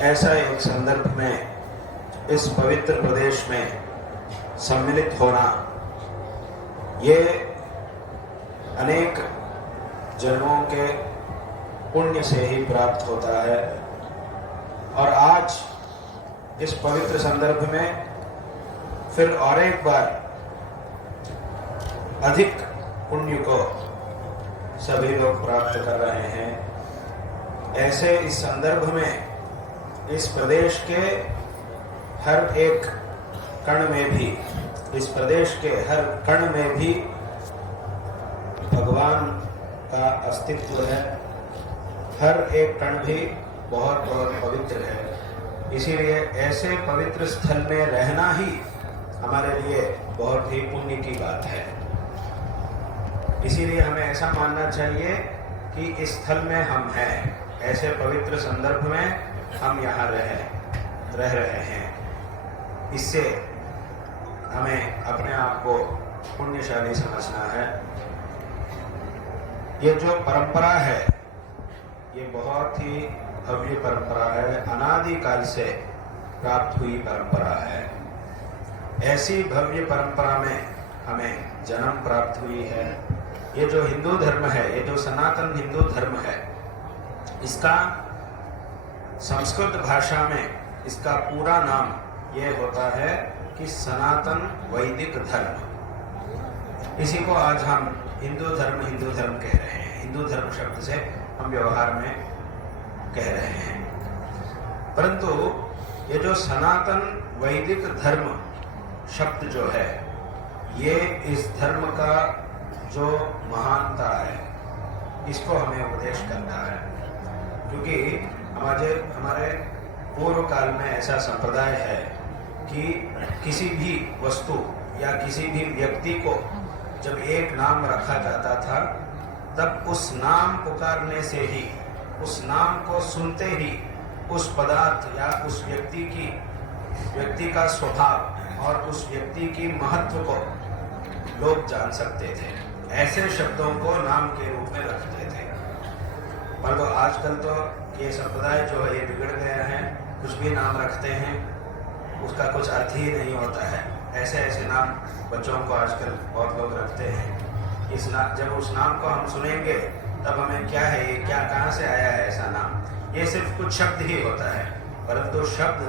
ऐसा एक संदर्भ में इस पवित्र प्रदेश में सम्मिलित होना, ये अनेक जन्मों के पुण्य से ही प्राप्त होता है। और आज इस पवित्र संदर्भ में फिर और एक बार अधिक पुण्य को सभी लोग प्राप्त कर रहे हैं। ऐसे इस संदर्भ में इस प्रदेश के हर एक कण में भी, इस प्रदेश के हर कण में भी भगवान का अस्तित्व है। हर एक कण भी बहुत बहुत पवित्र है। इसीलिए ऐसे पवित्र स्थल में रहना ही हमारे लिए बहुत ही पुण्य की बात है। इसीलिए हमें ऐसा मानना चाहिए कि इस स्थल में हम हैं, ऐसे पवित्र संदर्भ में हम यहाँ रह रहे हैं। इससे हमें अपने आप को पुण्यशाली समझना है। ये जो परंपरा है, ये बहुत ही भव्य परंपरा है, अनादि काल से प्राप्त हुई परंपरा है। ऐसी भव्य परंपरा में हमें जन्म प्राप्त हुई है। ये जो हिंदू धर्म है, ये जो सनातन हिंदू धर्म है, इसका संस्कृत भाषा में इसका पूरा नाम ये होता है कि सनातन वैदिक धर्म। इसी को आज हम हिंदू धर्म कह रहे हैं। हिंदू धर्म शब्द से हम व्यवहार में कह रहे हैं। परंतु ये जो सनातन वैदिक धर्म शब्द जो है, ये इस धर्म का जो महानता है, इसको हमें उपदेश करता है। क्योंकि हमारे पूर्व काल में ऐसा संप्रदाय है कि किसी भी वस्तु या किसी भी व्यक्ति को जब एक नाम रखा जाता था, तब उस नाम पुकारने से ही, उस नाम को सुनते ही उस पदार्थ या उस व्यक्ति का स्वभाव और उस व्यक्ति की महत्व को लोग जान सकते थे। ऐसे शब्दों को नाम के रूप में रखते थे। परंतु आजकल तो ये संप्रदाय जो है ये बिगड़ गया है। कुछ भी नाम रखते हैं, उसका कुछ अर्थ ही नहीं होता है। ऐसे ऐसे नाम बच्चों को आजकल बहुत लोग रखते हैं। जब उस नाम को हम सुनेंगे तब हमें क्या है, ये क्या, कहाँ से आया है ऐसा नाम, ये सिर्फ कुछ शब्द ही होता है। परंतु शब्द,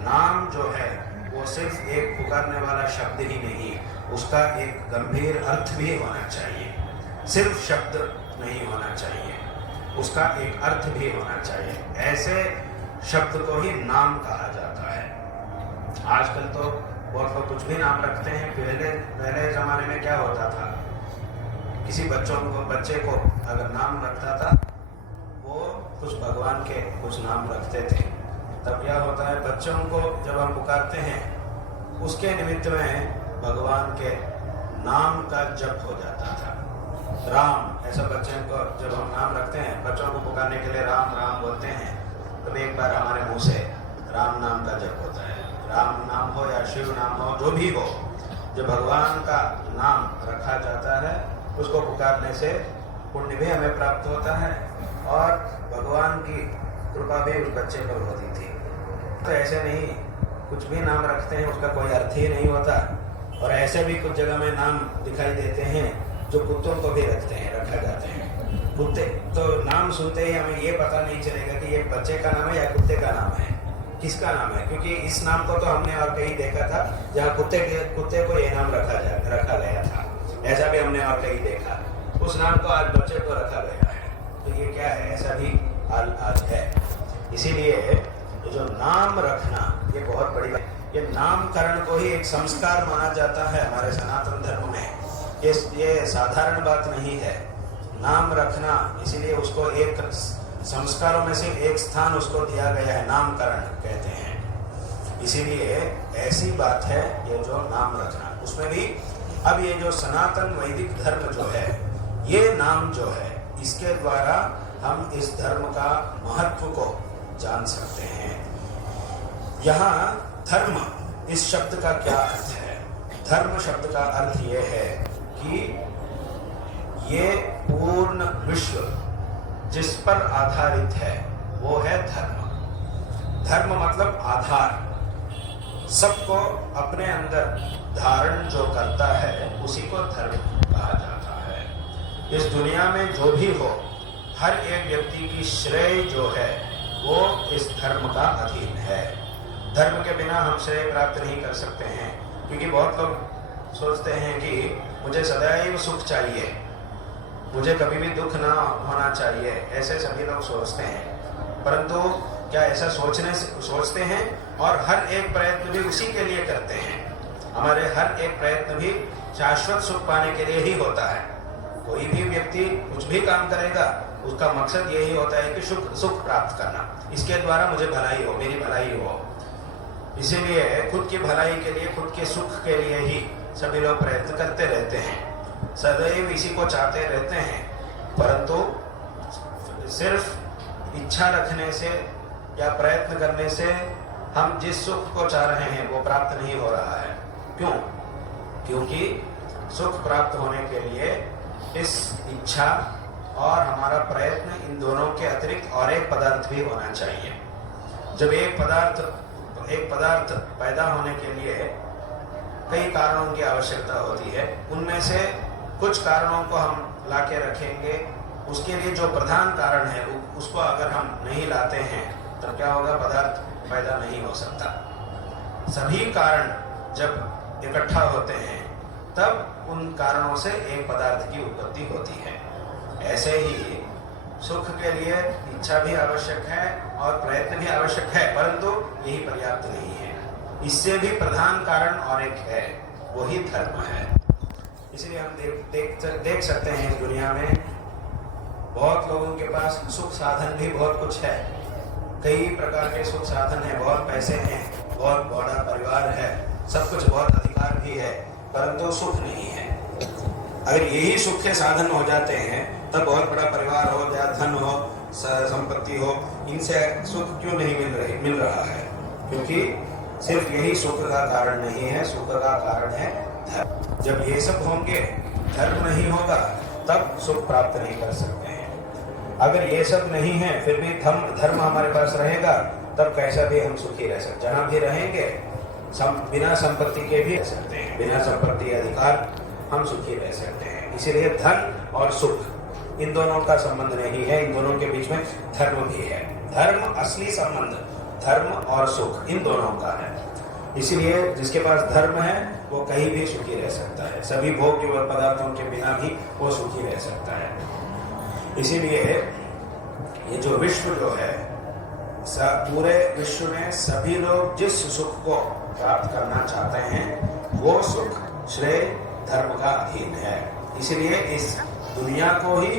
नाम जो है वो सिर्फ एक पुकारने वाला शब्द ही नहीं, उसका एक गंभीर अर्थ भी होना चाहिए। सिर्फ शब्द नहीं होना चाहिए, उसका एक अर्थ भी होना चाहिए। ऐसे शब्द को ही नाम कहा जाता है। आजकल तो बहुत लोग कुछ भी नाम रखते हैं। पहले जमाने में क्या होता था, किसी बच्चे को अगर नाम रखता था, वो कुछ भगवान के कुछ नाम रखते थे। तब क्या होता है, बच्चों को जब हम पुकारते हैं, उसके निमित्त में भगवान के नाम का जप हो जाता था। राम, ऐसा बच्चों को जब हम नाम रखते हैं, बच्चों को पुकारने के लिए राम राम बोलते हैं, तो एक बार हमारे मुंह से राम नाम का जप होता है। राम नाम हो या शिव नाम हो, जो भी हो, जो भगवान का नाम रखा जाता है, उसको पुकारने से पुण्य भी हमें प्राप्त होता है और भगवान की कृपा भी उस बच्चे पर होती थी। तो ऐसे नहीं कुछ भी नाम रखते हैं, उसका कोई अर्थ ही नहीं होता। और ऐसे भी कुछ जगह में नाम दिखाई देते हैं जो कुत्तों को भी रखा जाते हैं। कुत्ते तो नाम सुनते ही हमें ये पता नहीं चलेगा कि ये बच्चे का नाम है या कुत्ते का नाम है, किसका नाम है। क्योंकि इस नाम को तो हमने और कहीं देखा था जहाँ कुत्ते को ये नाम रखा गया था। ऐसा भी हमने और कहीं देखा। उस नाम को आज बच्चे को रखा गया है। तो ये क्या है, ऐसा भी आज है। इसीलिए ये जो नाम रखना, ये बहुत बड़ी बात। ये नामकरण को ही एक संस्कार माना जाता है हमारे सनातन धर्म में। ये साधारण बात नहीं है नाम रखना। इसीलिए उसको एक संस्कारों में से एक स्थान उसको दिया गया है, नामकरण कहते हैं। इसीलिए ऐसी बात है ये जो नाम रखना। उसमें भी अब ये जो सनातन वैदिक धर्म जो है, ये नाम जो है, इसके द्वारा हम इस धर्म का महत्व को जान सकते हैं। यहाँ धर्म इस शब्द का क्या अर्थ है? धर्म शब्द का अर्थ ये है कि ये पूर्ण विश्व जिस पर आधारित है वो है धर्म। धर्म मतलब आधार, सबको अपने अंदर धारण जो करता है उसी को धर्म कहा जाता है। इस दुनिया में जो भी हो, हर एक व्यक्ति की श्रेय जो है वो इस धर्म का अधीन है। धर्म के बिना हम श्रेय प्राप्त नहीं कर सकते हैं, क्योंकि बहुत लोग सोचते हैं कि मुझे सदैव सुख चाहिए, मुझे कभी भी दुख ना होना चाहिए, ऐसे सभी लोग सोचते हैं। परंतु क्या ऐसा सोचते हैं और हर एक प्रयत्न भी उसी के लिए करते हैं। हमारे हर एक प्रयत्न भी शाश्वत सुख पाने के लिए ही होता है। कोई भी व्यक्ति कुछ भी काम करेगा, उसका मकसद यही होता है कि सुख प्राप्त करना, इसके द्वारा मुझे भलाई हो, मेरी भलाई हो। इसीलिए खुद की भलाई के लिए, खुद के सुख के लिए ही सभी लोग प्रयत्न करते रहते हैं, सदैव इसी को चाहते रहते हैं। परंतु सिर्फ इच्छा रखने से या प्रयत्न करने से हम जिस सुख को चाह रहे हैं वो प्राप्त नहीं हो रहा है। क्यों? क्योंकि सुख प्राप्त होने के लिए इस इच्छा और हमारा प्रयत्न, इन दोनों के अतिरिक्त और एक पदार्थ भी होना चाहिए। जब एक पदार्थ पैदा होने के लिए कई कारणों की आवश्यकता होती है, उनमें से कुछ कारणों को हम लाके रखेंगे, उसके लिए जो प्रधान कारण है उसको अगर हम नहीं लाते हैं तो क्या होगा? पदार्थ पैदा नहीं हो सकता। सभी कारण जब इकट्ठा होते हैं तब उन कारणों से एक पदार्थ की उत्पत्ति होती है। ऐसे ही सुख के लिए इच्छा भी आवश्यक है और प्रयत्न भी आवश्यक है, परंतु यही पर्याप्त नहीं है। इससे भी प्रधान कारण और एक है, वही धर्म है। इसलिए हम देख सकते हैं इस दुनिया में बहुत लोगों के पास सुख साधन भी बहुत कुछ है, कई प्रकार के सुख साधन है, बहुत पैसे हैं, बहुत बड़ा परिवार है, सब कुछ, बहुत अधिकार भी है, परंतु सुख नहीं है। अगर यही सुख के साधन हो जाते हैं तब बहुत बड़ा परिवार हो या धन हो, संपत्ति हो, इनसे सुख क्यों नहीं मिल रहा है? क्योंकि सिर्फ यही सुख का कारण नहीं है, सुख का कारण है धर्म। जब ये सब होंगे, धर्म नहीं होगा, तब सुख प्राप्त नहीं कर सकते हैं। अगर ये सब नहीं है फिर भी धर्म हमारे पास रहेगा, तब कैसा भी हम सुखी रह सकते, जहाँ भी रहेंगे बिना संपत्ति के भी रह सकते हैं, बिना संपत्ति अधिकार हम सुखी रह सकते हैं। इसीलिए धन और सुख, इन दोनों का संबंध नहीं है, इन दोनों के बीच में धर्म भी है। धर्म असली संबंध धर्म और सुख इन दोनों का है। इसीलिए जिसके पास धर्म है वो कहीं भी सुखी रह सकता है, सभी भोग्य पदार्थों के बिना भी वो सुखी रह सकता है। इसीलिए ये जो विश्व जो है, पूरे विश्व में सभी लोग जिस सुख को प्राप्त करना चाहते हैं वो सुख श्रेय धर्म का अधीन है। इसलिए इस दुनिया को ही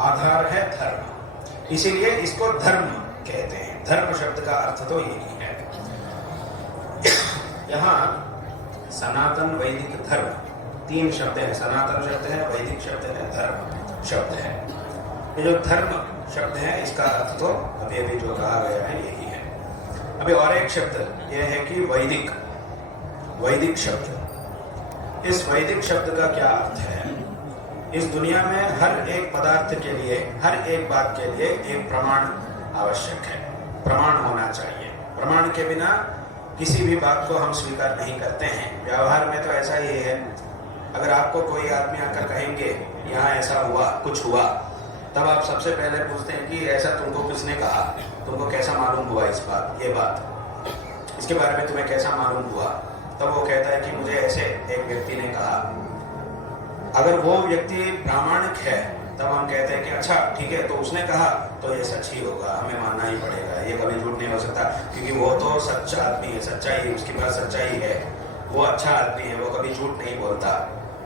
आधार है धर्म, इसीलिए इसको धर्म कहते हैं। धर्म शब्द का अर्थ तो यही है। यहाँ सनातन, वैदिक, धर्म, तीन शब्द हैं। सनातन शब्द है, वैदिक शब्द है, धर्म शब्द है। ये जो धर्म शब्द है इसका अर्थ तो अभी जो कहा गया है यही है। अभी और एक शब्द यह है कि वैदिक शब्द। इस वैदिक शब्द का क्या अर्थ है? इस दुनिया में हर एक पदार्थ के लिए, हर एक बात के लिए एक प्रमाण आवश्यक है, प्रमाण होना चाहिए। प्रमाण के बिना किसी भी बात को हम स्वीकार नहीं करते हैं। व्यवहार में तो ऐसा ही है। अगर आपको कोई आदमी आकर कहेंगे यहाँ ऐसा हुआ, कुछ हुआ, तब आप सबसे पहले पूछते हैं कि ऐसा तुमको किसने कहा, तुमको कैसा मालूम हुआ ये बात, इसके बारे में तुम्हें कैसा मालूम हुआ? तब वो कहता है कि मुझे ऐसे एक व्यक्ति ने कहा। अगर वो व्यक्ति प्रामाणिक है तब हम कहते हैं कि अच्छा ठीक है, तो उसने कहा तो ये सच ही होगा, हमें मानना ही पड़ेगा, ये कभी झूठ नहीं हो सकता, क्योंकि वो तो सच्चा आदमी है, सच्चाई, उसके पास सच्चाई है, वो अच्छा आदमी है, वो कभी झूठ नहीं बोलता।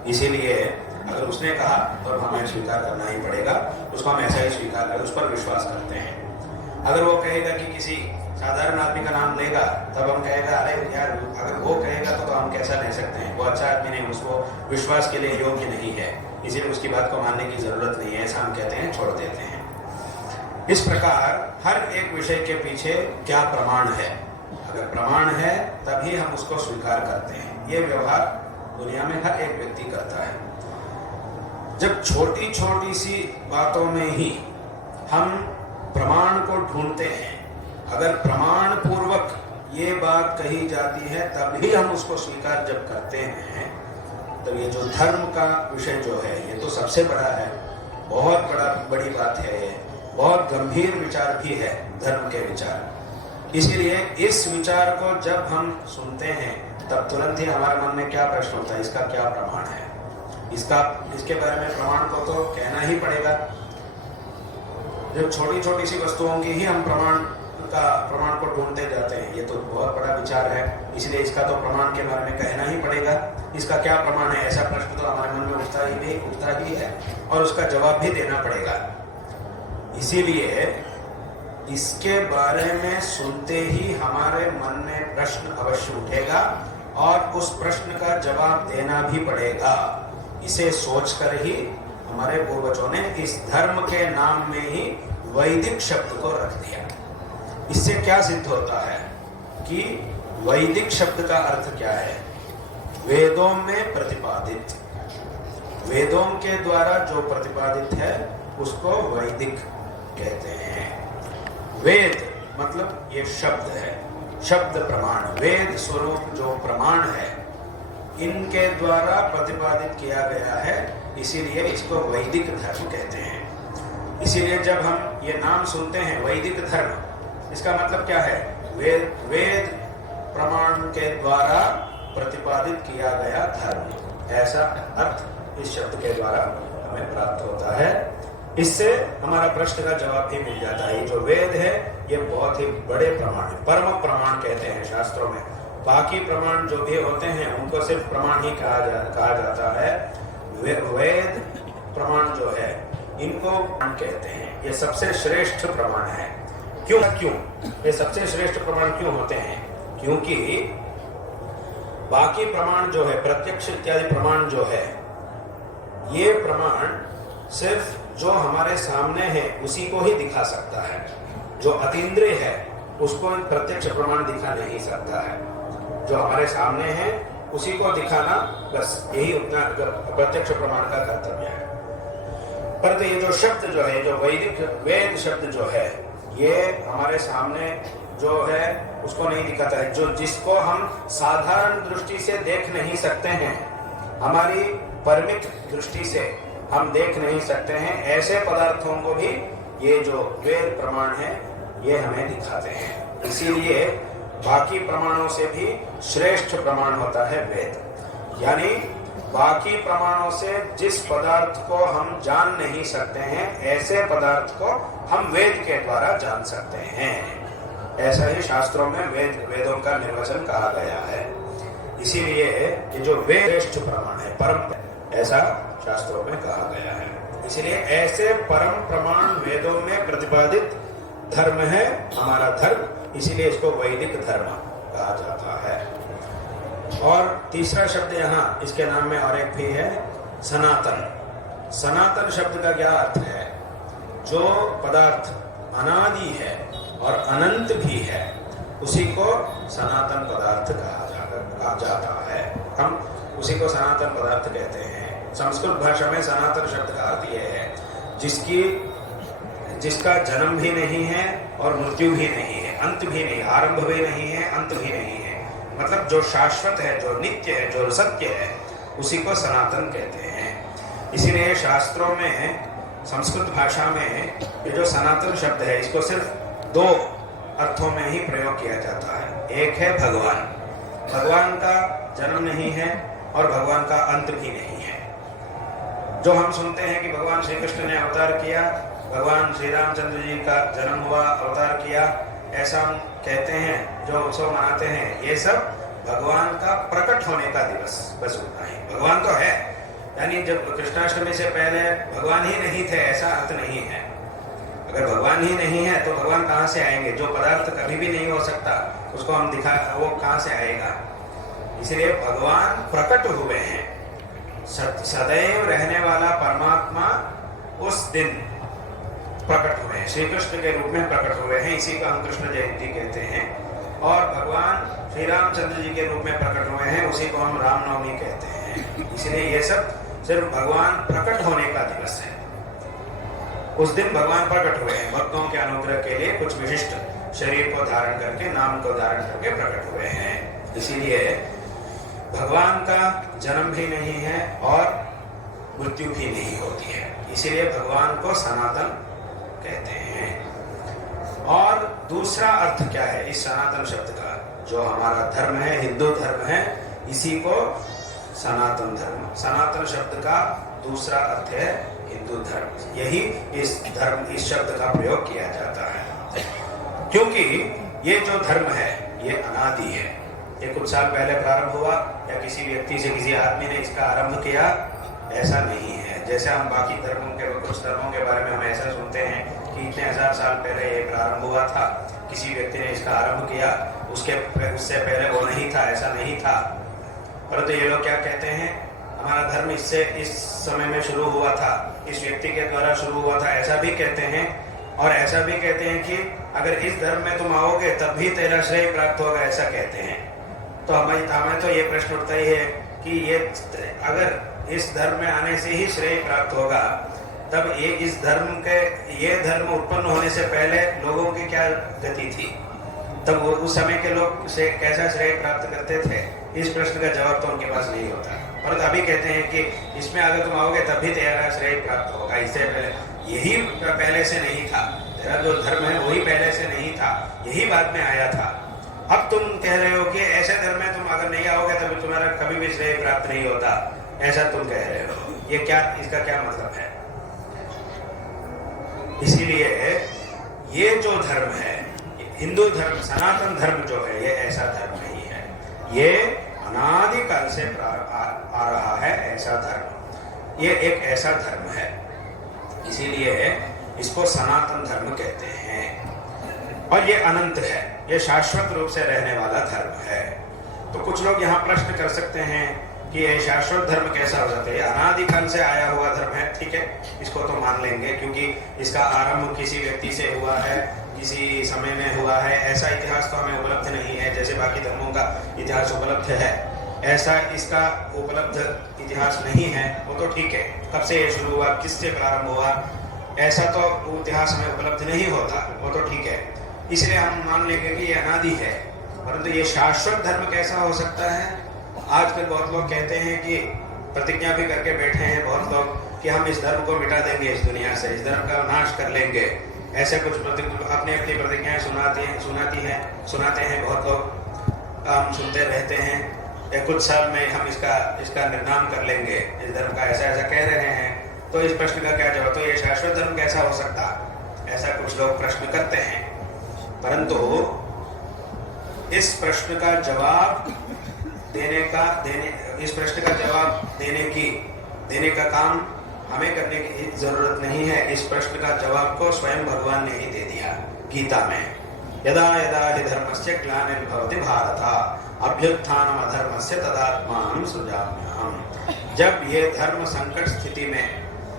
इसीलिए अगर उसने कहा तो हमें स्वीकार करना ही पड़ेगा, उसको हम ऐसा ही स्वीकार कर, उस पर विश्वास करते हैं। अगर वो कहेगा कि किसी साधारण आदमी का नाम लेगा तब हम कहेगा अरे यार, अगर वो कहेगा तो हम कैसा ले सकते हैं, वो अच्छा आदमी नहीं, उसको विश्वास के लिए योग्य नहीं है, इसीलिए उसकी बात को मानने की जरूरत नहीं है, ऐसा हम कहते हैं, छोड़ देते हैं। इस प्रकार हर एक विषय के पीछे क्या प्रमाण है, अगर प्रमाण है तभी हम उसको स्वीकार करते हैं। ये व्यवहार दुनिया में हर एक व्यक्ति करता है। जब छोटी छोटी सी बातों में ही हम प्रमाण को ढूंढते हैं, अगर प्रमाण पूर्वक ये बात कही जाती है तभी हम उसको स्वीकार जब करते हैं, तो ये जो धर्म का विषय जो है ये तो सबसे बड़ा है, बहुत बड़ी बात है, ये बहुत गंभीर विचार भी है धर्म के विचार। इसीलिए इस विचार को जब हम सुनते हैं तब तुरंत ही हमारे मन में क्या प्रश्न होता है, इसका क्या प्रमाण है, इसके बारे में प्रमाण को तो कहना ही पड़ेगा। जब छोटी छोटी सी वस्तुओं की ही हम प्रमाण को ढूंढते जाते हैं, ये तो बहुत बड़ा विचार है, इसलिए इसका तो प्रमाण के बारे में कहना ही पड़ेगा। इसका क्या प्रमाण है, ऐसा प्रश्न तो हमारे मन में उठता ही है और उसका जवाब भी देना पड़ेगा। इसीलिए इसके बारे में सुनते ही हमारे मन में प्रश्न अवश्य उठेगा और उस प्रश्न का जवाब देना भी पड़ेगा। इसे सोचकर ही हमारे पूर्वजों ने इस धर्म के नाम में ही वैदिक शब्द को रख दिया। इससे क्या सिद्ध होता है कि वैदिक शब्द का अर्थ क्या है, वेदों में प्रतिपादित, वेदों के द्वारा जो प्रतिपादित है उसको वैदिक कहते हैं। वेद मतलब ये शब्द है, शब्द प्रमाण, वेद स्वरूप जो प्रमाण है इनके द्वारा प्रतिपादित किया गया है, इसीलिए इसको वैदिक धर्म कहते हैं। इसीलिए जब हम ये नाम सुनते हैं वैदिक धर्म, इसका मतलब क्या है, वेद प्रमाण के द्वारा प्रतिपादित किया गया धर्म, ऐसा अर्थ इस शब्द के द्वारा हमें प्राप्त होता है। इससे हमारा प्रश्न का जवाब भी मिल जाता है। ये जो वेद है ये बहुत ही बड़े प्रमाण है, परम प्रमाण कहते हैं शास्त्रों में। बाकी प्रमाण जो भी होते हैं उनको सिर्फ प्रमाण ही कहा जाता है। वेद प्रमाण जो है इनको प्रमाण कहते हैं, ये सबसे श्रेष्ठ प्रमाण है। क्यों ये सबसे श्रेष्ठ प्रमाण क्यों होते हैं, क्योंकि बाकी प्रमाण जो है, प्रत्यक्ष इत्यादि प्रमाण जो है, ये प्रमाण सिर्फ जो हमारे सामने है उसी को ही दिखा सकता है। जो अतीन्द्रिय है उसको प्रत्यक्ष प्रमाण दिखा नहीं सकता है। जो हमारे सामने है उसी को दिखाना, बस यही उतना प्रत्यक्ष प्रमाण का कर्तव्य है। परंतु ये जो शब्द जो है, जो वैदिक वेद शब्द जो है, ये हमारे सामने जो है उसको नहीं दिखाता है। जो जिसको हम साधारण दृष्टि से देख नहीं सकते हैं, हमारी परिमित दृष्टि से हम देख नहीं सकते हैं, ऐसे पदार्थों को भी ये जो वेद प्रमाण है ये हमें दिखाते हैं। इसीलिए बाकी प्रमाणों से भी श्रेष्ठ प्रमाण होता है वेद। यानी बाकी प्रमाणों से जिस पदार्थ को हम जान नहीं सकते हैं, ऐसे पदार्थ को हम वेद के द्वारा जान सकते हैं। ऐसा ही शास्त्रों में वेदों का निर्वचन कहा गया है। इसीलिए ये जो वेद श्रेष्ठ प्रमाण है, परम, ऐसा शास्त्रों में कहा गया है। इसलिए ऐसे परम प्रमाण वेदों में प्रतिपादित धर्म है हमारा धर्म, इसीलिए इसको वैदिक धर्म कहा जाता है। और तीसरा शब्द यहाँ इसके नाम में और एक भी है, सनातन। सनातन शब्द का क्या अर्थ है, जो पदार्थ अनादि है और अनंत भी है उसी को सनातन पदार्थ कहा जाता है। हम उसी को सनातन पदार्थ कहते हैं। संस्कृत भाषा में सनातन शब्द का अर्थ यह है जिसका जन्म भी नहीं है और मृत्यु भी नहीं है, अंत भी नहीं, आरंभ भी नहीं है, अंत भी नहीं है। मतलब जो शाश्वत है, जो नित्य है, जो सत्य है, उसी को सनातन कहते हैं। इसीलिए शास्त्रों में, संस्कृत भाषा में ये जो सनातन शब्द है इसको सिर्फ दो अर्थों में ही प्रयोग किया जाता है। एक है भगवान, भगवान का जन्म नहीं है और भगवान का अंत भी नहीं है। जो हम सुनते हैं कि भगवान श्री कृष्ण ने अवतार किया, भगवान श्री रामचंद्र जी का जन्म हुआ, अवतार किया, ऐसा हम कहते हैं, जो उत्सव मनाते हैं, ये सब भगवान का प्रकट होने का दिवस, बस उतना ही। भगवान तो है, यानी जब कृष्णाष्टमी से पहले भगवान ही नहीं थे ऐसा अर्थ नहीं है। अगर भगवान ही नहीं है तो भगवान कहाँ से आएंगे? जो पदार्थ कभी भी नहीं हो सकता उसको हम वो कहाँ से आएगा? इसलिए भगवान प्रकट हुए हैं। सदैव रहने वाला परमात्मा उस दिन प्रकट हुए हैं, श्री कृष्ण के रूप में प्रकट हुए हैं। इसी को हम कृष्ण जयंती कहते हैं। और भगवान श्री रामचंद्र जी के रूप में प्रकट हुए हैं, उसी को हम रामनवमी कहते हैं। इसलिए ये सब सिर्फ भगवान प्रकट होने का दिवस है। उस दिन भगवान प्रकट हुए हैं भक्तों के अनुग्रह के लिए, कुछ विशिष्ट शरीर को धारण करके, नाम को धारण करके प्रकट हुए हैं। इसीलिए भगवान का जन्म भी नहीं है और मृत्यु भी नहीं होती है, इसीलिए भगवान को सनातन कहते हैं। और दूसरा अर्थ क्या है इस सनातन शब्द का? जो हमारा धर्म है, हिंदू धर्म है, इसी को सनातन धर्म, सनातन शब्द का दूसरा अर्थ है हिंदू धर्म। यही इस शब्द का प्रयोग किया जाता है, क्योंकि ये जो धर्म है ये अनादि है। ये कुछ साल पहले प्रारंभ हुआ या किसी व्यक्ति से, किसी आदमी ने इसका आरंभ किया, ऐसा नहीं है। जैसे हम बाकी धर्मों के, कुछ धर्मों के बारे में हम ऐसा सुनते हैं कि इतने हजार साल पहले ये प्रारंभ हुआ था, किसी व्यक्ति ने इसका आरंभ किया, उससे पहले वो नहीं था, ऐसा नहीं था। परंतु ये लोग क्या कहते हैं, हमारा धर्म इससे इस समय में शुरू हुआ था, इस व्यक्ति के द्वारा शुरू हुआ था, ऐसा भी कहते हैं। और ऐसा भी कहते हैं कि अगर इस धर्म में तुम आओगे तब भी तेरा श्रेय प्राप्त होगा, ऐसा कहते हैं। तो हमें तो ये प्रश्न उठता ही है कि ये अगर इस धर्म में आने से ही श्रेय प्राप्त होगा, तब इस धर्म ये धर्म उत्पन्न होने से पहले लोगों की क्या गति थी? तब उस समय के लोग से कैसा श्रेय प्राप्त करते थे? इस प्रश्न का जवाब तो उनके पास नहीं होता। पर अभी कहते हैं कि इसमें अगर तुम आओगे तब भी तेरा श्रेय प्राप्त होगा, इससे पहले यही पहले से नहीं था, तेरा जो धर्म है वही पहले से नहीं था, यही बाद में आया था। अब तुम कह रहे हो कि ऐसे धर्म में तुम अगर नहीं आओगे तब तुम्हारा कभी भी श्रेय प्राप्त नहीं होता, ऐसा तुम कह रहे हो। ये क्या, इसका क्या मतलब है? इसीलिए ये जो धर्म है, हिंदू धर्म, सनातन धर्म जो है, ये ऐसा धर्म नहीं है। ये अनादिकाल से आ रहा है ऐसा धर्म, ये एक ऐसा धर्म है, इसीलिए इसको सनातन धर्म कहते हैं। और ये अनंत है, ये शाश्वत रूप से रहने वाला धर्म है। तो कुछ लोग यहाँ प्रश्न कर सकते हैं कि ये शाश्वत धर्म कैसा हो सकता है? ये अनादिकाल से आया हुआ धर्म है, ठीक है, इसको तो मान लेंगे, क्योंकि इसका आरंभ किसी व्यक्ति से हुआ है, किसी समय में हुआ है, ऐसा इतिहास तो हमें उपलब्ध नहीं है। जैसे बाकी धर्मों का इतिहास उपलब्ध है, ऐसा इसका उपलब्ध इतिहास नहीं है, वो तो ठीक है। कब से ये शुरू हुआ, किससे प्रारंभ हुआ, ऐसा तो इतिहास हमें उपलब्ध नहीं होता, वो तो ठीक है। इसलिए हम मान लेंगे कि ये अनादि है। परंतु ये शाश्वत धर्म कैसा हो सकता है? आजकल बहुत लोग कहते हैं कि प्रतिज्ञा भी करके बैठे हैं बहुत लोग कि हम इस धर्म को मिटा देंगे इस दुनिया से, इस धर्म का नाश कर लेंगे। ऐसे कुछ अपनी अपनी प्रतिज्ञाएं सुनाते हैं बहुत लोग, हम सुनते रहते हैं। कुछ साल में हम इसका निर्नाम कर लेंगे, इस धर्म का, ऐसा कह रहे हैं। तो इस प्रश्न का क्या जवाब? तो ये शाश्वत धर्म कैसा हो सकता? ऐसा कुछ लोग प्रश्न करते हैं। परंतु इस प्रश्न का जवाब देने का काम हमें करने की जरूरत नहीं है। इस प्रश्न का जवाब को स्वयं भगवान ने ही दे दिया गीता में। यदा यदा हि धर्मस्य ग्लानिर्भवति भारत अभ्युत्थानम् अधर्मस्य तदात्मानं सृजाम्यहम्। जब ये धर्म संकट स्थिति में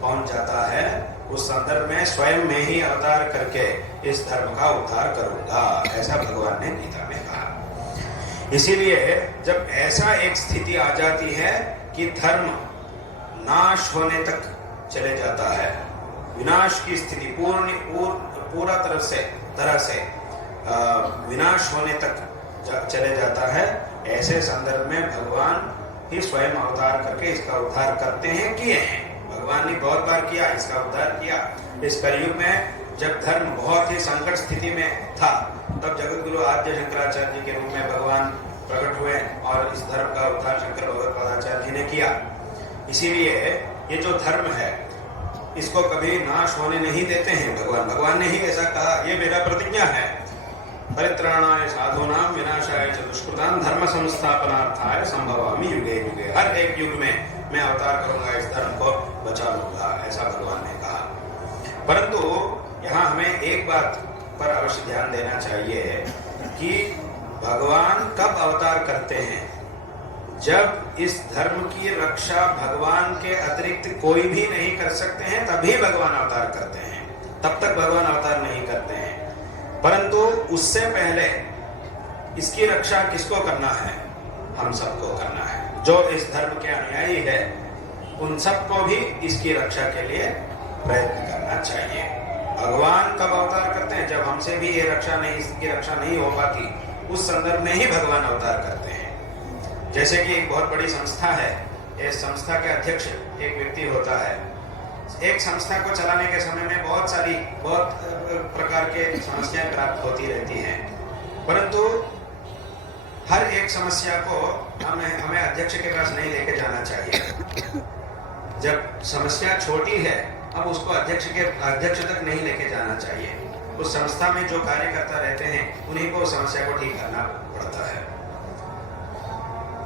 पहुंच जाता है, उस संदर्भ में स्वयं में ही अवतार करके इस धर्म का उद्धार करूंगा, ऐसा भगवान ने गीता में कहा। इसीलिए जब ऐसा एक स्थिति आ जाती है कि धर्म नाश होने तक चले जाता है, विनाश की स्थिति पूरा तरह से विनाश होने तक चले जाता है, ऐसे संदर्भ में भगवान ही स्वयं अवतार करके इसका उद्धार करते हैं, किए हैं। भगवान ने बहुत बार किया, इसका उद्धार किया। इस कलयुग में जब धर्म बहुत ही संकट स्थिति में था, तब जगत गुरु आद्य शंकराचार्य जी के रूप में भगवान प्रकट हुए और इस धर्म का उद्धार शंकर भगवत्पादाचार्य जी ने किया। इसीलिए ये जो धर्म है, इसको कभी नाश होने नहीं देते हैं भगवान ने ही ऐसा कहा, ये मेरा प्रतिज्ञा है। परित्राणाय साधूनां विनाशाय च दुष्कृतां धर्म संस्थापनार्थाय संभवामि युगे युगे। हर एक युग में मैं अवतार करूंगा, इस धर्म को बचा लूंगा, ऐसा भगवान ने कहा। परंतु यहाँ हमें एक बात पर अवश्य ध्यान देना चाहिए कि भगवान कब अवतार करते हैं? जब इस धर्म की रक्षा भगवान के अतिरिक्त कोई भी नहीं कर सकते हैं, तभी भगवान अवतार करते हैं। तब तक भगवान अवतार नहीं करते हैं। परंतु उससे पहले इसकी रक्षा किसको करना है? हम सबको करना है। जो इस धर्म के अनुयायी है, उन सबको भी इसकी रक्षा के लिए प्रयत्न करना है। करना चाहिए। भगवान कब अवतार करते हैं? जब हमसे भी ये इसकी रक्षा नहीं हो पाती, उस संदर्भ में ही भगवान अवतार करते हैं। जैसे कि एक बहुत बड़ी संस्था है, इस संस्था के अध्यक्ष एक व्यक्ति होता है। एक संस्था को चलाने के समय में बहुत प्रकार के समस्याएं प्राप्त होती रहती हैं, परंतु हर एक समस्या को हमें अध्यक्ष के पास नहीं लेके जाना चाहिए। जब समस्या छोटी है, अब उसको अध्यक्ष तक नहीं लेके जाना चाहिए। उस संस्था में जो कार्यकर्ता रहते हैं, उन्हीं को समस्या को ठीक करना पड़ता है।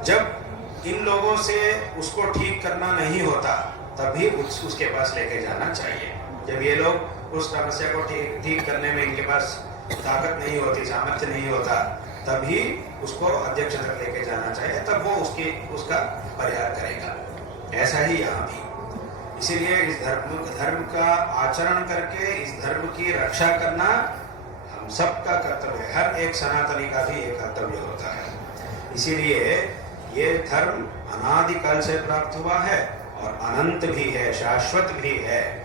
जब इन लोगों से उसको ठीक करना नहीं होता, तभी उसके पास लेके जाना चाहिए। जब ये लोग उस समस्या को ठीक करने में इनके पास ताकत नहीं होती, सामर्थ्य नहीं होता, तभी उसको अध्यक्ष तक लेके जाना चाहिए, तब वो उसका परिहार करेगा। ऐसा ही यहाँ भी। इसीलिए इस धर्म का आचरण करके इस धर्म की रक्षा करना हम सबका कर्तव्य है। हर एक सनातनी का भी एक कर्तव्य होता है। इसीलिए ये धर्म अनादिकाल से प्राप्त हुआ है और अनंत भी है, शाश्वत भी है।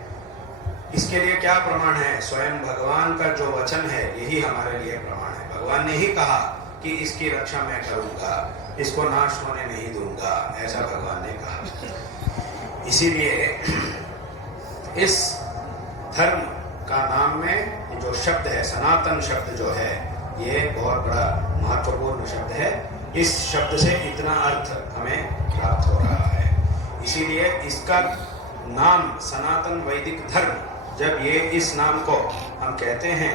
इसके लिए क्या प्रमाण है? स्वयं भगवान का जो वचन है, यही हमारे लिए प्रमाण है। भगवान ने ही कहा कि इसकी रक्षा मैं करूंगा, इसको नाश होने नहीं दूंगा, ऐसा भगवान ने कहा। इसीलिए इस धर्म का नाम में जो शब्द है, सनातन शब्द जो है, ये बहुत बड़ा महत्वपूर्ण शब्द है। इस शब्द से इतना अर्थ हमें प्राप्त हो रहा है। इसीलिए इसका नाम सनातन वैदिक धर्म, जब ये इस नाम को हम कहते हैं,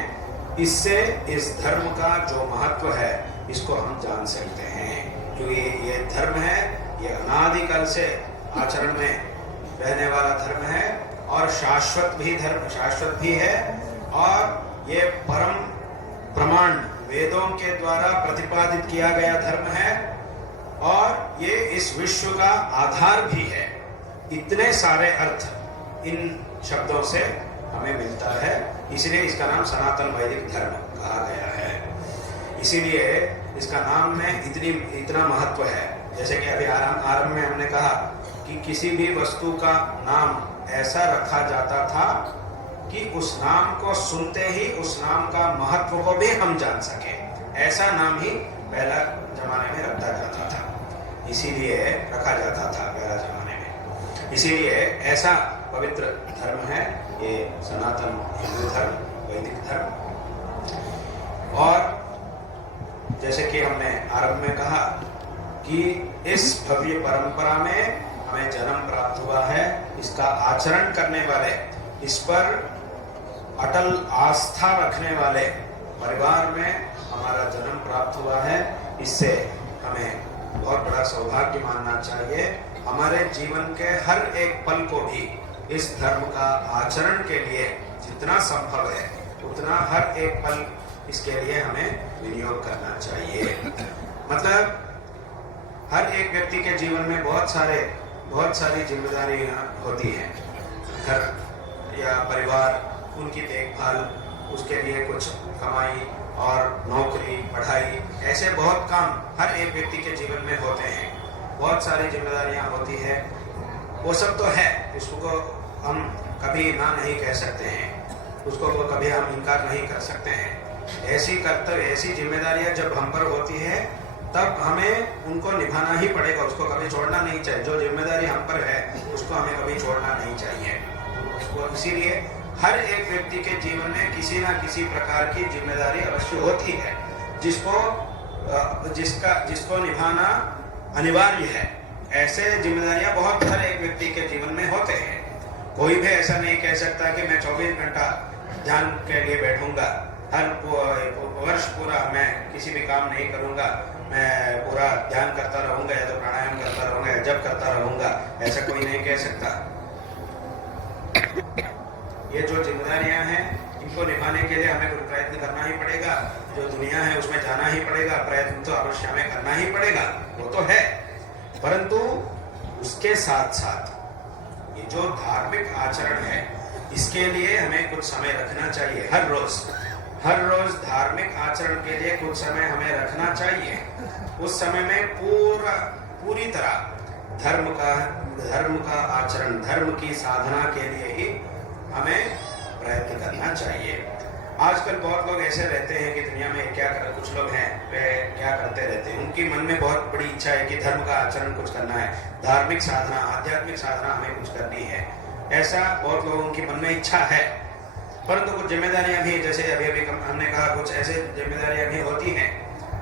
इससे इस धर्म का जो महत्व है, इसको हम जान सकते हैं। क्योंकि ये धर्म है, ये अनादिकाल से आचरण में रहने वाला धर्म है और शाश्वत भी है। और ये परम प्रमाण वेदों के द्वारा प्रतिपादित किया गया धर्म है और ये इस विश्व का आधार भी है। इतने सारे अर्थ इन शब्दों से हमें मिलता है, इसलिए इसका नाम सनातन वैदिक धर्म कहा गया है। इसीलिए इसका नाम में इतना महत्व है। जैसे कि अभी आरंभ में हमने कहा कि किसी भी वस्तु का नाम ऐसा रखा जाता था कि उस नाम को सुनते ही उस नाम का महत्व को भी हम जान सके। ऐसा नाम ही पहला जमाने में रखा जाता था, इसीलिए रखा जाता था पहला जमाने में। इसीलिए ऐसा पवित्र धर्म है ये सनातन हिंदू धर्म, वैदिक धर्म। और जैसे कि हमने आरंभ में कहा कि इस भव्य परंपरा में हमें जन्म प्राप्त हुआ है। इसका आचरण करने वाले, इस पर अटल आस्था रखने वाले परिवार में हमारा जन्म प्राप्त हुआ है। इससे हमें बहुत बड़ा सौभाग्य मानना चाहिए। हमारे जीवन के हर एक पल को भी इस धर्म का आचरण के लिए जितना संभव है, उतना हर एक पल इसके लिए हमें विनियोग करना चाहिए। मतलब हर एक व्यक्ति के जीवन में बहुत सारी जिम्मेदारियां होती हैं। घर या परिवार, उनकी देखभाल, उसके लिए कुछ कमाई और नौकरी, पढ़ाई, ऐसे बहुत काम हर एक व्यक्ति के जीवन में होते हैं। बहुत सारी जिम्मेदारियां होती है। वो सब तो है, इसको हम कभी ना नहीं कह सकते हैं, उसको कभी हम इनकार नहीं कर सकते हैं। ऐसी कर्तव्य, ऐसी जिम्मेदारियां जब हम पर होती है, तब हमें उनको निभाना ही पड़ेगा, उसको कभी छोड़ना नहीं चाहिए। जो जिम्मेदारी हम पर है, उसको हमें कभी छोड़ना नहीं चाहिए। उसको इसीलिए हर एक व्यक्ति के जीवन में किसी ना किसी प्रकार की जिम्मेदारी अवश्य होती है, जिसको निभाना अनिवार्य है। ऐसे जिम्मेदारियां बहुत हर एक व्यक्ति के जीवन में होते हैं। कोई भी ऐसा नहीं कह सकता कि मैं 24 घंटा ध्यान के लिए बैठूंगा, हर वर्ष पूरा मैं किसी भी काम नहीं करूंगा, मैं पूरा ध्यान करता रहूंगा या तो प्राणायाम करता रहूंगा या जप करता रहूंगा, ऐसा कोई नहीं कह सकता। ये जो जिम्मेदारियां हैं, इनको निभाने के लिए हमें कुछ प्रयत्न करना ही पड़ेगा। जो दुनिया है उसमें जाना ही पड़ेगा, प्रयत्न तो अवश्य हमें करना ही पड़ेगा, वो तो है। परंतु उसके साथ साथ ये जो धार्मिक आचरण है, इसके लिए हमें कुछ समय रखना चाहिए। हर रोज धार्मिक आचरण के लिए कुछ समय हमें रखना चाहिए। उस समय में पूरी तरह धर्म का आचरण, धर्म की साधना के लिए ही हमें प्रयत्न करना चाहिए। आजकल बहुत लोग ऐसे रहते हैं कि दुनिया में कुछ लोग हैं वे क्या करते रहते हैं, उनकी मन में बहुत बड़ी इच्छा है कि धर्म का आचरण कुछ करना है, धार्मिक साधना, आध्यात्मिक साधना हमें कुछ करनी है। ऐसा बहुत लोगों की मन में इच्छा है, परंतु कुछ जिम्मेदारियां भी, जैसे अभी हमने कहा, कुछ ऐसे जिम्मेदारियां भी होती हैं।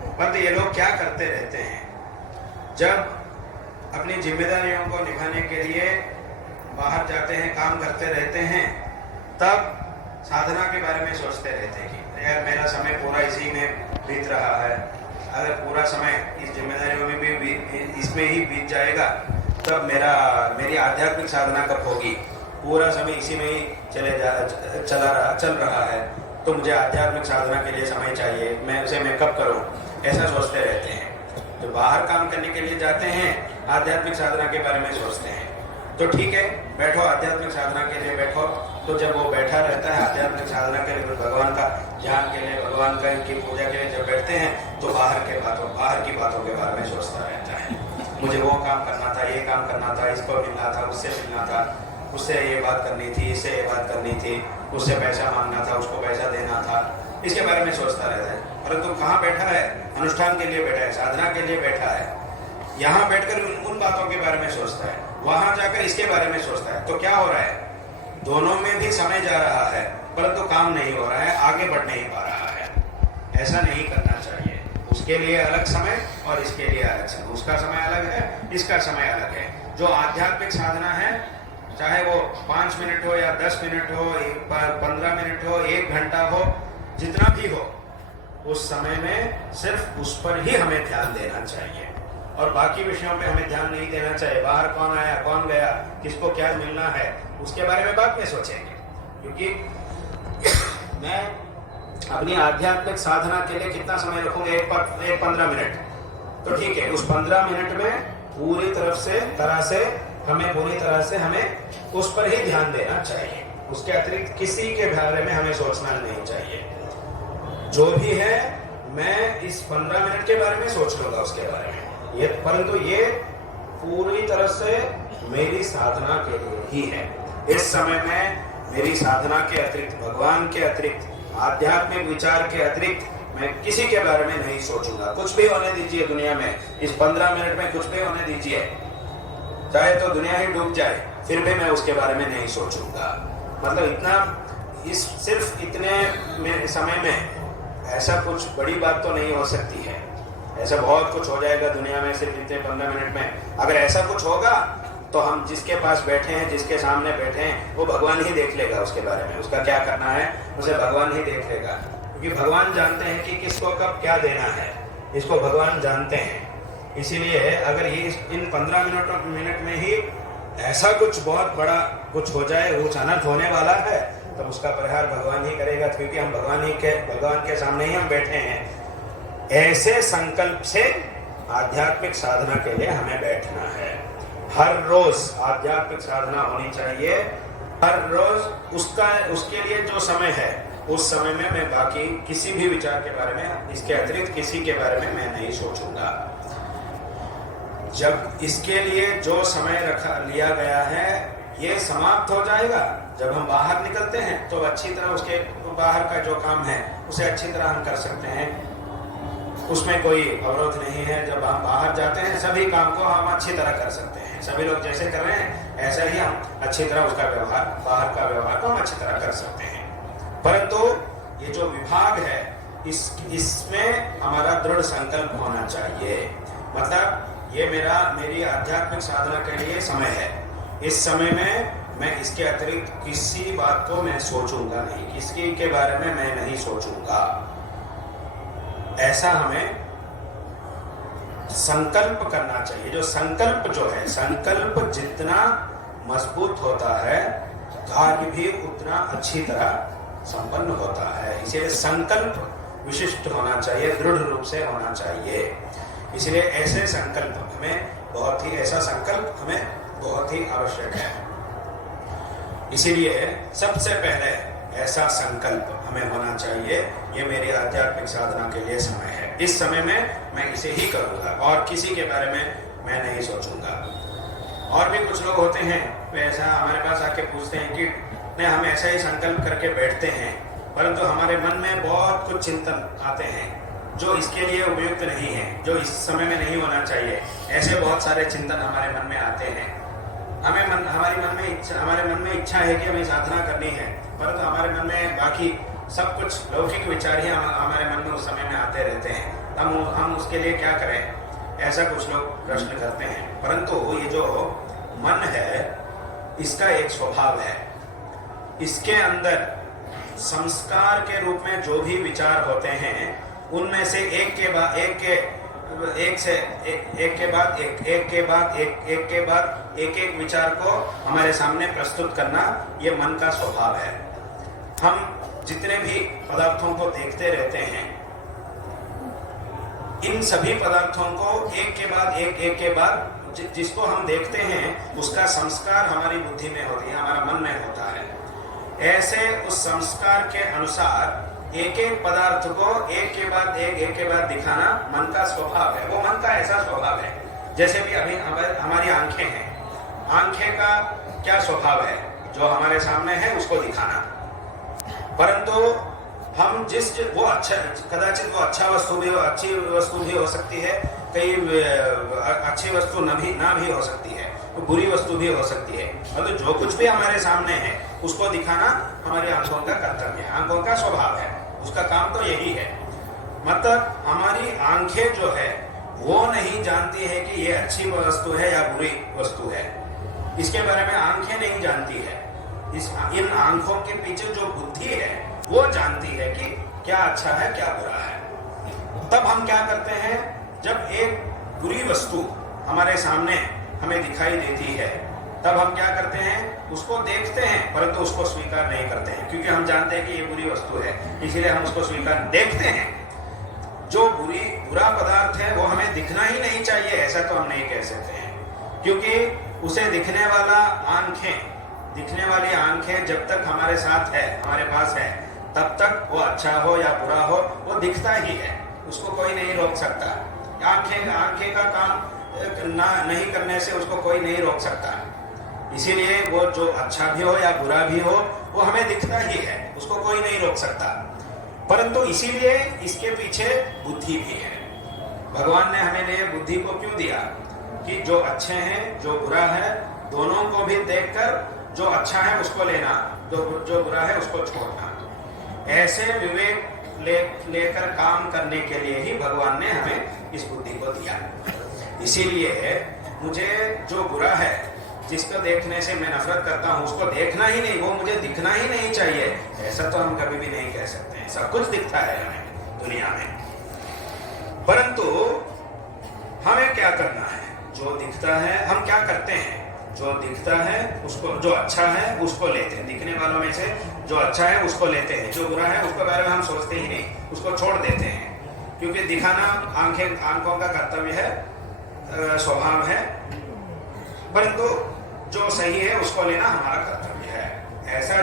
परंतु ये लोग क्या करते रहते हैं, जब अपनी जिम्मेदारियों को निभाने के लिए बाहर जाते हैं, काम करते रहते हैं, तब साधना के बारे में सोचते रहते हैं कि यार मेरा समय पूरा इसी में बीत रहा है, अगर पूरा समय इस जिम्मेदारियों में भी इसमें ही बीत जाएगा तब मेरी आध्यात्मिक साधना कब होगी, पूरा समय इसी में ही चल रहा है, तो मुझे आध्यात्मिक साधना के लिए समय चाहिए, मैं कब करूं, ऐसा सोचते रहते हैं। तो बाहर काम करने के लिए जाते हैं, आध्यात्मिक साधना के बारे में सोचते हैं, तो ठीक है बैठो, आध्यात्मिक साधना के लिए बैठो। तो जब वो बैठा रहता है आध्यात्मिक साधना के लिए, भगवान का ध्यान के लिए, भगवान की पूजा के लिए जब बैठते हैं, तो बाहर की बातों के बारे में सोचता रहता है। मुझे वो काम करना था, ये काम करना था, इसको मिलना था, उससे मिलना था, उससे ये बात करनी थी, इससे ये बात करनी थी, उससे पैसा मांगना था, उसको पैसा देना था, इसके बारे में सोचता रहता है। परंतु कहाँ बैठा है, अनुष्ठान के लिए बैठा है, साधना के लिए बैठा है, यहाँ बैठकर उन बातों के बारे में सोचता है, वहां जाकर इसके बारे में सोचता है। तो क्या हो रहा है, दोनों में भी समय जा रहा है, परंतु काम नहीं हो रहा है, आगे बढ़ नहीं पा रहा है। ऐसा नहीं करना चाहिए। उसके लिए अलग समय और इसके लिए अलग समय, उसका समय अलग है, इसका समय अलग है। जो आध्यात्मिक साधना है, चाहे वो 5 मिनट हो या 10 मिनट हो, 15 मिनट हो, 1 घंटा हो, जितना भी हो, उस समय में सिर्फ उस पर ही हमें ध्यान देना चाहिए और बाकी विषयों पे हमें ध्यान नहीं देना चाहिए। बाहर कौन आया, कौन गया, किसको क्या मिलना है, उसके बारे में बाद में सोचेंगे। क्योंकि मैं अपनी आध्यात्मिक साधना के लिए कितना समय रखूंगा, 15 मिनट, तो ठीक है, उस 15 मिनट में पूरी तरह से हमें उस पर ही ध्यान देना चाहिए। उसके अतिरिक्त किसी के बारे में हमें सोचना नहीं चाहिए। जो भी है मैं इस 15 मिनट के बारे में सोच लूंगा, उसके बारे में परंतु ये पूरी तरह से मेरी साधना के लिए ही है। इस समय में मेरी साधना के अतिरिक्त, भगवान के अतिरिक्त, आध्यात्मिक विचार के अतिरिक्त मैं किसी के बारे में नहीं सोचूंगा। कुछ भी होने दीजिए दुनिया में, इस 15 मिनट में कुछ भी होने दीजिए, चाहे तो दुनिया ही डूब जाए, फिर भी मैं उसके बारे में नहीं सोचूंगा। मतलब सिर्फ इतने समय में ऐसा कुछ बड़ी बात तो नहीं हो सकती है। ऐसा बहुत कुछ हो जाएगा दुनिया में सिर्फ इतने 15 मिनट में। अगर ऐसा कुछ होगा तो हम जिसके पास बैठे हैं, जिसके सामने बैठे हैं, वो भगवान ही देख लेगा उसके बारे में, उसका क्या करना है उसे भगवान ही देख लेगा। क्योंकि भगवान जानते हैं कि किसको कब क्या देना है, इसको भगवान जानते हैं। इसीलिए अगर ये इन 15 मिनट में ही ऐसा कुछ बहुत बड़ा कुछ हो जाए, कुछ अनर्थ होने वाला है, तो उसका परिहार भगवान ही करेगा। क्योंकि हम भगवान के सामने ही हम बैठे हैं। ऐसे संकल्प से आध्यात्मिक साधना के लिए हमें बैठना है। हर रोज आध्यात्मिक साधना होनी चाहिए। हर रोज उसके लिए जो समय है, उस समय में मैं बाकी किसी भी विचार के बारे में, इसके अतिरिक्त किसी के बारे में मैं नहीं सोचूंगा। जब इसके लिए जो समय लिया गया है ये समाप्त हो जाएगा, जब हम बाहर निकलते हैं तो अच्छी तरह उसके बाहर का जो काम है उसे अच्छी तरह हम कर सकते हैं, उसमें कोई अवरोध नहीं है। जब हम बाहर जाते हैं सभी काम को हम अच्छी तरह कर सकते हैं। सभी लोग जैसे कर रहे हैं ऐसा ही हम अच्छी तरह उसका व्यवहार, बाहर का व्यवहार को हम अच्छी तरह कर सकते हैं। परंतु ये जो विभाग है इसमें हमारा दृढ़ संकल्प होना चाहिए। मतलब ये मेरी आध्यात्मिक साधना के लिए समय है। इस समय में मैं इसके अतिरिक्त किसी बात को मैं सोचूंगा नहीं, किसी के बारे में मैं नहीं सोचूंगा। ऐसा हमें संकल्प करना चाहिए। जो संकल्प जितना मजबूत होता है, कार्य भी उतना अच्छी तरह संपन्न होता है। इसलिए संकल्प विशिष्ट होना चाहिए, दृढ़ रूप से होना चाहिए। इसलिए ऐसा संकल्प हमें बहुत ही आवश्यक है। इसीलिए सबसे पहले ऐसा संकल्प हमें होना चाहिए, ये मेरी आध्यात्मिक साधना के लिए समय है, इस समय में मैं इसे ही करूंगा और किसी के बारे में मैं नहीं सोचूंगा। और भी कुछ लोग होते हैं वे ऐसा हमारे पास आके पूछते हैं कि नहीं, हम ऐसा ही संकल्प करके बैठते हैं, परंतु हमारे मन में बहुत कुछ चिंतन आते हैं जो इसके लिए उपयुक्त नहीं है, जो इस समय में नहीं होना चाहिए। ऐसे बहुत सारे चिंतन हमारे मन में आते हैं। हमारे मन में इच्छा है कि हमें साधना करनी है, परंतु हमारे मन में बाकी सब कुछ लौकिक विचार ही हमारे मन में उस समय में आते रहते हैं। हम उसके लिए क्या करें, ऐसा कुछ लोग प्रश्न करते हैं। परंतु ये जो मन है, इसका एक स्वभाव है। इसके अंदर संस्कार के रूप में जो भी विचार होते हैं, उनमें से एक के बाद एक विचार को हमारे सामने प्रस्तुत करना, ये मन का स्वभाव है। हम जितने भी पदार्थों को देखते रहते हैं, इन सभी पदार्थों को एक के बाद जिसको हम देखते हैं, उसका संस्कार हमारी बुद्धि में होती है, हमारा मन में होता है। ऐसे उस संस्कार के अनुसार एक पदार्थ को एक के बाद दिखाना मन का स्वभाव है। वो मन का ऐसा स्वभाव है, जैसे भी अभी हमारी आंखें हैं, आंखें का क्या स्वभाव है, जो हमारे सामने है उसको दिखाना। परंतु हम कदाचित वो अच्छा वस्तु भी हो, अच्छी वस्तु भी हो सकती है, कई अच्छी वस्तु ना भी हो सकती है, तो बुरी वस्तु भी हो सकती है। मतलब जो कुछ भी हमारे सामने है उसको दिखाना हमारी आंखों का कर्तव्य है, आंखों का स्वभाव है, उसका काम तो यही है। मतलब हमारी आंखें जो है वो नहीं जानती है कि ये अच्छी वस्तु है या बुरी वस्तु है, इसके बारे में आंखें नहीं जानती है। इन आंखों के पीछे जो बुद्धि है वो जानती है कि क्या अच्छा है क्या बुरा है। तब हम क्या करते हैं, जब एक बुरी वस्तु हमारे सामने हमें दिखाई देती है, तब हम क्या करते हैं, उसको देखते हैं, परंतु उसको स्वीकार नहीं करते हैं, क्योंकि हम जानते हैं कि ये बुरी वस्तु है, इसीलिए हम उसको स्वीकार देखते हैं। जो बुरा पदार्थ है वो हमें दिखना ही नहीं चाहिए, ऐसा तो हम नहीं कह सकते हैं, क्योंकि उसे दिखने वाली आंखें जब तक हमारे साथ है, हमारे पास है, तब तक वो अच्छा हो या बुरा हो, वो दिखता ही है, उसको कोई नहीं रोक सकता। आंखें का काम नहीं करने से उसको कोई नहीं रोक सकता। इसीलिए वो जो अच्छा भी हो या बुरा भी हो, वो हमें दिखता ही है, उसको कोई नहीं रोक सकता। परंतु इसीलिए इसके पीछे बुद्धि भी है। भगवान ने हमें लिए बुद्धि को क्यों दिया, कि जो अच्छे हैं जो बुरा है दोनों को भी देखकर जो अच्छा है उसको लेना, जो बुरा है उसको छोड़ना। ऐसे विवेक लेकर काम करने के लिए ही भगवान ने हमें इस बुद्धि को दिया। इसीलिए मुझे जो बुरा है, जिसको देखने से मैं नफरत करता हूँ, उसको देखना ही नहीं, वो मुझे दिखना ही नहीं चाहिए, ऐसा तो हम कभी भी नहीं कह सकते हैं। सब कुछ दिखता है हमें दुनिया में, परंतु हमें क्या करना है, जो दिखता है हम क्या करते हैं, जो दिखता है उसको, जो अच्छा है उसको लेते हैं, दिखने वालों में से जो अच्छा है उसको लेते हैं, जो बुरा है उसके बारे में हम सोचते ही नहीं, उसको छोड़ देते हैं, क्योंकि दिखाना आंखों का कर्तव्य है, स्वभाव है, परंतु जो सही है उसको लेना हमारा कर्तव्य है। ऐसा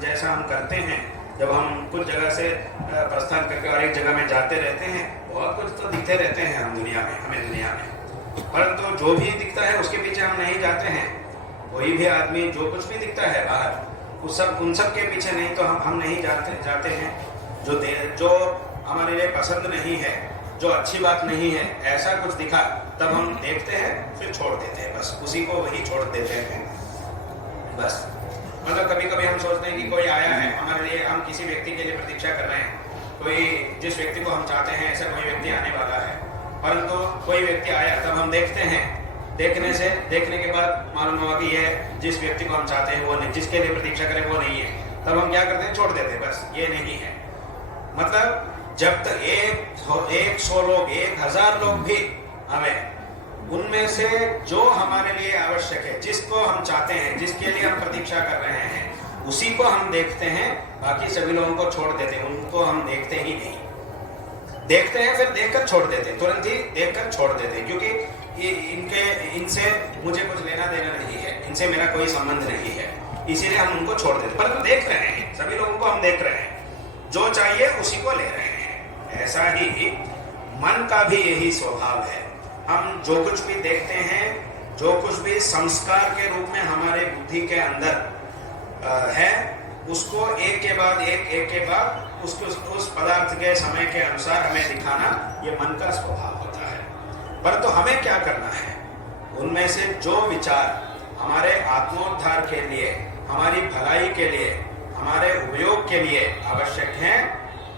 जैसा हम करते हैं, जब हम कुछ जगह से प्रस्थान करके और एक जगह में जाते रहते हैं, बहुत कुछ तो दिखते रहते हैं हमें दुनिया में, परंतु जो भी दिखता है उसके पीछे हम नहीं जाते हैं। कोई भी आदमी जो कुछ भी दिखता है बाहर, उन सब के पीछे नहीं तो हम नहीं जाते हैं। जो हमारे लिए पसंद नहीं है, जो अच्छी बात नहीं है, ऐसा कुछ दिखा तब हम देखते हैं, फिर छोड़ देते हैं, बस उसी को वही छोड़ देते हैं बस। मतलब कभी कभी हम सोचते हैं कि कोई आया है हमारे लिए, हम किसी व्यक्ति के लिए प्रतीक्षा कर रहे हैं, कोई जिस व्यक्ति को हम चाहते हैं ऐसा कोई व्यक्ति आने वाला है, परंतु कोई व्यक्ति आया, तब हम देखते हैं, देखने के बाद मालूम हुआ कि ये जिस व्यक्ति को हम चाहते हैं वो नहीं, जिसके लिए प्रतीक्षा करें वो नहीं है, तब हम क्या करते हैं, छोड़ देते हैं, बस ये नहीं है। मतलब जब तक 100 लोग 1000 लोग भी हमें, उनमें से जो हमारे लिए आवश्यक है, जिसको हम चाहते हैं, जिसके लिए हम प्रतीक्षा कर रहे हैं, उसी को हम देखते हैं, बाकी सभी लोगों को छोड़ देते हैं, उनको हम देखते ही नहीं। देखते हैं फिर देखकर छोड़ देते हैं, तुरंत ही देखकर छोड़ देते हैं, क्योंकि इनसे मुझे कुछ लेना देना नहीं है, इनसे मेरा कोई संबंध नहीं है, इसीलिए हम उनको छोड़ देते हैं। परंतु देख रहे हैं, सभी लोगों को हम देख रहे हैं, जो चाहिए उसी को ले रहे हैं। ऐसा ही मन का भी यही स्वभाव है। हम जो कुछ भी देखते हैं, जो कुछ भी संस्कार के रूप में हमारे बुद्धि के अंदर है, उसको एक के बाद एक उसको उस पदार्थ के समय के अनुसार हमें दिखाना, ये मन का स्वभाव होता है। परंतु हमें क्या करना है, उनमें से जो विचार हमारे आत्मोद्धार के लिए, हमारी भलाई के लिए, हमारे उपयोग के लिए आवश्यक हैं,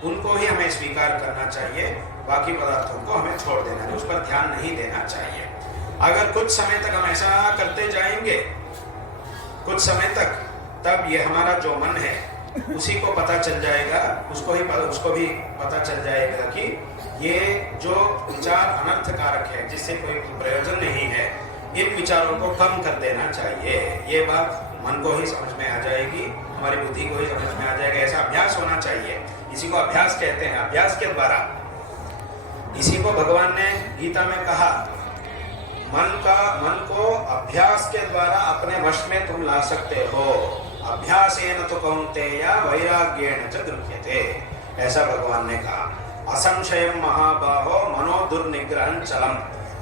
उनको ही हमें स्वीकार करना चाहिए। बाकी पदार्थों को हमें छोड़ देना है, उस पर ध्यान नहीं देना चाहिए। अगर कुछ समय तक हम ऐसा करते जाएंगे, कुछ समय तक, तब ये हमारा जो मन है उसी को पता चल जाएगा, उसको भी पता चल जाएगा कि ये जो विचार अनर्थकारक है, जिससे कोई प्रयोजन नहीं है, इन विचारों को कम कर देना चाहिए। ये बात मन को ही समझ में आ जाएगी, हमारी बुद्धि को ही समझ में आ जाएगा। ऐसा अभ्यास होना चाहिए, इसी को अभ्यास कहते हैं। अभ्यास के द्वारा, इसी को भगवान ने गीता में कहा, मन को अभ्यास के द्वारा अपने वश में तुम ला सकते हो। अभ्यासेन तो कौन्तेय वैराग्येण च गृह्यते, ऐसा भगवान ने कहा। असंशयं महाबाहो मनो दुर्निग्रहं चलम,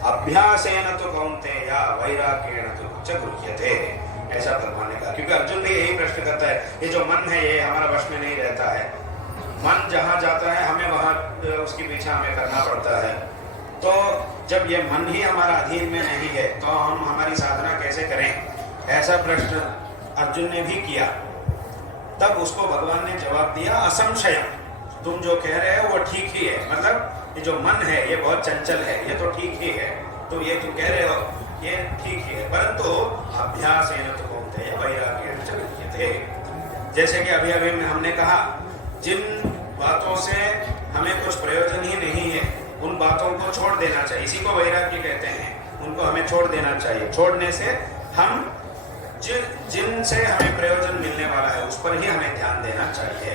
अभ्यासेन तो कौन्तेय वैराग्येण च गृह्यते, ऐसा भगवान ने कहा। क्योंकि अर्जुन भी यही प्रश्न करता है, ये जो मन है ये हमारा वश में नहीं रहता है, मन जहां जाता है हमें वहां उसके पीछे हमें करना पड़ता है। तो जब ये मन ही हमारा अधीन में नहीं है तो हम हमारी साधना कैसे करें, ऐसा प्रश्न अर्जुन ने भी किया। तब उसको भगवान ने जवाब दिया, असंशय, तुम जो कह रहे हो वो ठीक ही है। मतलब ये जो मन है ये बहुत चंचल है, ये तो ठीक ही है, तो ये तुम कह रहे हो ये ठीक ही है। परंतु अभ्यासेन तो कौन्तेय वैराग्येण च गृह्यते, जैसे कि अभी अभी हमने कहा, जिन बातों से हमें कुछ प्रयोजन ही नहीं है उन बातों को छोड़ देना चाहिए, इसी को वैराग्य कहते हैं। उनको हमें छोड़ देना चाहिए। छोड़ने से हम जिनसे हमें प्रयोजन मिलने वाला है उस पर ही हमें ध्यान देना चाहिए।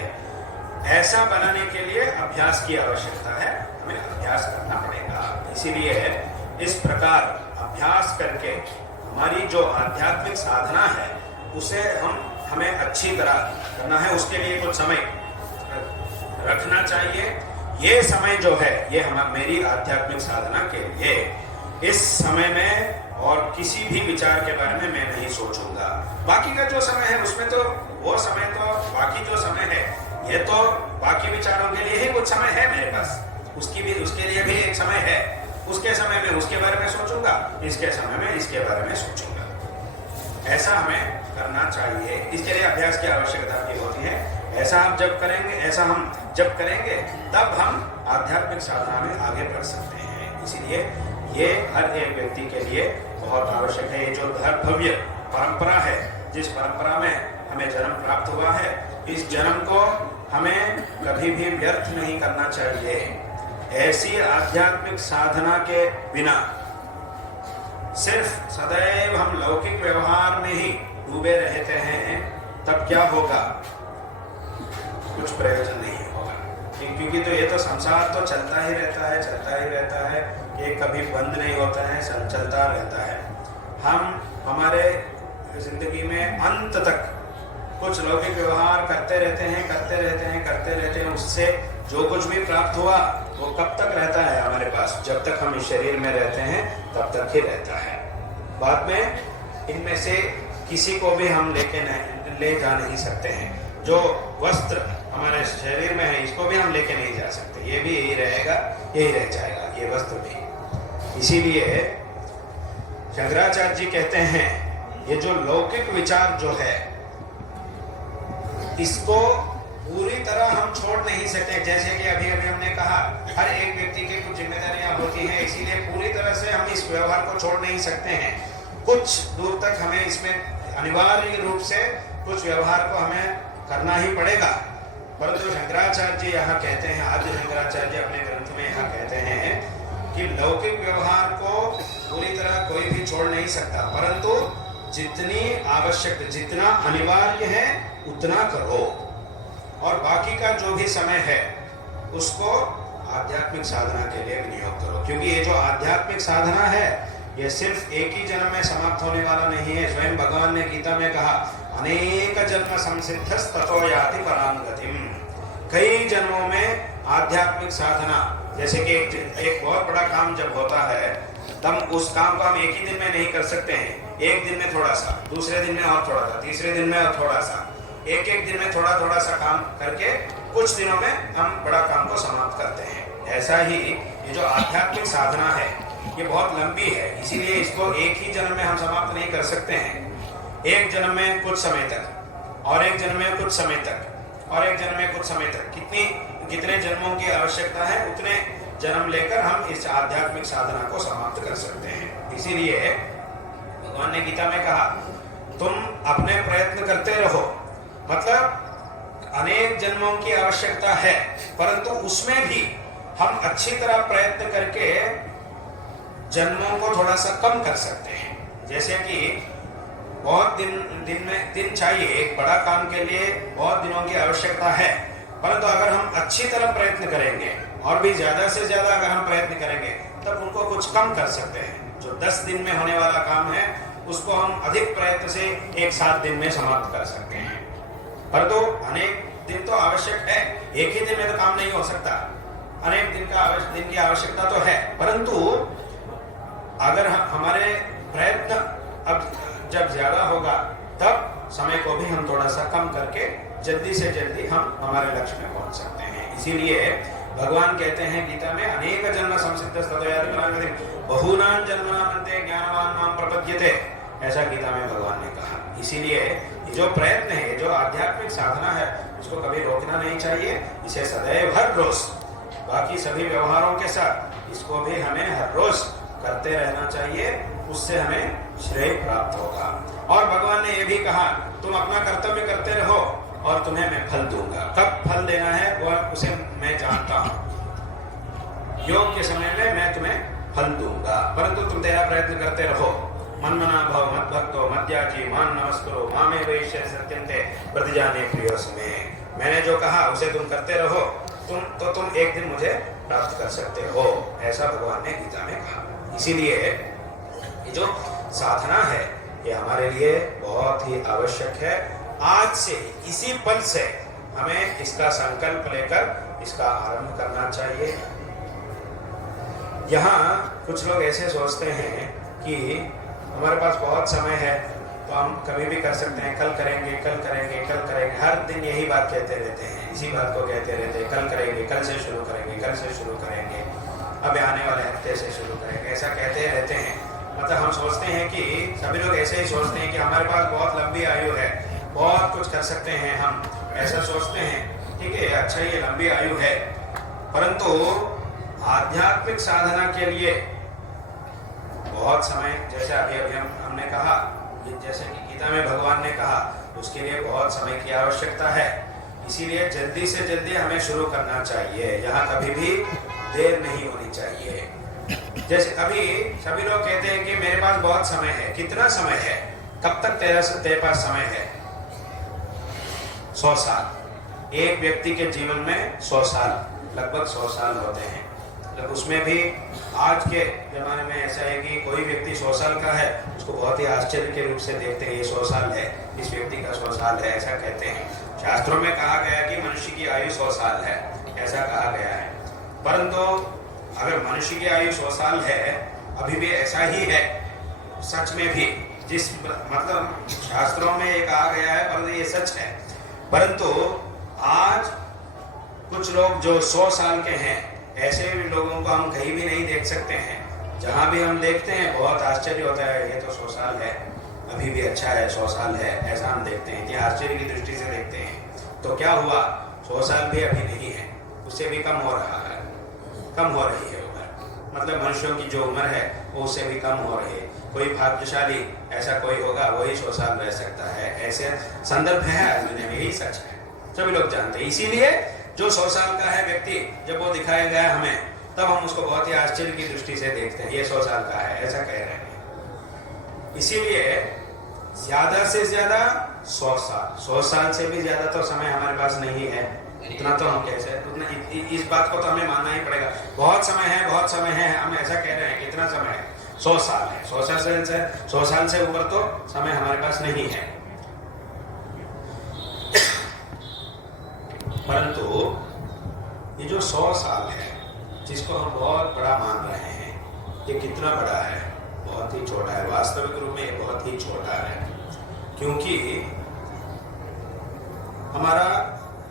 ऐसा बनाने के लिए अभ्यास की आवश्यकता है, हमें अभ्यास करना पड़ेगा। इसीलिए इस प्रकार अभ्यास करके हमारी जो आध्यात्मिक साधना है उसे हमें अच्छी तरह करना है। उसके लिए कुछ समय रखना चाहिए। ये समय जो है ये मेरी आध्यात्मिक साधना के लिए, इस समय में और किसी भी विचार के बारे में मैं नहीं सोचूंगा। बाकी का जो समय है उसमें तो वो समय तो बाकी जो समय है ये तो बाकी विचारों के लिए ही कुछ समय है मेरे पास, उसके लिए भी एक समय है। उसके समय में उसके बारे में सोचूंगा, इसके समय में इसके बारे में सोचूंगा। ऐसा हमें करना चाहिए। इसके लिए अभ्यास की आवश्यकता भी होती है। ऐसा हम जब करेंगे तब हम आध्यात्मिक साधना में आगे बढ़ सकते हैं। इसीलिए ये हर एक व्यक्ति के लिए बहुत आवश्यक है। ये जो भव्य परंपरा है, जिस परंपरा में हमें जन्म प्राप्त हुआ है, इस जन्म को हमें कभी भी व्यर्थ नहीं करना चाहिए। ऐसी आध्यात्मिक साधना के बिना सिर्फ सदैव हम लौकिक व्यवहार में ही डूबे रहते हैं, तब क्या होगा, कुछ प्रयोजन नहीं होगा। क्योंकि तो ये तो संसार तो चलता ही रहता है, ये कभी बंद नहीं होता है, चलता रहता है। हम हमारे जिंदगी में अंत तक कुछ लौकिक व्यवहार करते रहते हैं। उससे जो कुछ भी प्राप्त हुआ वो कब तक रहता है हमारे पास, जब तक हम इस शरीर में रहते हैं तब तक ही रहता है। बाद में इनमें से किसी को भी हम ले जा नहीं सकते हैं। जो वस्त्र हमारे शरीर में है इसको भी हम लेके नहीं जा सकते, ये भी यही रहेगा, यही रह जाएगा, ये वस्त्र भी। इसीलिए शंकराचार्य जी कहते हैं ये जो लौकिक विचार जो है इसको पूरी तरह हम छोड़ नहीं सकते। जैसे कि अभी हमने कहा हर एक व्यक्ति की कुछ जिम्मेदारियां होती हैं, इसीलिए पूरी तरह से हम इस व्यवहार को छोड़ नहीं सकते हैं। कुछ दूर तक हमें इसमें अनिवार्य रूप से कुछ व्यवहार को हमें करना ही पड़ेगा। परंतु शंकराचार्य जी यहाँ कहते हैं, आद्य शंकराचार्य जी अपने ग्रंथ में यहाँ कहते हैं कि लौकिक व्यवहार को पूरी तरह कोई भी छोड़ नहीं सकता, परंतु जितनी आवश्यक, जितना अनिवार्य है उतना करो, और बाकी का जो भी समय है उसको आध्यात्मिक साधना के लिए विनियोग करो। क्योंकि ये जो आध्यात्मिक साधना है ये सिर्फ एक ही जन्म में समाप्त होने वाला नहीं है। स्वयं भगवान ने गीता में कहा, अनेक जन्म संसिद्धस् ततो याति परां गतिम्। कई जन्मों में आध्यात्मिक साधना, जैसे कि एक बहुत बड़ा काम जब होता है तब उस काम को हम एक ही दिन में नहीं कर सकते हैं। एक दिन में थोड़ा सा, दूसरे दिन में और थोड़ा सा, तीसरे दिन में और थोड़ा सा, एक एक दिन में थोड़ा थोड़ा सा काम करके कुछ दिनों में हम बड़ा काम को समाप्त करते हैं। ऐसा ही ये जो आध्यात्मिक साधना है ये बहुत लंबी है, इसीलिए इसको एक ही जन्म में हम समाप्त नहीं कर सकते हैं। एक जन्म में कुछ समय तक, और एक जन्म में कुछ समय तक, और एक जन्म में कुछ समय तक, कितने जन्मों की आवश्यकता है उतने जन्म लेकर हम इस आध्यात्मिक साधना को समाप्त कर सकते हैं। इसीलिए भगवान ने गीता में कहा तुम अपने प्रयत्न करते रहो, मतलब अनेक जन्मों की आवश्यकता है, परंतु उसमें भी हम अच्छी तरह प्रयत्न करके जन्मों को थोड़ा सा कम कर सकते हैं। जैसे कि बहुत दिन चाहिए, एक बड़ा काम के लिए बहुत दिनों की आवश्यकता है, परंतु अगर हम अच्छी तरह प्रयत्न करेंगे और भी ज्यादा से ज्यादा अगर हम प्रयत्न करेंगे तब उनको कुछ कम कर सकते हैं। जो 10 दिन में होने वाला काम है उसको हम अधिक प्रयत्न से 1-7 दिन में समाप्त कर सकते हैं। परंतु अनेक दिन तो आवश्यक है, एक ही दिन में तो काम नहीं हो सकता, अनेक दिन की आवश्यकता तो है, परंतु अगर हमारे प्रयत्न अब जब ज्यादा होगा तब समय को भी हम थोड़ा सा कम करके जल्दी से जल्दी हम हमारे लक्ष्य में पहुंच सकते हैं। इसीलिए भगवान कहते हैं गीता में अनेक जन्म संसिद्ध बहूनां जन्मनामन्ते ज्ञानवान मां प्रपद्यते, ऐसा गीता में भगवान ने कहा। इसीलिए जो प्रयत्न है, जो आध्यात्मिक साधना है, उसको कभी रोकना नहीं चाहिए, इसे सदैव हर रोज बाकी सभी व्यवहारों के साथ इसको भी हमें हर रोज करते रहना चाहिए, उससे हमें श्रेय प्राप्त होगा। और भगवान ने यह भी कहा तुम अपना कर्तव्य करते रहो और तुम्हें मैं फल दूंगा। कब फल देना है वह उसे मैं जानता हूं, योग्य समय में मैं तुम्हें फल दूंगा, परंतु तुम तेरा प्रयत्न करते रहो। मन्मना भव मद्भक्तो मद्याजी मान नमस्कुरो मामे वैश्य सत्यन्ते प्रतिजाने प्रियोस्मे। मैंने जो कहा उसे तुम करते रहो, तुम एक दिन मुझे प्राप्त कर सकते हो, ऐसा भगवान ने गीता में कहा। इसीलिए ये जो साधना है ये हमारे लिए बहुत ही आवश्यक है। आज से इसी पल से हमें इसका संकल्प लेकर इसका आरंभ करना चाहिए। यहाँ कुछ लोग ऐसे सोचते हैं कि हमारे पास बहुत समय है तो हम कभी भी कर सकते हैं, कल करेंगे कल करेंगे कल करेंगे, हर दिन यही बात कहते रहते हैं, इसी बात को कहते रहते हैं, कल करेंगे, कल से शुरू करेंगे, कल से शुरू करेंगे, अब आने वाले हफ्ते से शुरू करेंगे, ऐसा कहते रहते हैं। मतलब हम सोचते हैं कि सभी लोग ऐसे ही सोचते हैं कि हमारे पास बहुत लंबी आयु है, बहुत कुछ कर सकते हैं, हम ऐसा सोचते हैं। ठीक है, अच्छा ये लंबी आयु है, परंतु आध्यात्मिक साधना के लिए बहुत समय, जैसे अभी हमने कहा, जैसे कि गीता में भगवान ने कहा, उसके लिए बहुत समय की आवश्यकता है। इसीलिए जल्दी से जल्दी हमें शुरू करना चाहिए, यहाँ कभी भी देर नहीं होनी चाहिए। जैसे अभी सभी लोग कहते हैं कि मेरे पास बहुत समय है। कितना समय है? कब तक तेरे पास समय है? 100 साल। एक व्यक्ति के जीवन में 100 साल, लगभग 100 साल होते हैं। उसमें भी आज के जमाने में ऐसा है कि कोई व्यक्ति 100 साल का है, उसको बहुत ही आश्चर्य के रूप से देखते हैं, ये 100 साल है, इस व्यक्ति का 100 साल है, ऐसा कहते हैं। शास्त्रों में कहा गया कि मनुष्य की आयु 100 साल है, ऐसा कहा गया है। परंतु अगर मनुष्य की आयु 100 साल है, अभी भी ऐसा ही है सच में भी, जिस मतलब शास्त्रों में ये कहा गया है, परंतु ये सच है। परंतु आज कुछ लोग जो 100 साल के हैं, ऐसे भी लोगों को हम कहीं भी नहीं देख सकते हैं। जहां भी हम देखते हैं बहुत आश्चर्य होता है, ये तो 100 साल है, अभी भी अच्छा है, 100 साल है, ऐसा हम देखते हैं, ये आश्चर्य की दृष्टि से देखते हैं। तो क्या हुआ, 100 साल भी अभी नहीं है, उससे भी कम हो रहा है, कम हो रही है उम्र। मतलब मनुष्यों की जो उम्र है वो उससे भी कम हो रही है। कोई भाग्यशाली ऐसा कोई होगा, वही 100 साल रह सकता है, ऐसे संदर्भ है दुनिया में, यही सच है, सभी लोग जानते हैं। इसीलिए जो 100 साल का है व्यक्ति, जब वो दिखाया गया हमें, तब हम उसको बहुत ही आश्चर्य की दृष्टि से देखते हैं, ये 100 साल का है, ऐसा कह रहे हैं। इसीलिए ज्यादा से ज्यादा 100 साल, 100 साल से भी ज्यादा तो समय हमारे पास नहीं है, इतना तो हम कैसे, इस बात को तो हमें मानना ही पड़ेगा। बहुत समय है, बहुत समय है, हम ऐसा कह रहे हैं, कितना समय है? 100 साल है। 100 साल से ऊपर तो समय हमारे पास नहीं है। परंतु ये जो 100 साल है, जिसको हम बहुत बड़ा मान रहे हैं, ये कितना बड़ा है? बहुत ही छोटा है। वास्तविक रूप में ये बहुत ही छोटा है, क्योंकि हमारा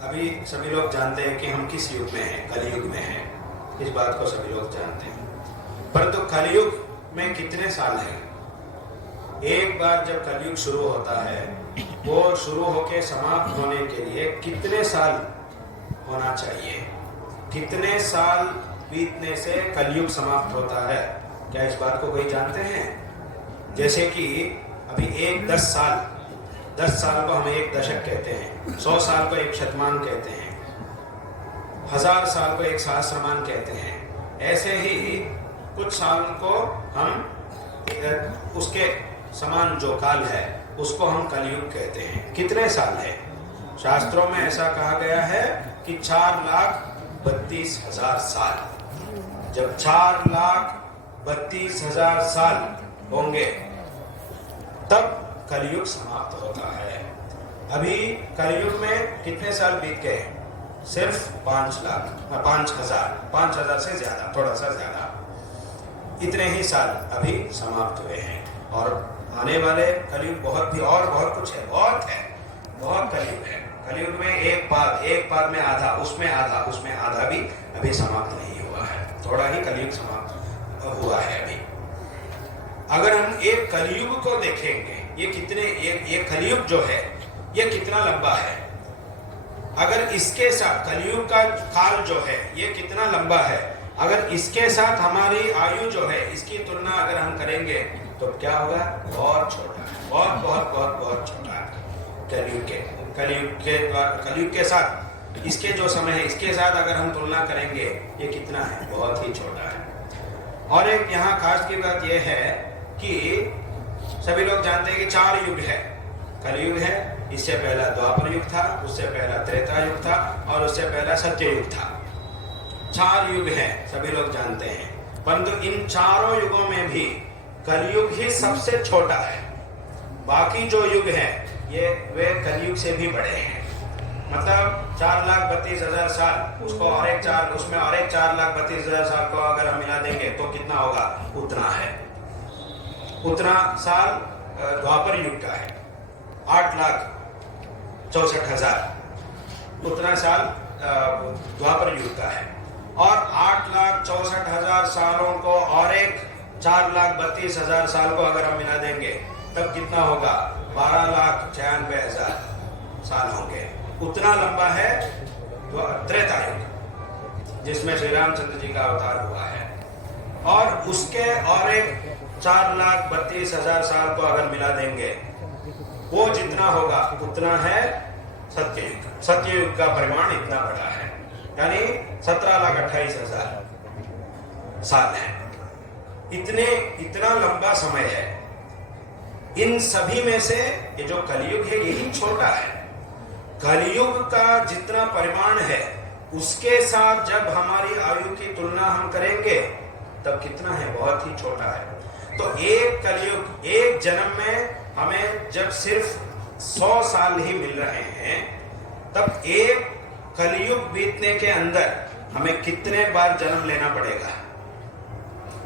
अभी सभी लोग जानते हैं कि हम किस युग में हैं, कलयुग में हैं। इस बात को सभी लोग जानते हैं। परंतु कलयुग में कितने साल हैं? एक बार जब कलयुग शुरू होता है, वो शुरू होके समाप्त होने के लिए कितने साल होना चाहिए? कितने साल बीतने से कलयुग समाप्त होता है? क्या इस बात को कोई जानते हैं? जैसे कि अभी 10 साल को हम एक दशक कहते हैं, 100 साल को एक शतमान कहते हैं, 1000 साल को एक सहस्रमान कहते हैं। ऐसे ही कुछ साल को हम उसके समान जो काल है उसको हम कलयुग कहते हैं। कितने साल है? शास्त्रों में ऐसा कहा गया है कि 4,32,000 साल। जब 4,32,000 साल होंगे तब कलयुग समाप्त होता है। अभी कलयुग में कितने साल बीत गए? सिर्फ 5,000 से ज्यादा, थोड़ा सा ज्यादा, इतने ही साल अभी समाप्त हुए हैं। और आने वाले कलयुग बहुत कुछ है, बहुत कलयुग है। कलयुग में एक पाद में आधा, उसमें आधा भी अभी समाप्त नहीं हुआ है। थोड़ा ही कलयुग समाप्त हुआ है अभी। अगर हम एक कलयुग को देखेंगे, ये कलयुग जो है ये कितना लंबा है? अगर इसके साथ कलयुग का काल जो है ये कितना लंबा है, अगर इसके साथ हमारी आयु जो है इसकी तुलना अगर हम करेंगे तो क्या होगा? बहुत छोटा है, बहुत छोटा है। कलयुग के साथ इसके जो समय है इसके साथ अगर हम तुलना करेंगे ये कितना है? बहुत ही छोटा है। और एक यहाँ खास की बात यह है कि सभी लोग जानते हैं कि 4 युग है। कलयुग है, इससे पहला द्वापर युग था, उससे पहला त्रेता युग था और उससे पहला सत्य युग था। 4 युग हैं, सभी लोग जानते हैं। परंतु इन चारों युगों में भी कलयुग ही सबसे छोटा है। बाकी जो युग हैं वे कलयुग से भी बड़े हैं। मतलब 4,32,000 साल, उसमें और एक 4,32,000 साल को अगर हम मिला देंगे तो कितना होगा? उतना है। उतना साल द्वापर युग का है, 8,64,000 उतना साल द्वापर युग का है। और 8,64,000 सालों को और एक 4,32,000 साल को अगर हम मिला देंगे तब कितना होगा? 12,96,000 साल होंगे। उतना लंबा है त्रेता युग, जिसमें श्री रामचंद्र जी का अवतार हुआ है। और उसके और एक 4,32,000 साल को अगर मिला देंगे, वो जितना होगा उतना है सत्ययुग। सत्ययुग का परिमाण इतना बड़ा है, यानी 17,28,000 साल है। इतना लंबा समय है। इन सभी में से ये जो कलयुग है यही छोटा है। कलयुग का जितना परिमाण है उसके साथ जब हमारी आयु की तुलना हम करेंगे तब कितना है? बहुत ही छोटा है। तो एक कलयुग, एक जन्म में हमें जब सिर्फ 100 साल ही मिल रहे हैं, तब एक कलयुग बीतने के अंदर हमें कितने बार जन्म लेना पड़ेगा?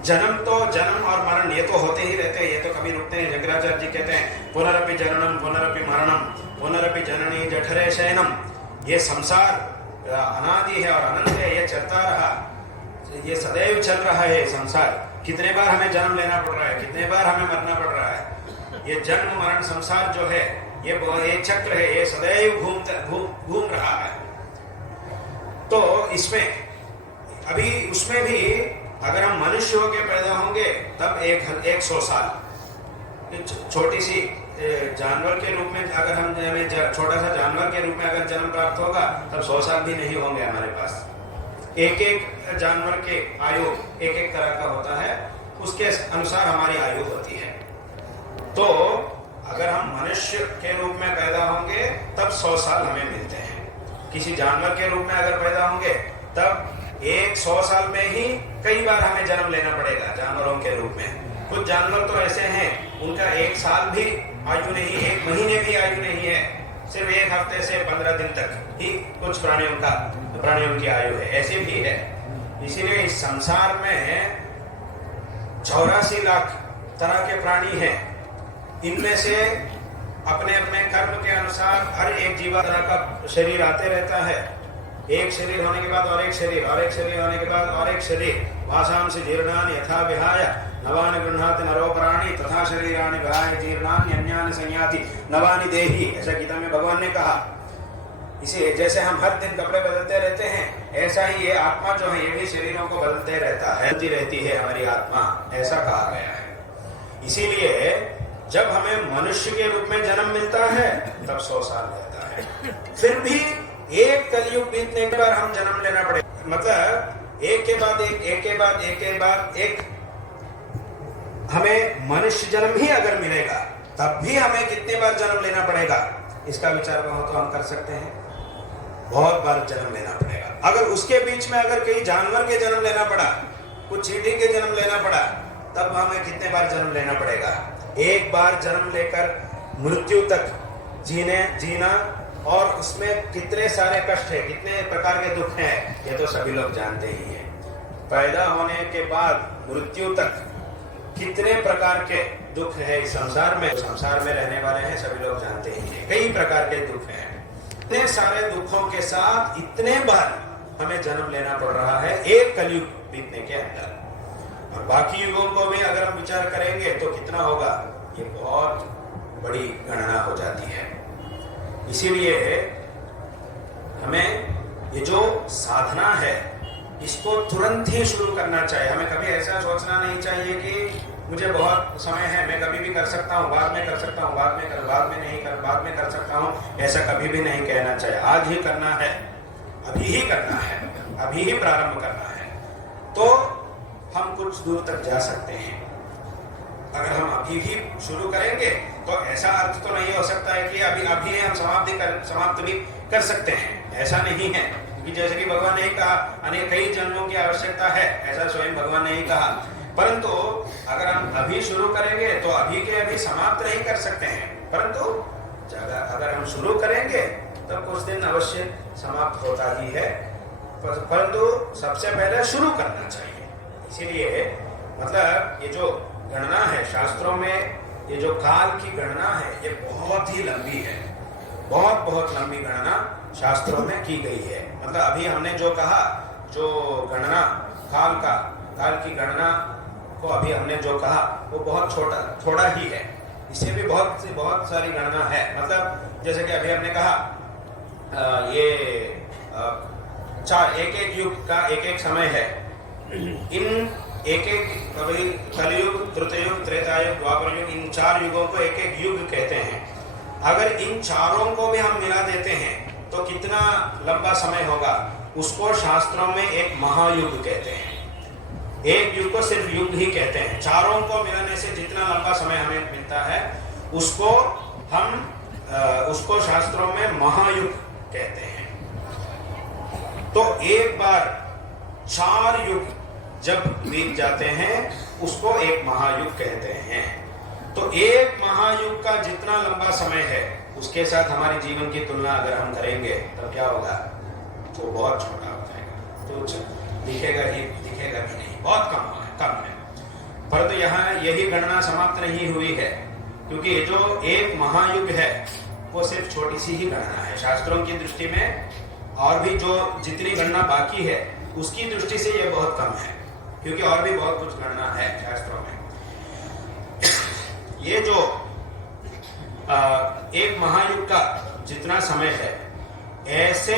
जन्म और मरण ये तो होते ही रहते हैं, ये तो कभी रुकते हैं। शंकराचार्य जी कहते हैं पुनरपि जननम पुनरपि मरणम पुनरपि जननी जठरे शयनम। ये संसार अनादि है और अनंत है, ये चलता रहा, ये सदैव चल रहा है संसार। कितने बार हमें जन्म लेना पड़ रहा है, कितने बार हमें मरना पड़ रहा है। ये जन्म मरण संसार जो है ये चक्र है, ये सदैव घूम रहा है। तो इसमें अभी उसमें भी अगर हम मनुष्य होके पैदा होंगे तब 100 साल, छोटी सी जानवर के रूप में अगर हमें छोटा सा जानवर के रूप में अगर जन्म प्राप्त होगा तब 100 साल भी नहीं होंगे हमारे पास। एक जानवर के आयु एक तरह का होता है, उसके अनुसार हमारी आयु होती है। तो अगर हम मनुष्य के रूप में पैदा होंगे तब 100 साल हमें मिलते हैं। किसी जानवर के रूप में अगर पैदा होंगे तब 100 साल में ही कई बार हमें जन्म लेना पड़ेगा जानवरों के रूप में। कुछ जानवर तो ऐसे हैं उनका 1 साल भी आयु नहीं, 1 महीने भी आयु नहीं है, सिर्फ 1 हफ्ते से 15 दिन तक ही कुछ प्राणियों की आयु है, ऐसे भी है। इसीलिए इस संसार में 84 लाख तरह के प्राणी हैं। इनमें से अपने अपने कर्म के अनुसार हर एक जीवात्मा का शरीर आते रहता है। एक शरीर होने के बाद और एक शरीर, और एक शरीर होने के बाद और एक शरीर। वासांसि जीर्णानि यथा विहाय नवानि गृह्णाति नरोपराणि तथा शरीराणि विहाय जीर्णानि अन्यानि संयाति नवानि देहि, ऐसा गीता में भगवान ने कहा। इसे जैसे हम हर दिन कपड़े बदलते रहते हैं, ऐसा ही ये आत्मा जो है ये भी शरीरों को बदलते रहता है, बदलती रहती है हमारी आत्मा, ऐसा कहा गया है। इसीलिए जब हमें मनुष्य के रूप में जन्म मिलता है तब 100 साल रहता है। फिर भी एक कलयुग बीतने के बाद हम जन्म लेना पड़ेगा, मतलब एक के बाद एक, एक के बाद एक के बाद एक, हमें मनुष्य जन्म ही अगर मिलेगा तब भी हमें कितने बार जन्म लेना पड़ेगा, इसका विचार कहो तो हम कर सकते हैं, बहुत बार जन्म लेना पड़ेगा। अगर उसके बीच में अगर कई जानवर के जन्म लेना पड़ा, कुछ चींटी के जन्म लेना पड़ा, तब हमें कितने बार जन्म लेना पड़ेगा। एक बार जन्म लेकर मृत्यु तक जीना और उसमें कितने सारे कष्ट है, कितने प्रकार के दुख हैं, ये तो सभी लोग जानते ही हैं। पैदा होने के बाद मृत्यु तक कितने प्रकार के दुख है इस संसार में, संसार में रहने वाले हैं सभी लोग जानते ही हैं, कई प्रकार के दुख हैं। इतने सारे दुखों के साथ इतने बार हमें जन्म लेना पड़ रहा है एक कलयुग बीतने के अंदर। और बाकी युगों को भी अगर हम विचार करेंगे तो कितना होगा, ये बहुत बड़ी गणना हो जाती है। इसीलिए हमें ये जो साधना है इसको तुरंत ही शुरू करना चाहिए। हमें कभी ऐसा सोचना नहीं चाहिए कि मुझे बहुत समय है, मैं कभी भी कर सकता हूँ, बाद में कर सकता हूँ, बाद में कर सकता हूँ, ऐसा कभी भी नहीं कहना चाहिए। आज ही करना है, अभी ही करना है, अभी ही प्रारंभ करना है, तो हम कुछ दूर तक जा सकते हैं। अगर हम अभी भी शुरू करेंगे तो ऐसा अर्थ तो नहीं हो सकता है कि अभी हम समाप्त भी कर सकते हैं, ऐसा नहीं है। क्योंकि जैसे कि भगवान ने कहा अनेक कई जन्मों की आवश्यकता है, ऐसा स्वयं भगवान ने ही कहा। परंतु अगर हम अभी शुरू करेंगे तो अभी के अभी समाप्त नहीं कर सकते हैं, परंतु अगर हम शुरू करेंगे तो कुछ दिन अवश्य समाप्त होता ही है, परंतु सबसे पहले शुरू करना चाहिए। इसीलिए मतलब ये जो गणना है शास्त्रों में, ये जो काल की गणना है ये बहुत ही लंबी है, बहुत लंबी गणना शास्त्रों में की गई है। मतलब अभी हमने जो कहा, जो गणना काल की गणना को अभी हमने जो कहा वो बहुत थोड़ा ही है, इससे भी बहुत सारी गणना है। मतलब जैसे कि अभी हमने कहा एक युग का एक समय है। इन एक कलयुग, त्रेतायुग, त्रेतायुग, द्वापर युग, इन 4 युगों को एक युग कहते हैं। अगर इन चारों को भी हम मिला देते हैं तो कितना लंबा समय होगा, उसको शास्त्रों में एक महायुग कहते हैं। एक युग को सिर्फ युग ही कहते हैं, चारों को मिलाने से जितना लंबा समय हमें मिलता है उसको शास्त्रों में महायुग कहते हैं। तो एक बार 4 युग जब बीत जाते हैं उसको एक महायुग कहते हैं। तो एक महायुग का जितना लंबा समय है उसके साथ हमारे जीवन की तुलना अगर हम करेंगे तो क्या होगा, तो बहुत छोटा हो जाएगा, तो दिखेगा भी नहीं, बहुत कम है। परंतु यहाँ यही गणना समाप्त नहीं हुई है, क्योंकि ये जो एक महायुग है वो सिर्फ छोटी सी ही गणना है शास्त्रों की दृष्टि में, और भी जो जितनी गणना बाकी है उसकी दृष्टि से ये बहुत कम है, क्योंकि और भी बहुत कुछ गणना है शास्त्रों में। ये जो एक महायुग का जितना समय है, ऐसे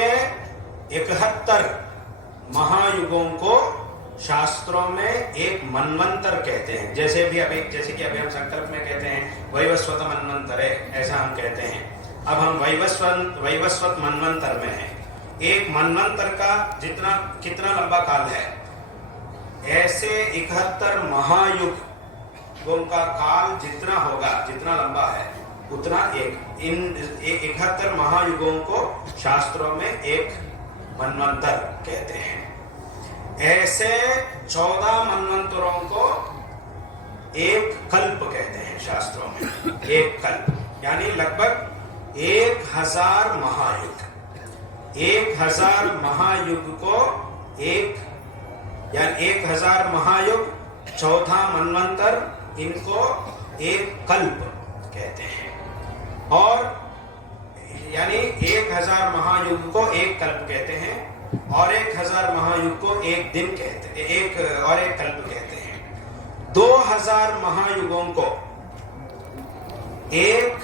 71 महायुगों को शास्त्रों में एक मनवंतर कहते हैं। जैसे कि अभी हम संकल्प में कहते हैं वैवस्वत मनवंतरे, ऐसा हम कहते हैं। अब हम वैवस्वत मनवंतर में हैं। एक मनवंतर का कितना लंबा काल है, ऐसे 71 महायुगों का काल जितना होगा, जितना लंबा है उतना इन 71 महायुगों को शास्त्रों में एक मनवंतर कहते हैं। ऐसे 14 मनवंतरों को एक कल्प कहते हैं शास्त्रों में। एक कल्प यानी लगभग 1000 महायुग। 1000 महायुग को यानी 1000 महायुग, 14 मनवंतर, इनको एक कल्प कहते हैं। और यानी 1000 महायुग को एक कल्प कहते हैं और 1000 महायुग को एक दिन कहते हैं, एक कल्प कहते हैं। 2000 महायुगों को एक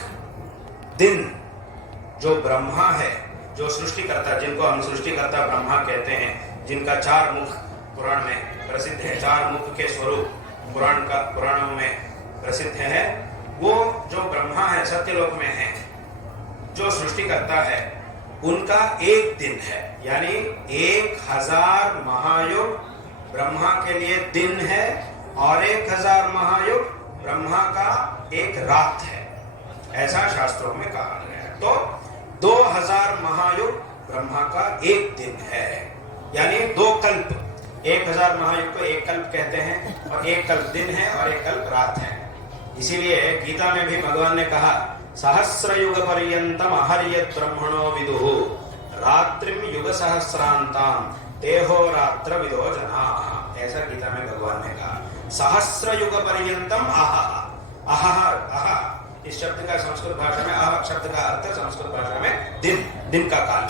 दिन जो ब्रह्मा है, जो सृष्टिकर्ता, जिनको हम सृष्टिकर्ता ब्रह्मा कहते हैं, जिनका 4 मुख पुराण में प्रसिद्ध है, 4 मुख के स्वरूप पुराणों में प्रसिद्ध है, वो जो ब्रह्मा है, सत्यलोक में है, जो सृष्टिकर्ता है, उनका एक दिन है। यानी 1000 महायुग ब्रह्मा के लिए दिन है और 1000 महायुग ब्रह्मा का एक रात है, ऐसा शास्त्रों में कहा गया है। तो 2000 महायुग ब्रह्मा का एक दिन है, यानी 2 कल्प। 1000 महायुग को एक कल्प कहते हैं और एक कल्प दिन है और एक कल्प रात है। इसीलिए गीता में भी भगवान ने कहा, सहस्र युग पर्यंतम अहर्यत ब्रह्मणो विदुः रात्रिम युग सहस्रांताम तेहो रात्र विदो जनाः। ऐसा गीता में भगवान ने कहा। सहस्र युग पर्यंतम अह, इस शब्द का संस्कृत भाषा में अह शब्द का अर्थ संस्कृत भाषा में दिन का काल,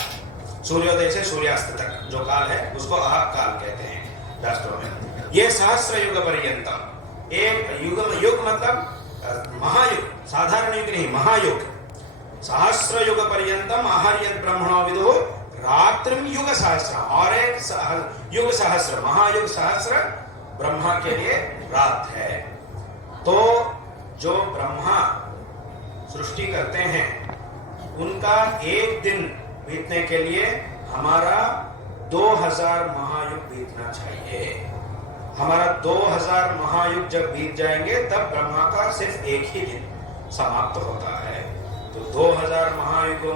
सूर्योदय से सूर्यास्त तक जो काल है उसको अह काल कहते हैं शास्त्रों में। ये सहस्र युग पर्यंतम, एक युग मतलब महायुग, साधारण युग नहीं, महायुग। सहस्र युग पर्यंतम आहर्यत ब्रह्मणो विदुः रात्रिम युग सहस्र, और एक युग सहस्र, महायुग सहस्र ब्रह्मा के लिए रात है। तो जो ब्रह्मा सृष्टि करते हैं उनका एक दिन बीतने के लिए हमारा 2000 महायुग बीतना चाहिए। हमारा 2000 महायुग जब बीत जाएंगे तब ब्रह्मा का सिर्फ एक ही दिन समाप्त होता है। तो 2000 महायुगों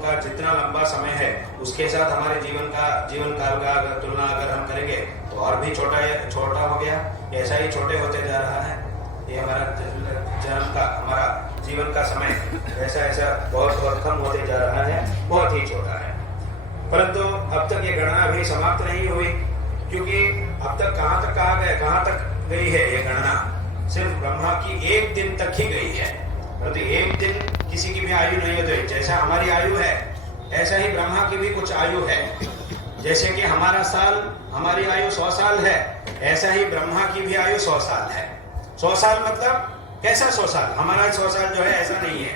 का जितना लंबा समय है उसके साथ हमारे जीवन काल का अगर तुलना हम करेंगे तो और भी छोटा हो गया। ऐसा ही छोटे होते जा रहा है। ये हमारा जन्म का, हमारा जीवन का समय ऐसा बहुत कम होते जा रहा है, बहुत ही छोटा है। परंतु अब तक ये गणना भी समाप्त नहीं हुई, क्योंकि अब तक कहाँ तक गई है ये गणना? सिर्फ ब्रह्मा की एक दिन तक ही गई है। परंतु एक दिन किसी की भी आयु नहीं होती। जैसा हमारी आयु है ऐसा ही ब्रह्मा की भी कुछ आयु है। जैसे कि हमारी आयु 100 साल है, ऐसा ही ब्रह्मा की भी आयु 100 साल है। 100 साल मतलब कैसा 100 साल? हमारा 100 साल जो है ऐसा नहीं है।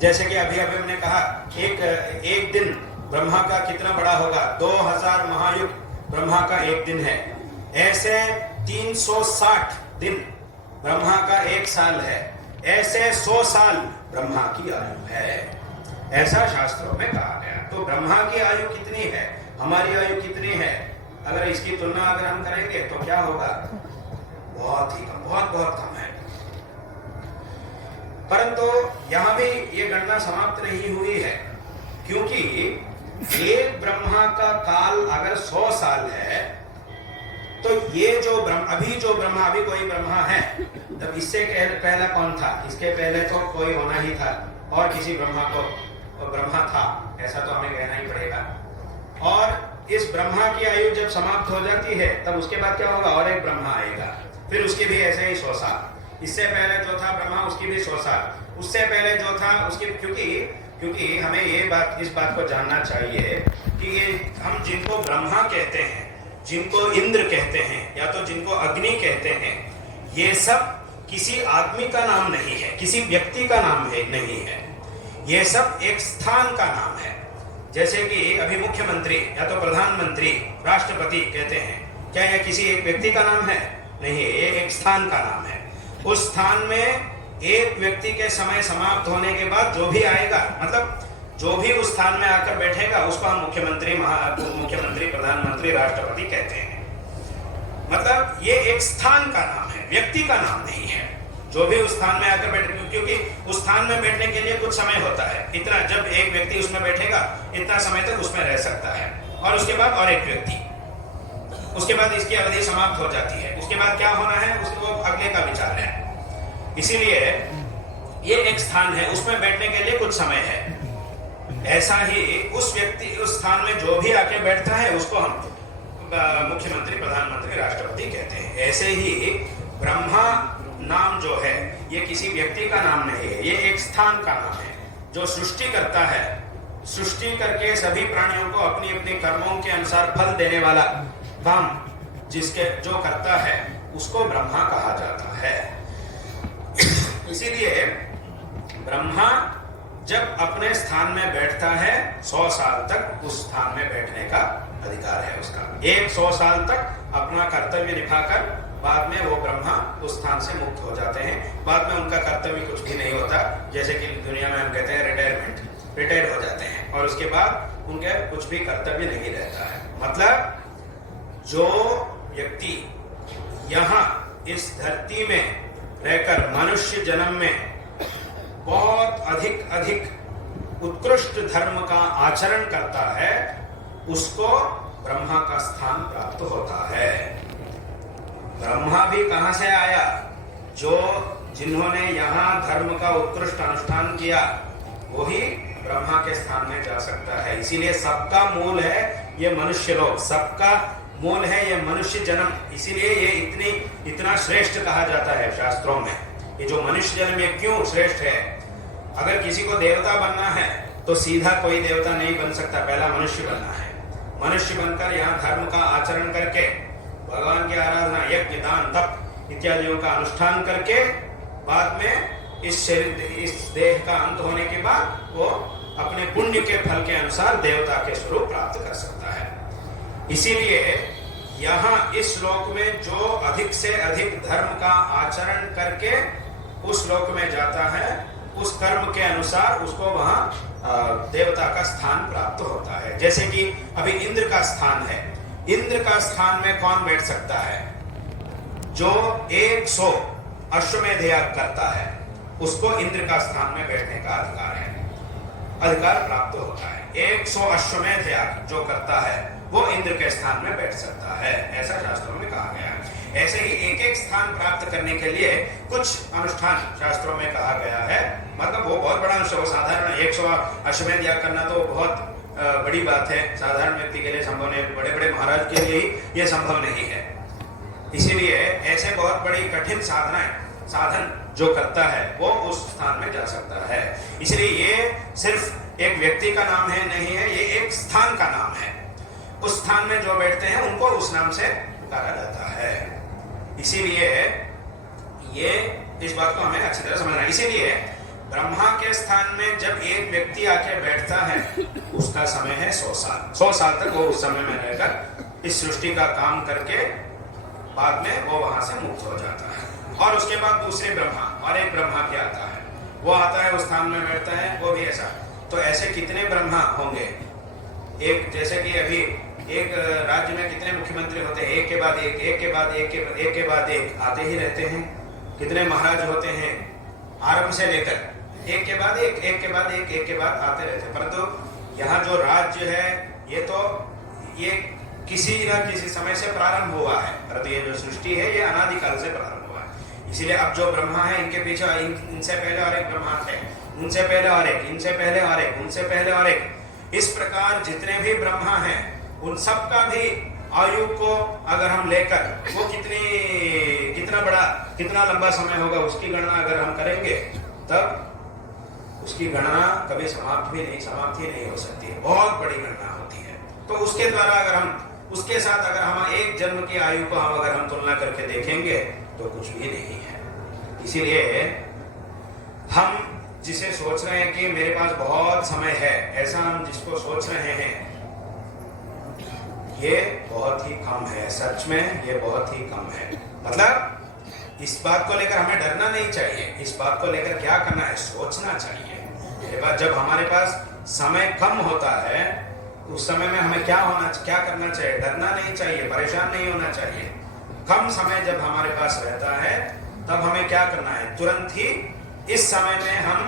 जैसे कि अभी हमने कहा एक दिन ब्रह्मा का कितना बड़ा होगा? 2000 महायुग ब्रह्मा का एक दिन है। ऐसे 360 दिन ब्रह्मा का एक साल है। ऐसे 100 साल ब्रह्मा की आयु है, ऐसा शास्त्रों में कहा गया। तो ब्रह्मा की आयु कितनी है, हमारी आयु कितनी है? अगर इसकी तुलना अगर हम करेंगे तो क्या होगा? बहुत ही कम, बहुत कम है। परंतु यहां भी ये गणना समाप्त नहीं हुई है, क्योंकि एक ब्रह्मा का काल अगर 100 साल है तो ये जो ब्रह्मा अभी कोई ब्रह्मा है, तब इससे पहला कौन था? इसके पहले तो कोई होना ही था और किसी ब्रह्मा था, ऐसा तो हमें कहना ही पड़ेगा। और इस ब्रह्मा की आयु जब समाप्त हो जाती है तब उसके बाद क्या होगा? और एक ब्रह्मा आएगा, फिर उसके भी ऐसे ही 100 साल। इससे पहले जो था ब्रह्मा उसकी भी 100 साल, उससे पहले जो था उसकी, क्योंकि हमें इस बात को जानना चाहिए कि ये हम जिनको ब्रह्मा कहते हैं, जिनको इंद्र कहते हैं या तो जिनको अग्नि कहते हैं, ये सब किसी आदमी का नाम नहीं है, किसी व्यक्ति का नाम नहीं है। ये सब एक स्थान का नाम है। जैसे कि अभी मुख्यमंत्री या तो प्रधानमंत्री, राष्ट्रपति कहते हैं, क्या यह किसी एक व्यक्ति का नाम है? नहीं, ये एक स्थान का नाम है। उस स्थान में एक व्यक्ति के समय समाप्त होने के बाद जो भी आएगा, मतलब जो भी उस स्थान में आकर बैठेगा उसको हम मुख्यमंत्री, प्रधानमंत्री, राष्ट्रपति कहते हैं। मतलब ये एक स्थान का नाम है, व्यक्ति का नाम नहीं है। जो भी उस स्थान में आकर बैठे, क्योंकि उस स्थान में बैठने के लिए कुछ समय होता है, इतना, जब एक व्यक्ति उसमें बैठेगा इतना समय तक उसमें रह सकता है, और उसके बाद और एक व्यक्ति, उसके बाद इसकी अवधि समाप्त हो जाती है। उसके बाद क्या होना है उसको अगले का विचार है। इसीलिए ये एक स्थान है, उसमें बैठने के लिए कुछ समय है। ऐसा ही उस स्थान में जो भी आके बैठता है उसको हम मुख्यमंत्री, प्रधानमंत्री, राष्ट्रपति कहते हैं। ऐसे ही ब्रह्मा नाम जो है ये किसी व्यक्ति का नाम नहीं है, ये एक स्थान का नाम है। जो सृष्टि करता है, सृष्टि करके सभी प्राणियों को अपनी अपनी कर्मों के अनुसार फल देने वाला काम जिसके जो करता है उसको ब्रह्मा कहा जाता है। इसीलिए ब्रह्मा जब अपने स्थान में बैठता है 100 साल तक उस स्थान में बैठने का अधिकार है उसका। 100 साल तक अपना कर्तव्य निभाकर बाद में वो ब्रह्मा उस स्थान से मुक्त हो जाते हैं। बाद में उनका कर्तव्य कुछ भी नहीं होता, जैसे कि दुनिया में हम कहते हैं रिटायरमेंट, रिटायर हो जाते हैं और उसके बाद उनके कुछ भी कर्तव्य नहीं रहता है। मतलब जो व्यक्ति यहाँ इस धरती में रहकर मनुष्य जन्म में बहुत अधिक उत्कृष्ट धर्म का आचरण करता है उसको ब्रह्मा का स्थान प्राप्त होता है। ब्रह्मा भी कहां से आया? जो जिन्होंने यहाँ धर्म का उत्कृष्ट अनुष्ठान किया वही ब्रह्मा के स्थान में जा सकता है। इसीलिए सबका मूल है ये मनुष्य लोक, सबका मूल है ये मनुष्य जन्म। इसीलिए ये इतना श्रेष्ठ कहा जाता है शास्त्रों में। ये जो मनुष्य जन्म ये क्यों श्रेष्ठ है? अगर किसी को देवता बनना है तो सीधा कोई देवता नहीं बन सकता, पहला मनुष्य बनना है। मनुष्य बनकर यहाँ धर्म का आचरण करके भगवान की आराधना, यज्ञ, दान, तप इत्यादियों का अनुष्ठान करके बाद में इस देह का अंत होने के बाद वो अपने पुण्य के फल के अनुसार देवता के स्वरूप प्राप्त कर सकता है। इसीलिए यहाँ इस लोक में जो अधिक से अधिक धर्म का आचरण करके उस लोक में जाता है उस कर्म के अनुसार उसको वहां देवता का स्थान प्राप्त होता है। जैसे कि अभी इंद्र का स्थान है, इंद्र का स्थान में कौन बैठ सकता है? जो 100 अश्वमेध याग करता है उसको इंद्र का स्थान में बैठने का अधिकार प्राप्त होता है। 100 अश्वमेध याग जो करता है वो इंद्र के स्थान में बैठ सकता है, ऐसा शास्त्रों में कहा गया है। ऐसे ही एक एक स्थान प्राप्त करने के लिए कुछ अनुष्ठान शास्त्रों में कहा गया है। मतलब वो बहुत बड़ा अनुष्ठान, साधारण 100 अश्वमेध याग करना तो बहुत बड़ी बात है, साधारण व्यक्ति के लिए संभव नहीं, बड़े बड़े महाराज के लिए ही ये संभव नहीं है। इसीलिए ऐसे बहुत बड़ी कठिन साधन जो करता है वो उस स्थान में जा सकता है। इसलिए ये सिर्फ एक व्यक्ति का नाम है नहीं है, ये एक स्थान का नाम है। उस स्थान में जो बैठते हैं उनको उस नाम से पुकारा जाता है। इसीलिए ये इस बात को हमें अच्छी तरह समझना है। इसीलिए ब्रह्मा के स्थान में जब एक व्यक्ति आके बैठता है उसका समय है 100 साल। 100 साल तक वो उस समय में रहकर इस सृष्टि का काम करके बाद में वो वहां से मुक्त हो जाता है। और उसके बाद दूसरे ब्रह्मा और एक ब्रह्मा क्या आता है, वो आता है उस स्थान में बैठता है, वो भी ऐसा। तो ऐसे कितने ब्रह्मा होंगे? एक जैसे कि अभी एक राज्य में कितने मुख्यमंत्री होते हैं, एक के बाद एक, एक के बाद एक, एक के बाद एक आते ही रहते हैं। कितने महाराज होते हैं, आरंभ से लेकर एक के बाद एक, एक के बाद एक, एक के बाद आते रहते हैं। परंतु यहाँ जो राज्य है ये किसी न किसी समय से प्रारंभ हुआ है, परंतु ये जो सृष्टि है ये अनादिकाल से प्रारंभ हुआ है। इसीलिए अब जो ब्रह्मा है इनके पीछे इनसे पहले और एक ब्रह्मा थे, उनसे पहले और एक, इनसे पहले और एक, उनसे पहले और एक। इस प्रकार जितने भी ब्रह्मा हैं उन सब का भी आयु को अगर हम लेकर वो कितना लंबा समय होगा उसकी गणना अगर हम करेंगे तब उसकी गणना कभी समाप्त ही नहीं हो सकती है, बहुत बड़ी गणना होती है। तो उसके द्वारा अगर हम उसके साथ अगर हम एक जन्म की आयु को अगर हम तुलना करके देखेंगे तो कुछ भी नहीं है। इसीलिए हम जिसे सोच रहे हैं कि मेरे पास बहुत समय है, ऐसा हम जिसको सोच रहे हैं ये बहुत ही कम है। सच में ये बहुत ही कम है। मतलब इस बात को लेकर हमें डरना नहीं चाहिए। इस बात को लेकर क्या करना है, सोचना चाहिए। जब हमारे पास समय कम होता है उस समय में हमें क्या करना चाहिए? डरना नहीं चाहिए, परेशान नहीं होना चाहिए। कम समय जब हमारे पास रहता है तब हमें क्या करना है, तुरंत ही इस समय में हम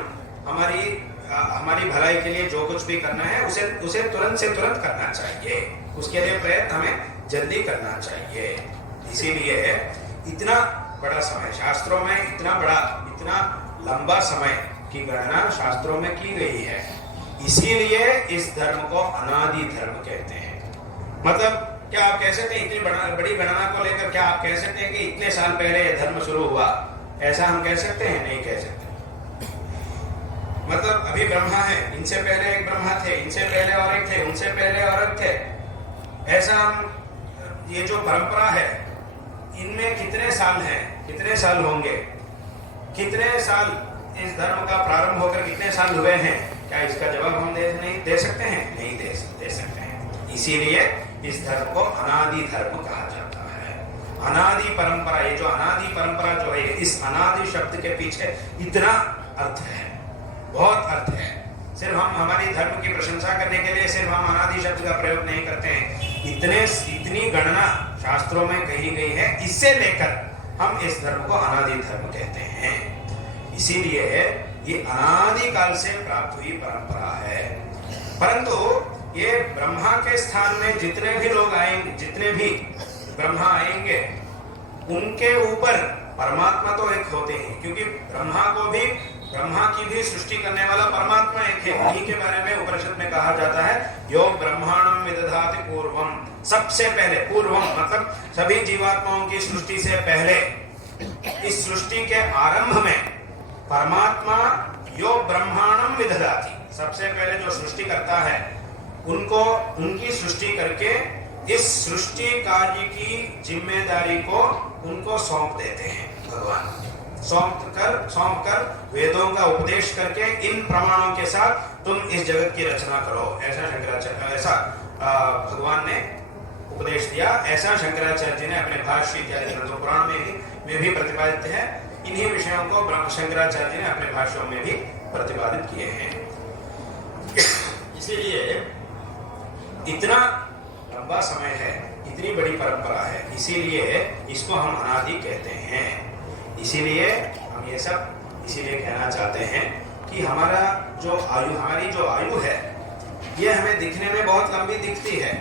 हमारी भलाई के लिए जो कुछ भी करना है उसे तुरंत से तुरंत करना चाहिए। उसके लिए प्रयत्न हमें जल्दी करना चाहिए। इसीलिए इतना बड़ा समय शास्त्रों में इतना लंबा समय की गणना शास्त्रों में की गई है। इसीलिए इस धर्म को अनादि धर्म कहते हैं। मतलब क्या आप कह सकते हैं इतनी बड़ी गणना को लेकर क्या आप कह सकते हैं कि इतने साल पहले यह धर्म शुरू हुआ? ऐसा हम कह सकते हैं? नहीं कह सकते। मतलब अभी ब्रह्मा है, इनसे पहले एक ब्रह्मा थे, इनसे पहले और एक थे, उनसे पहले और एक थे। ऐसा ये जो परंपरा है, इनमें कितने साल हैं, कितने साल होंगे, कितने साल इस धर्म का प्रारंभ होकर कितने साल हुए हैं, क्या इसका जवाब हम नहीं दे सकते हैं? नहीं दे सकते हैं। इसीलिए इस धर्म को अनादि धर्म कहा जाता है। अनादि परंपरा, ये जो अनादि परंपरा जो है, इस अनादि शब्द के पीछे इतना अर्थ है, बहुत अर्थ है। सिर्फ हम हमारी धर्म की प्रशंसा करने के लिए सिर्फ हम अनादि शब्द का प्रयोग नहीं करते हैं, इतनी गणना शास्त्रों में कही गई है, इससे लेकर हम इस धर्म को अनादि धर्म कहते हैं। इसीलिए ये अनादि काल से प्राप्त हुई परंपरा है। परंतु ये ब्रह्मा के स्थान में जितने भी लोग आएंगे, जितने भी ब्रह्मा आएंगे, उनके ऊपर परमात्मा तो एक होते हैं, क्योंकि ब्रह्मा की भी सृष्टि करने वाला परमात्मा एक है। उन्हीं के बारे में उपनिषद में कहा जाता है, यो ब्रह्मांडं विदधाति पूर्वम, सबसे पहले, पूर्वम मतलब सभी जीवात्माओं की सृष्टि से पहले, इस सृष्टि के आरंभ में परमात्मा यो ब्रह्मांडं विदधाति, सबसे पहले जो सृष्टि करता है, उनको उनकी सृष्टि करके इस सृष्टि कार्य की जिम्मेदारी को उनको सौंप देते हैं भगवान। सौंप कर वेदों का उपदेश करके इन प्रमाणों के साथ तुम इस जगत की रचना करो, ऐसा शंकराचार्य, ऐसा भगवान ने उपदेश दिया। ऐसा शंकराचार्य जी ने अपने भाष्य इत्यादि ग्रंथों पुराण में भी प्रतिपादित है। इन्हीं विषयों को शंकराचार्य जी ने अपने भाष्यों में भी प्रतिपादित किए हैं। इसीलिए इतना लंबा समय है, इतनी बड़ी परंपरा है, इसीलिए इसको हम अनादि कहते हैं। इसीलिए हम ये सब इसीलिए कहना चाहते हैं कि हमारी जो आयु है, ये हमें दिखने में बहुत लंबी दिखती है,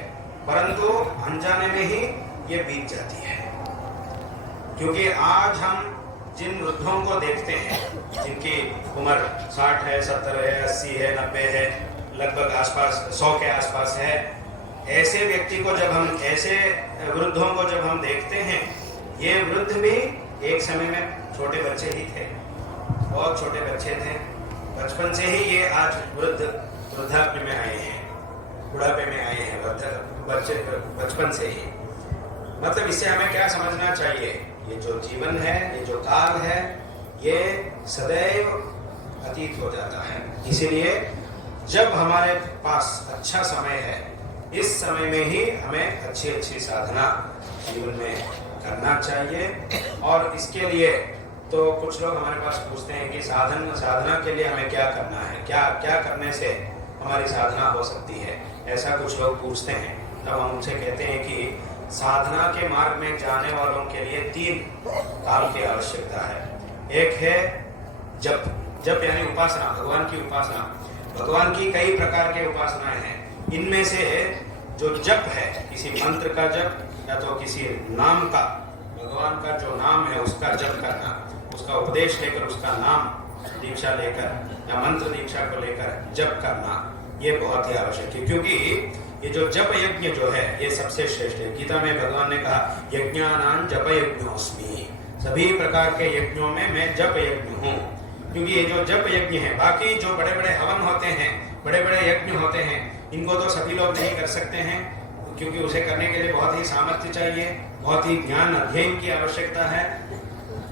परंतु अनजाने में ही ये बीत जाती है। क्योंकि आज हम जिन वृद्धों को देखते हैं, जिनकी उम्र 60 है, 70 है, 80 है, 90 है, लगभग आसपास 100 के आसपास है, ऐसे व्यक्ति को ऐसे वृद्धों को जब हम देखते हैं, ये वृद्ध भी एक समय में छोटे बच्चे ही थे, बहुत छोटे बच्चे थे, बचपन से ही ये आज वृद्धाप्य में आए हैं, बुढ़ापे में आए हैं, बच्चे बचपन से ही। मतलब इससे हमें क्या समझना चाहिए, ये जो जीवन है, ये जो काल है, ये सदैव अतीत हो जाता है। इसीलिए जब हमारे पास अच्छा समय है, इस समय में ही हमें अच्छी साधना जीवन में करना चाहिए। और इसके लिए तो कुछ लोग हमारे पास पूछते हैं कि साधना के लिए हमें क्या करना है, क्या करने से हमारी साधना हो सकती है, ऐसा कुछ लोग पूछते हैं। तब हम उनसे कहते हैं कि साधना के मार्ग में जाने वालों के लिए 3 काल की आवश्यकता है। एक है जप यानी उपासना, भगवान की उपासना। भगवान की कई प्रकार के उपासनाएं हैं, इनमें से जो जप है, किसी मंत्र का जप या तो किसी नाम का, भगवान का जो नाम है उसका जप करना, उसका उपदेश लेकर, उसका नाम दीक्षा लेकर या मंत्र दीक्षा को लेकर जप करना, ये बहुत ही आवश्यक है। क्योंकि ये जो जप यज्ञ जो है, ये सबसे श्रेष्ठ है। गीता में भगवान ने कहा, यज्ञानां जप यज्ञोस्मि, सभी प्रकार के यज्ञों में मैं जप यज्ञ हूँ। क्योंकि ये जो जप यज्ञ है, बाकी जो बड़े बड़े हवन होते हैं, बड़े बड़े यज्ञ होते हैं, इनको तो सभी लोग नहीं कर सकते हैं, क्योंकि उसे करने के लिए बहुत ही सामर्थ्य चाहिए, बहुत ही ज्ञान अध्ययन की आवश्यकता है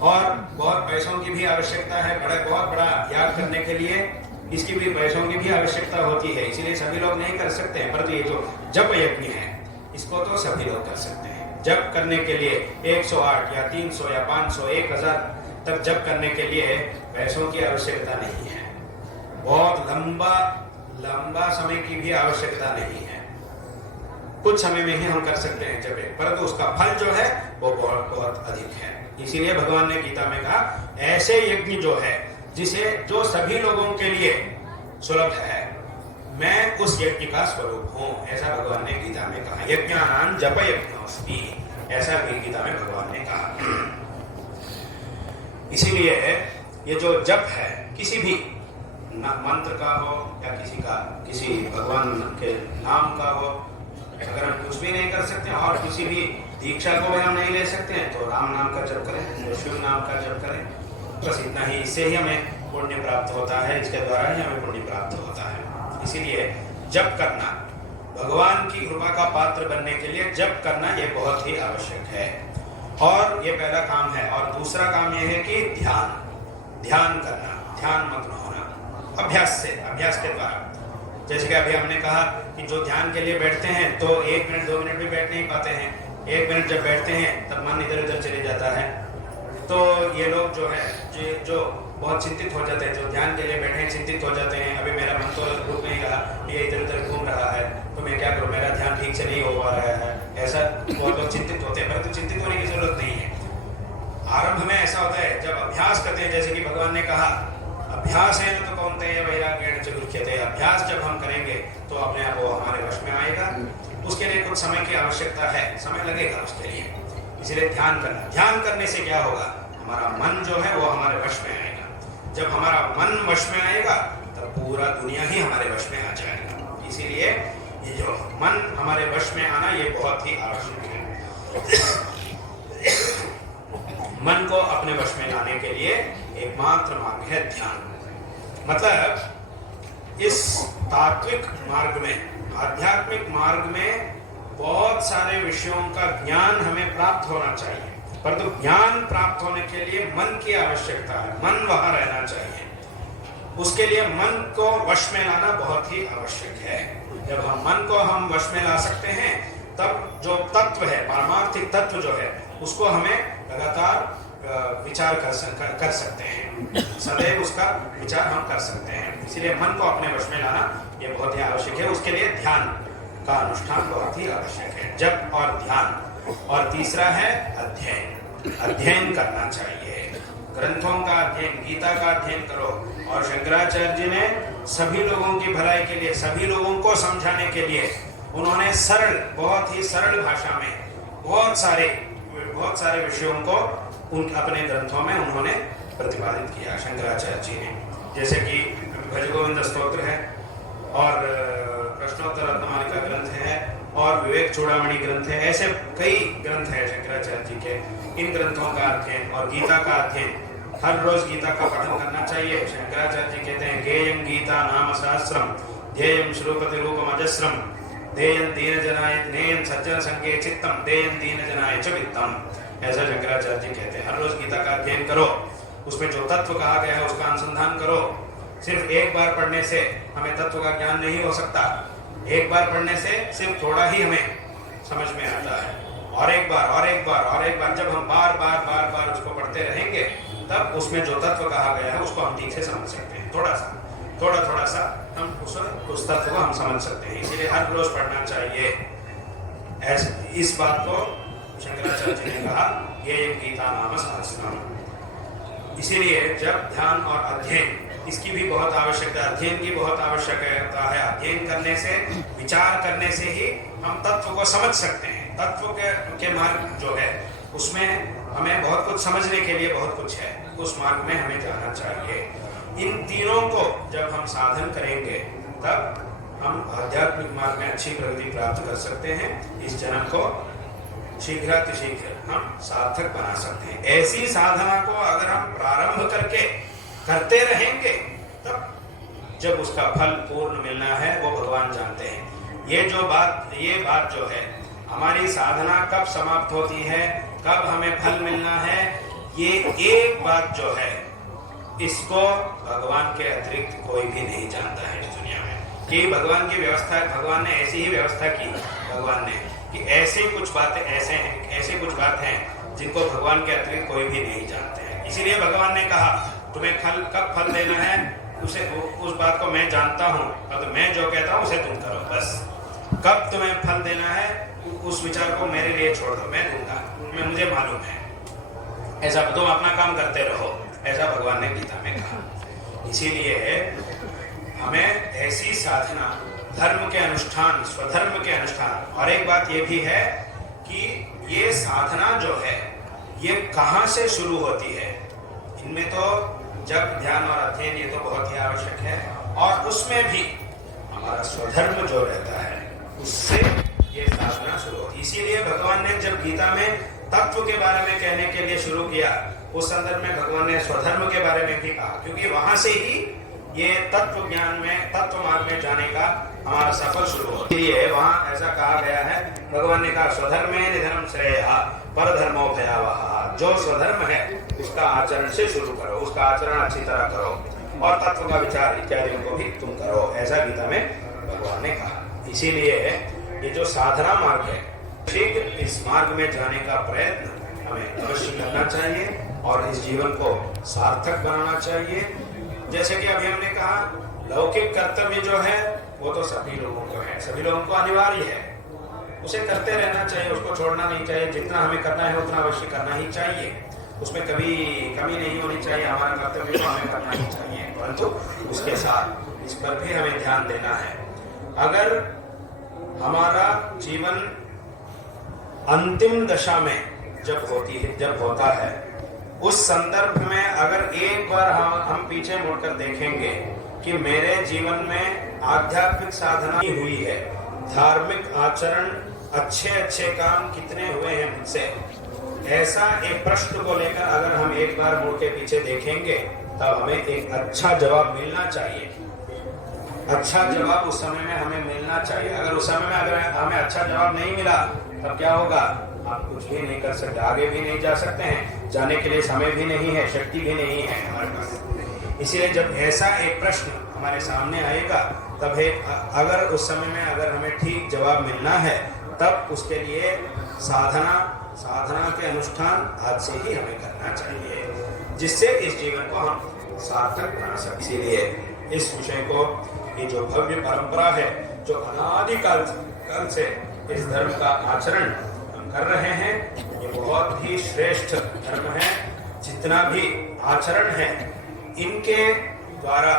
और बहुत पैसों की भी आवश्यकता है। बहुत बड़ा याग करने के लिए इसकी भी पैसों की भी आवश्यकता होती है, इसीलिए सभी लोग नहीं कर सकते हैं। परंतु ये जो जप यज्ञ है, इसको तो सभी लोग कर सकते हैं। जप करने के लिए 108 या 300 या 500, 1000 तक जप करने के लिए पैसों की आवश्यकता नहीं है, बहुत लंबा समय की भी आवश्यकता नहीं है, कुछ समय में ही हम कर सकते हैं जब, परंतु उसका फल जो है वो बहुत अधिक है। इसीलिए भगवान ने गीता में कहा, ऐसे यज्ञ जो है जो सभी लोगों के लिए सुलभ है, मैं उस यज्ञ का स्वरूप हूँ, ऐसा भगवान ने गीता में कहा। यज्ञानां जप यज्ञोस्मि, ऐसा भी गीता में भगवान ने कहा। इसीलिए ये जो जप है, किसी भी मंत्र का हो या किसी भगवान के नाम का हो, अगर हम कुछ भी नहीं कर सकते और किसी भी दीक्षा को भी हम नहीं ले सकते हैं, तो राम नाम का जप करें, शिव नाम का जप करें, बस इतना ही। इससे ही हमें पुण्य प्राप्त होता है, इसके द्वारा ही हमें पुण्य प्राप्त होता है। इसीलिए जप करना, भगवान की कृपा का पात्र बनने के लिए जप करना ये बहुत ही आवश्यक है। और ये पहला काम है। और दूसरा काम ये है कि ध्यान करना, ध्यान मग्न होना अभ्यास से, अभ्यास के द्वारा। जैसे कि अभी हमने कहा कि जो ध्यान के लिए बैठते हैं तो 1 मिनट 2 मिनट भी बैठ नहीं पाते हैं। 1 मिनट जब बैठते हैं तब मन इधर उधर चले जाता है। तो ये लोग जो है जो बहुत चिंतित हो जाते हैं, जो ध्यान के लिए बैठे हैं चिंतित हो जाते हैं, अभी मेरा मन तो रुक नहीं रहा, ये इधर उधर घूम रहा है, तो मैं क्या करूँ, मेरा ध्यान ठीक से नहीं हो पा रहा है, ऐसा बहुत लोग चिंतित होते हैं। परंतु चिंतित होने की जरूरत नहीं है। आरंभ में ऐसा होता है जब अभ्यास करते हैं, जैसे कि भगवान ने कहा अभ्यास है तो कौन्तेय वैराग्येण च गृह्यते। अभ्यास जब हम करेंगे तो अपने आप वो हमारे वश में आएगा। उसके लिए कुछ समय की आवश्यकता है, समय लगेगा उसके लिए। इसीलिए ध्यान करना, ध्यान करने से क्या होगा, हमारा मन जो है वो हमारे वश में आएगा। जब हमारा मन वश में आएगा तब पूरा दुनिया ही हमारे वश में आ जाएगा। इसीलिए ये जो मन हमारे वश में आना ये बहुत ही आवश्यक है। मन को अपने वश में लाने के लिए एकमात्र मार्ग है ध्यान। मतलब इस तात्विक मार्ग में, आध्यात्मिक मार्ग में बहुत सारे विषयों का ज्ञान हमें प्राप्त होना चाहिए, परंतु ज्ञान प्राप्त होने के लिए मन की आवश्यकता है, मन वहां रहना चाहिए। उसके लिए मन को वश में लाना बहुत ही आवश्यक है। जब हम मन को हम वश में ला सकते हैं तब जो तत्व है, पारमार्थिक तत्व जो है, उसको हमें लगातार विचार कर सकते हैं, सदैव उसका विचार हम कर सकते हैं। इसलिए मन को अपने वश में लाना ये बहुत ही आवश्यक है। उसके लिए ध्यान का अनुष्ठान बहुत ही आवश्यक है, जप और ध्यान। और तीसरा है अध्ययन, अध्ययन करना चाहिए। ग्रंथों का अध्ययन, गीता का अध्ययन करो। और शंकराचार्य जी ने सभी लोगों की भलाई के लिए, सभी लोगों को समझाने के लिए उन्होंने सरल, बहुत ही सरल भाषा में बहुत सारे विषयों को उन अपने ग्रंथों में उन्होंने प्रतिपादित किया, शंकराचार्य जी ने। जैसे कि भजगोविंद स्तोत्र है, और प्रश्नोत्तर रत्नमालिका ग्रंथ है, और विवेक चूड़ामणि ग्रंथ है। ऐसे कई ग्रंथ है शंकराचार्य जी के। इन ग्रंथों का अध्ययन और गीता का अध्ययन, हर रोज गीता का पठन करना चाहिए। शंकराचार्य जी कहते हैं गेयं गीता नाम सहस्रम ध्येयं श्रूपति रूपम अजस्रम देयं दीन जनाय ज्ञेयं सज्जन संगे चित्तम देयं दीन जनाय च वित्तम। ऐसा शंकराचार्य जी कहते हैं। हर रोज गीता का अध्ययन करो, उसमें जो तत्व कहा गया है उसका अनुसंधान करो। सिर्फ एक बार पढ़ने से हमें तत्व का ज्ञान नहीं हो सकता। एक बार पढ़ने से सिर्फ थोड़ा ही हमें समझ में आता है, और एक बार और एक बार और एक बार जब हम बार बार उसको पढ़ते रहेंगे तब उसमें जो तत्व कहा गया है उसको हम ठीक से समझ सकते हैं। थोड़ा सा हम उस तत्व को हम समझ सकते हैं। इसलिए हर रोज पढ़ना चाहिए। इस बात को शंकराचार्य जी ने कहा गेयं गीता नाम सहस्रम। इसीलिए जब ध्यान और अध्ययन, इसकी भी बहुत आवश्यकता है, अध्ययन की बहुत आवश्यकता है। अध्ययन करने से, विचार करने से ही हम तत्व को समझ सकते हैं। तत्व के मार्ग जो है उसमें हमें बहुत कुछ समझने के लिए बहुत कुछ है, उस मार्ग में हमें जाना चाहिए। इन तीनों को जब हम साधन करेंगे तब हम आध्यात्मिक मार्ग में अच्छी प्रगति प्राप्त कर सकते हैं। इस जन्म को शीघ्रातिशीघ्र हम सार्थक बना सकते हैं। ऐसी साधना को अगर हम प्रारंभ करते रहेंगे तब जब उसका फल पूर्ण मिलना है वो भगवान जानते हैं। ये बात जो है, हमारी साधना कब समाप्त होती है, कब हमें फल मिलना है, ये एक बात जो है इसको भगवान के अतिरिक्त कोई भी नहीं जानता है इस दुनिया में। कि भगवान की व्यवस्था, भगवान ने ऐसी ही व्यवस्था की, भगवान ने कि ऐसे कुछ बातें हैं जिनको भगवान के अतिरिक्त कोई भी नहीं जानते हैं। इसीलिए भगवान ने कहा तुम्हें कब फल देना है उस बात को मैं जानता हूँ, तो मैं जो कहता हूँ उसे तुम करो। बस कब तुम्हें फल देना है उस विचार को मेरे लिए छोड़ दो, मैं दूंगा, मुझे मालूम है। ऐसा तुम अपना काम करते रहो, ऐसा भगवान ने गीता में कहा। इसीलिए हमें ऐसी साधना, धर्म के अनुष्ठान, स्वधर्म के अनुष्ठान। और एक बात ये भी है कि ये साधना जो है ये कहाँ से शुरू होती है। इनमें तो जप, ध्यान और अध्ययन ये तो बहुत ही आवश्यक है, और उसमें भी हमारा स्वधर्म जो रहता है उससे ये साधना शुरू होती है। इसीलिए भगवान ने जब गीता में तत्व के बारे में कहने के लिए शुरू किया, उस संदर्भ में भगवान ने स्वधर्म के बारे में भी कहा, क्योंकि वहां से ही ये तत्व ज्ञान में, तत्व मार्ग में जाने का हमारा सफर शुरू हो। इसलिए वहां ऐसा कहा गया है, भगवान ने कहा स्वधर्मे निधनम श्रेयः परधर्मो भयावह। जो स्वधर्म है उसका आचरण से शुरू करो, उसका आचरण अच्छी तरह करो और तत्व का विचार इत्यादि को भी तुम करो, ऐसा गीता में भगवान ने कहा। इसीलिए ये जो साधना मार्ग है, ठीक इस मार्ग में जाने का प्रयत्न हमें अवश्य करना चाहिए और इस जीवन को सार्थक बनाना चाहिए। जैसे कि अभी हमने कहा, लौकिक कर्तव्य जो है वो तो सभी लोगों को है, सभी लोगों को अनिवार्य है, उसे करते रहना चाहिए, उसको छोड़ना नहीं चाहिए। जितना हमें करना है उतना अवश्य करना ही चाहिए, उसमें कभी कमी नहीं होनी चाहिए। हमारा कर्तव्य तो हमें करना ही चाहिए, परंतु उसके साथ इस पर भी हमें ध्यान देना है। अगर हमारा जीवन अंतिम दशा में जब होता है, उस संदर्भ में अगर एक बार हम पीछे मुड़कर देखेंगे कि मेरे जीवन में आध्यात्मिक साधना ही हुई है, धार्मिक आचरण, अच्छे काम कितने हुए हैं मुझसे, ऐसा एक प्रश्न को लेकर अगर हम एक बार मुड़ के पीछे देखेंगे, तब हमें एक अच्छा जवाब मिलना चाहिए। अच्छा जवाब उस समय में हमें मिलना चाहिए। अगर उस समय में अगर हमें अच्छा जवाब नहीं मिला, तब क्या होगा? आप कुछ भी नहीं कर सकते, आगे भी नहीं जा सकते हैं, जाने के लिए समय भी नहीं है, शक्ति भी नहीं है हमारे पास। इसीलिए जब ऐसा एक प्रश्न हमारे सामने आएगा, तब अगर उस समय में अगर हमें ठीक जवाब मिलना है, तब उसके लिए साधना के अनुष्ठान आज से ही हमें करना चाहिए, जिससे इस जीवन को हम सार्थक बना सकें। इसीलिए इस विषय को, ये जो भव्य परंपरा है, जो अनादिकाल से इस धर्म का आचरण हम कर रहे हैं, ये बहुत ही श्रेष्ठ धर्म है। जितना भी आचरण है, इनके द्वारा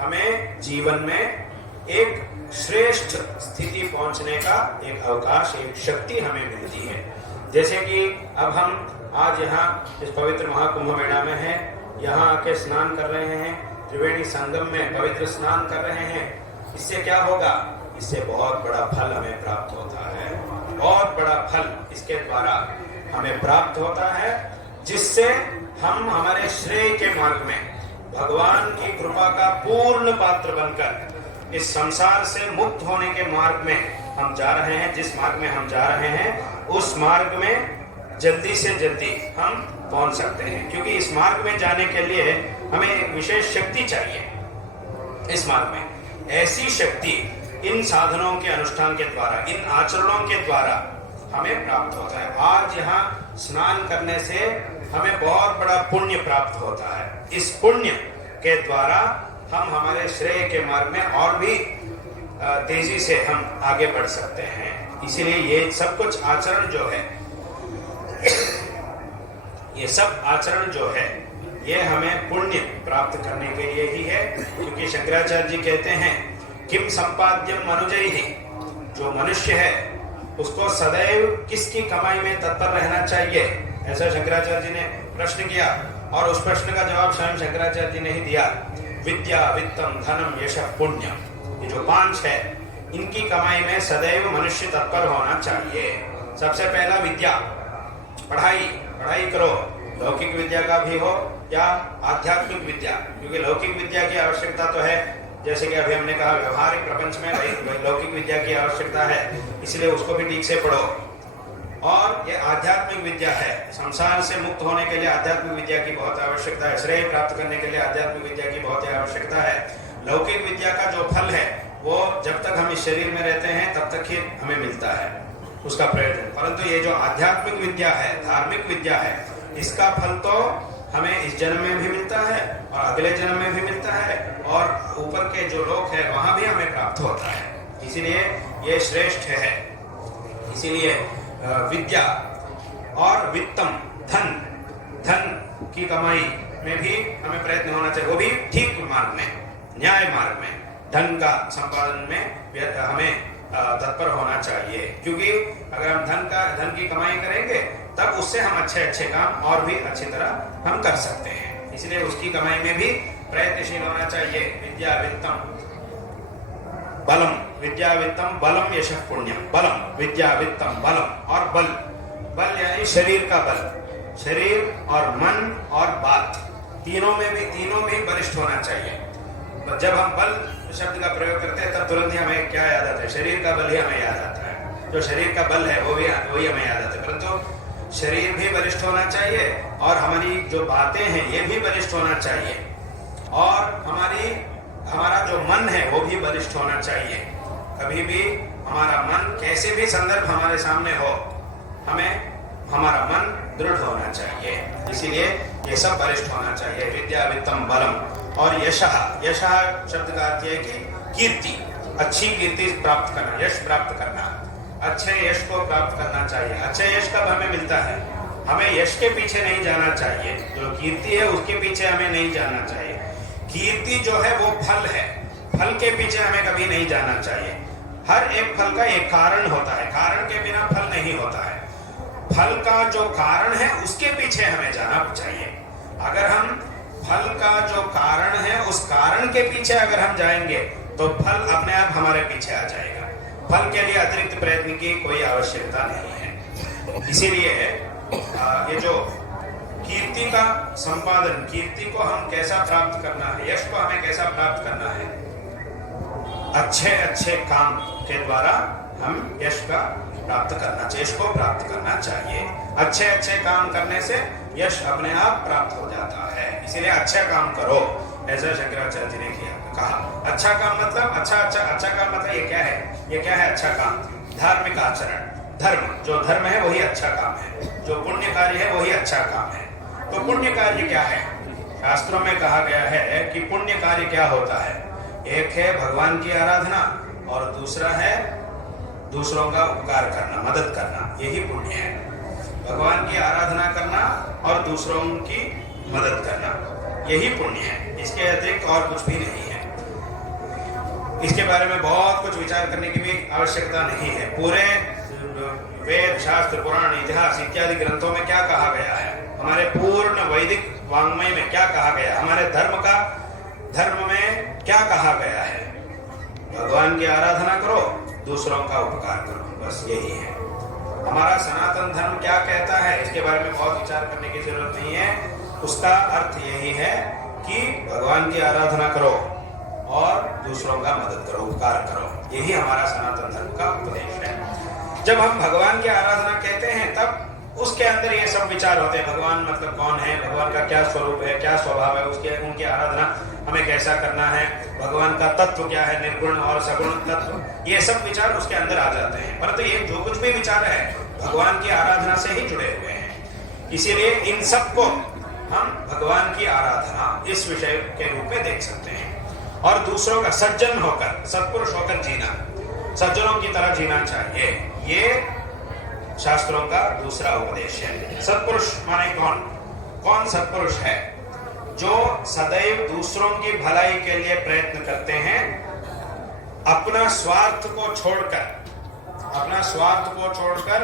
हमें जीवन में एक श्रेष्ठ स्थिति पहुंचने का एक अवकाश, एक शक्ति हमें मिलती है। जैसे कि अब हम आज यहाँ इस पवित्र महाकुंभ मेला में हैं, यहाँ आके स्नान कर रहे हैं, त्रिवेणी संगम में पवित्र स्नान कर रहे हैं। इससे क्या होगा? इससे बहुत बड़ा फल हमें प्राप्त होता है, बहुत बड़ा फल इसके द्वारा हमें प्राप्त होता है, जिससे हम हमारे श्रेय के मार्ग में भगवान की कृपा का पूर्ण पात्र बनकर इस संसार से मुक्त होने के मार्ग में हम जा रहे हैं। जिस मार्ग में हम जा रहे हैं, उस मार्ग में जल्दी से जल्दी हम पहुंच सकते हैं, क्योंकि इस मार्ग में जाने के लिए हमें एक विशेष शक्ति चाहिए। इस मार्ग में ऐसी शक्ति इन साधनों के अनुष्ठान के द्वारा, इन आचरणों के द्वारा हमें प्राप्त होता है। आज यहाँ स्नान करने से हमें बहुत बड़ा पुण्य प्राप्त होता है। इस पुण्य के द्वारा हम हमारे श्रेय के मार्ग में और भी तेजी से हम आगे बढ़ सकते हैं। इसीलिए ये सब कुछ आचरण जो है, ये सब आचरण जो है, ये हमें पुण्य प्राप्त करने के लिए ही है। क्योंकि शंकराचार्य जी कहते हैं, किम संपाद्यम मनुजैहि, जो मनुष्य है उसको सदैव किसकी कमाई में तत्पर रहना चाहिए, ऐसा शंकराचार्य जी ने प्रश्न किया। और उस प्रश्न का जवाब स्वयं शंकराचार्य जी ने ही दिया। विद्या, वित्तम, धनम, यश, पुण्य, ये जो 5 है, इनकी कमाई में सदैव मनुष्य तत्पर होना चाहिए। सबसे पहला विद्या, पढ़ाई करो, लौकिक विद्या का भी हो या आध्यात्मिक विद्या, क्योंकि लौकिक विद्या की आवश्यकता तो है, जैसे कि अभी हमने कहा व्यवहारिक प्रपंच में लौकिक विद्या की आवश्यकता है, इसलिए उसको भी ठीक से पढ़ो। और ये आध्यात्मिक विद्या है, संसार से मुक्त होने के लिए आध्यात्मिक विद्या की बहुत आवश्यकता है, श्रेय प्राप्त करने के लिए आध्यात्मिक विद्या की बहुत आवश्यकता है। लौकिक विद्या का जो फल है, वो जब तक हम इस शरीर में रहते हैं तब तक ही हमें मिलता है उसका प्रयोजन। परंतु ये जो आध्यात्मिक विद्या है, धार्मिक विद्या है, इसका फल तो हमें इस जन्म में भी मिलता है और अगले जन्म में भी मिलता है, और ऊपर के जो लोक है वहां भी हमें प्राप्त होता है। इसीलिए ये श्रेष्ठ है। इसीलिए विद्या और वित्तम, धन की कमाई में भी हमें प्रयत्न होना चाहिए, वो भी ठीक मार्ग में, न्याय मार्ग में धन का संपादन में हमें तत्पर होना चाहिए। क्योंकि अगर हम धन की कमाई करेंगे, तब उससे हम अच्छे काम और भी अच्छी तरह हम कर सकते हैं। इसलिए उसकी कमाई में भी प्रयत्नशील होना चाहिए। विद्या, वित्तम, बलम, विद्या, वित्तम, बलम, यशः, पुण्यम। बलम, विद्या, वित्तम, बलम और बल, बल यानी शरीर का बल, शरीर और मन और बात तीनों में बलिष्ठ होना चाहिए। जब हम बल शब्द का प्रयोग करते हैं तब तुरंत ही हमें क्या याद आता है? शरीर का बल ही हमें याद आता है। जो शरीर का बल है वही हमें याद आता है, परंतु शरीर भी बलिष्ठ होना चाहिए और हमारी जो बातें हैं ये भी बलिष्ठ होना चाहिए, और हमारा जो मन है वो भी बलिष्ठ होना चाहिए। कभी भी हमारा मन कैसे भी संदर्भ हमारे सामने हो, हमारा मन दृढ़ होना चाहिए। इसीलिए ये सब बलिष्ठ होना चाहिए। विद्या वित्तम बलम और यशः शब्द का अर्थ है कि कीर्ति, अच्छी कीर्ति प्राप्त करना, यश प्राप्त करना, अच्छे यश को प्राप्त करना चाहिए। अच्छे यश कब हमें मिलता है? हमें यश के पीछे नहीं जाना चाहिए, जो कीर्ति है उसके पीछे हमें नहीं जाना चाहिए। कीर्ति जो है वो फल है, फल के पीछे हमें कभी नहीं जाना चाहिए। हर एक फल का एक कारण होता है, कारण के बिना फल नहीं होता है। फल का जो कारण है उसके पीछे हमें जाना चाहिए। अगर हम फल का जो कारण है उस कारण के पीछे अगर हम जाएंगे तो फल अपने आप हमारे पीछे आ जाएगा। फल के लिए अतिरिक्त प्रयत्न की कोई आवश्यकता नहीं है। इसीलिए ये जो कीर्ति का संपादन, कीर्ति को हम कैसा प्राप्त करना है, यश को हमें कैसा प्राप्त करना है, अच्छे काम के द्वारा हम यश का प्राप्त करना चाहिए, यश को प्राप्त करना चाहिए। अच्छे काम करने से यश अपने आप प्राप्त हो जाता है। इसीलिए अच्छा काम करो, ऐसा शंकराचार्य जी ने कहा। अच्छा काम मतलब अच्छा काम मतलब ये क्या है? ये क्या है अच्छा काम? धार्मिक आचरण, धर्म, जो धर्म है वही अच्छा काम है, जो पुण्य कार्य है वही अच्छा काम है। तो पुण्य कार्य क्या है? शास्त्रों में कहा गया है कि पुण्य कार्य क्या होता है? एक है भगवान की आराधना और दूसरा है दूसरों का उपकार करना, मदद करना, यही पुण्य है। भगवान की आराधना करना और दूसरों की मदद करना, यही पुण्य है। इसके अतिरिक्त और कुछ भी नहीं है। इसके बारे में बहुत कुछ विचार करने की भी आवश्यकता नहीं है। पूरे वेद, शास्त्र, पुराण, इतिहास इत्यादि ग्रंथों में क्या कहा गया है, हमारे पूर्ण वैदिक वाङ्मय में क्या कहा गया है, हमारे धर्म में क्या कहा गया है? भगवान की आराधना करो, दूसरों का उपकार करो, बस यही है। हमारा सनातन धर्म क्या कहता है इसके बारे में बहुत विचार करने की जरूरत नहीं है। उसका अर्थ यही है कि भगवान की आराधना करो और दूसरों का मदद करो, उपकार करो, यही हमारा सनातन धर्म का उपदेश है। जब हम भगवान की आराधना कहते हैं तब उसके अंदर ये सब विचार होते हैं। भगवान मतलब कौन है, भगवान का क्या स्वरूप है, क्या स्वभाव है, उनकी आराधना हमें कैसा करना है, भगवान का तत्व क्या है, निर्गुण और सगुण तत्व, ये सब विचार उसके अंदर आ जाते हैं। परंतु ये जो कुछ भी विचार है भगवान की आराधना से ही जुड़े हुए हैं। इसीलिए इन सबको हम भगवान की आराधना इस विषय के रूप में देख सकते हैं। और दूसरों का सज्जन होकर, सत्पुरुष होकर जीना, सज्जनों की तरह जीना चाहिए, ये शास्त्रों का दूसरा उपदेश है। सत्पुरुष माने कौन सत्पुरुष है? जो सदैव दूसरों की भलाई के लिए प्रयत्न करते हैं, अपना स्वार्थ को छोड़कर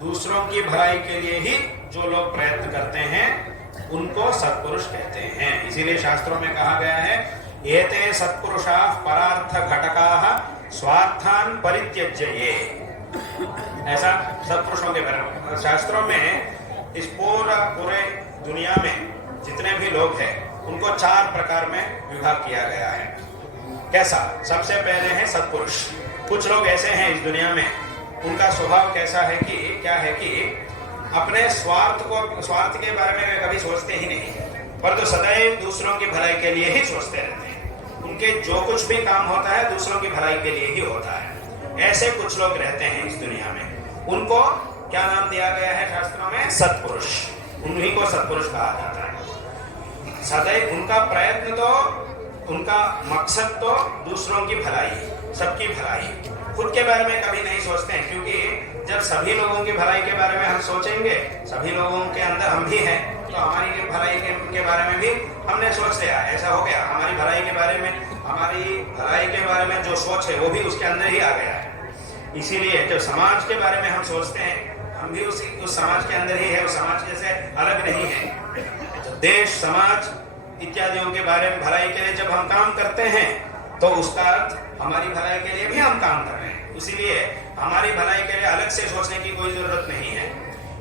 दूसरों की भलाई के लिए ही जो लोग प्रयत्न करते हैं उनको सत्पुरुष कहते हैं। इसीलिए शास्त्रों में कहा गया है, एते सत्पुरुषाः परार्थ घटकाः स्वार्थान परित्यज्य ये। ऐसा सत्पुरुषों के बारे में शास्त्रों में इस पूरे दुनिया में जितने भी लोग हैं उनको 4 प्रकार में विभाग किया गया है। कैसा? सबसे पहले है सत्पुरुष। कुछ लोग ऐसे हैं इस दुनिया में, उनका स्वभाव कैसा है कि अपने स्वार्थ के बारे में कभी सोचते ही नहीं, परंतु सदैव दूसरों की भलाई के लिए ही सोचते रहते हैं। उनके जो कुछ भी काम होता है दूसरों की भलाई के लिए ही होता है। ऐसे कुछ लोग रहते हैं इस दुनिया में, उनको क्या नाम दिया गया है शास्त्रों में? सत्पुरुष। उन्हीं को सत्पुरुष कहा जाता है। सदैव उनका प्रयत्न तो, उनका मकसद तो दूसरों की भलाई, सबकी भलाई, खुद के बारे में कभी नहीं सोचते हैं। क्योंकि जब सभी लोगों की भलाई के बारे में हम सोचेंगे, सभी लोगों के अंदर हम भी हैं, तो हमारी भलाई के बारे में भी हमने सोच लिया, ऐसा हो गया। हमारी भलाई के बारे में जो सोच है वो भी उसके अंदर ही आ गया है। इसीलिए जब समाज के बारे में हम सोचते हैं, हम भी उस समाज के अंदर ही है, उस समाज जैसे अलग नहीं है। जब देश, समाज इत्यादियों के बारे में भलाई के लिए जब हम काम करते हैं तो उसका अर्थ हमारी भलाई के लिए भी हम काम कर रहे हैं। इसीलिए हमारी भलाई के लिए अलग से सोचने की कोई जरूरत नहीं है।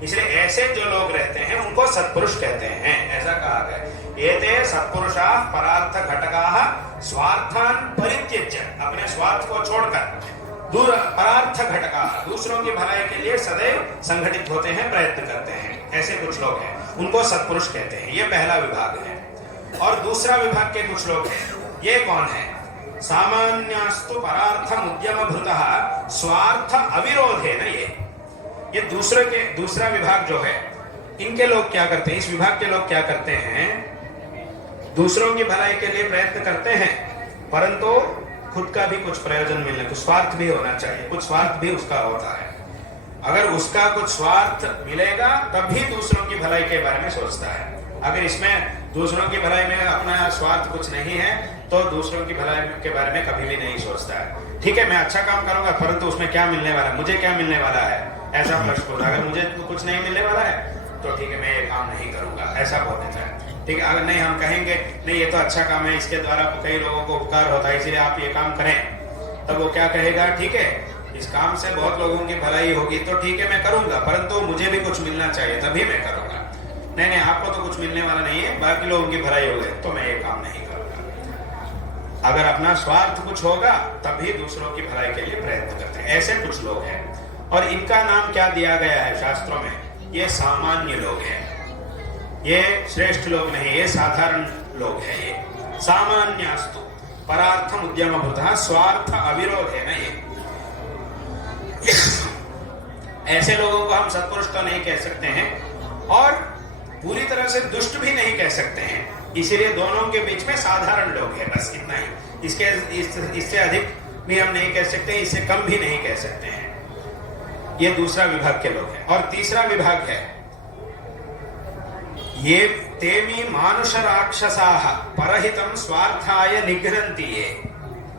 इसलिए ऐसे जो लोग रहते हैं उनको सत्पुरुष कहते हैं, ऐसा कहा गया। एते सत्पुरुषा परार्थ घटकाः स्वार्थान परित्यज्य, अपने स्वार्थ को छोड़कर दूर परार्थ घटकाः, दूसरों की भलाई के लिए सदैव संगठित होते हैं, प्रयत्न करते हैं, ऐसे कुछ लोग हैं, उनको सत्पुरुष कहते हैं। ये पहला विभाग है। और दूसरा विभाग के कुछ लोग हैं, ये कौन है? सामान्यस्तु परार्थम उद्यम भृतः स्वार्थ अविरोधे न, ये दूसरा विभाग जो है, इनके लोग क्या करते हैं, इस विभाग के लोग क्या करते हैं, दूसरों की भलाई के लिए प्रयत्न करते हैं, परंतु खुद का भी कुछ प्रयोजन मिलने, कुछ स्वार्थ भी होना चाहिए, कुछ स्वार्थ भी उसका होता है। अगर उसका कुछ स्वार्थ मिलेगा तब भी दूसरों की भलाई के बारे में सोचता है। अगर इसमें दूसरों की भलाई में अपना स्वार्थ कुछ नहीं है तो दूसरों की भलाई के बारे में कभी भी नहीं सोचता है। ठीक है, मैं अच्छा काम करूंगा, परंतु उसमें क्या मिलने वाला है, मुझे क्या मिलने वाला है, ऐसा प्रश्न होता है। अगर मुझे कुछ नहीं मिलने वाला है तो ठीक है, मैं ये काम नहीं करूंगा, ऐसा बोल देता है। ठीक है, अगर नहीं हम कहेंगे नहीं ये तो अच्छा काम है, इसके द्वारा कई लोगों को उपकार होता है, इसलिए आप ये काम करें, तब वो क्या कहेगा, ठीक है इस काम से बहुत लोगों की भलाई होगी तो ठीक है मैं करूंगा, परंतु मुझे भी कुछ मिलना चाहिए तभी मैं करूंगा। नहीं आपको तो कुछ मिलने वाला नहीं है, बाकी लोगों की भलाई हो गई तो मैं ये काम नहीं करूंगा। अगर अपना स्वार्थ कुछ होगा तभी दूसरों की भलाई के लिए प्रयत्न करते हैं, ऐसे कुछ लोग हैं। और इनका नाम क्या दिया गया है शास्त्रों में, ये सामान्य लोग हैं, ये श्रेष्ठ लोग नहीं, ये साधारण लोग हैं। ये सामान्यस्तु परार्थम उद्यम भृतः स्वार्थ अविरोध है ना, ये ऐसे लोगों को हम सत्पुरुष तो नहीं कह सकते हैं और पूरी तरह से दुष्ट भी नहीं कह सकते हैं, इसीलिए दोनों के बीच में साधारण लोग हैं, बस इतना ही। इससे अधिक भी हम नहीं कह सकते, इससे कम भी नहीं कह सकते हैं। ये दूसरा विभाग के लोग हैं। और तीसरा विभाग है, ये तेमी मानुष राक्षसाः परहितम स्वार्थाय निघ्रन्ति। ये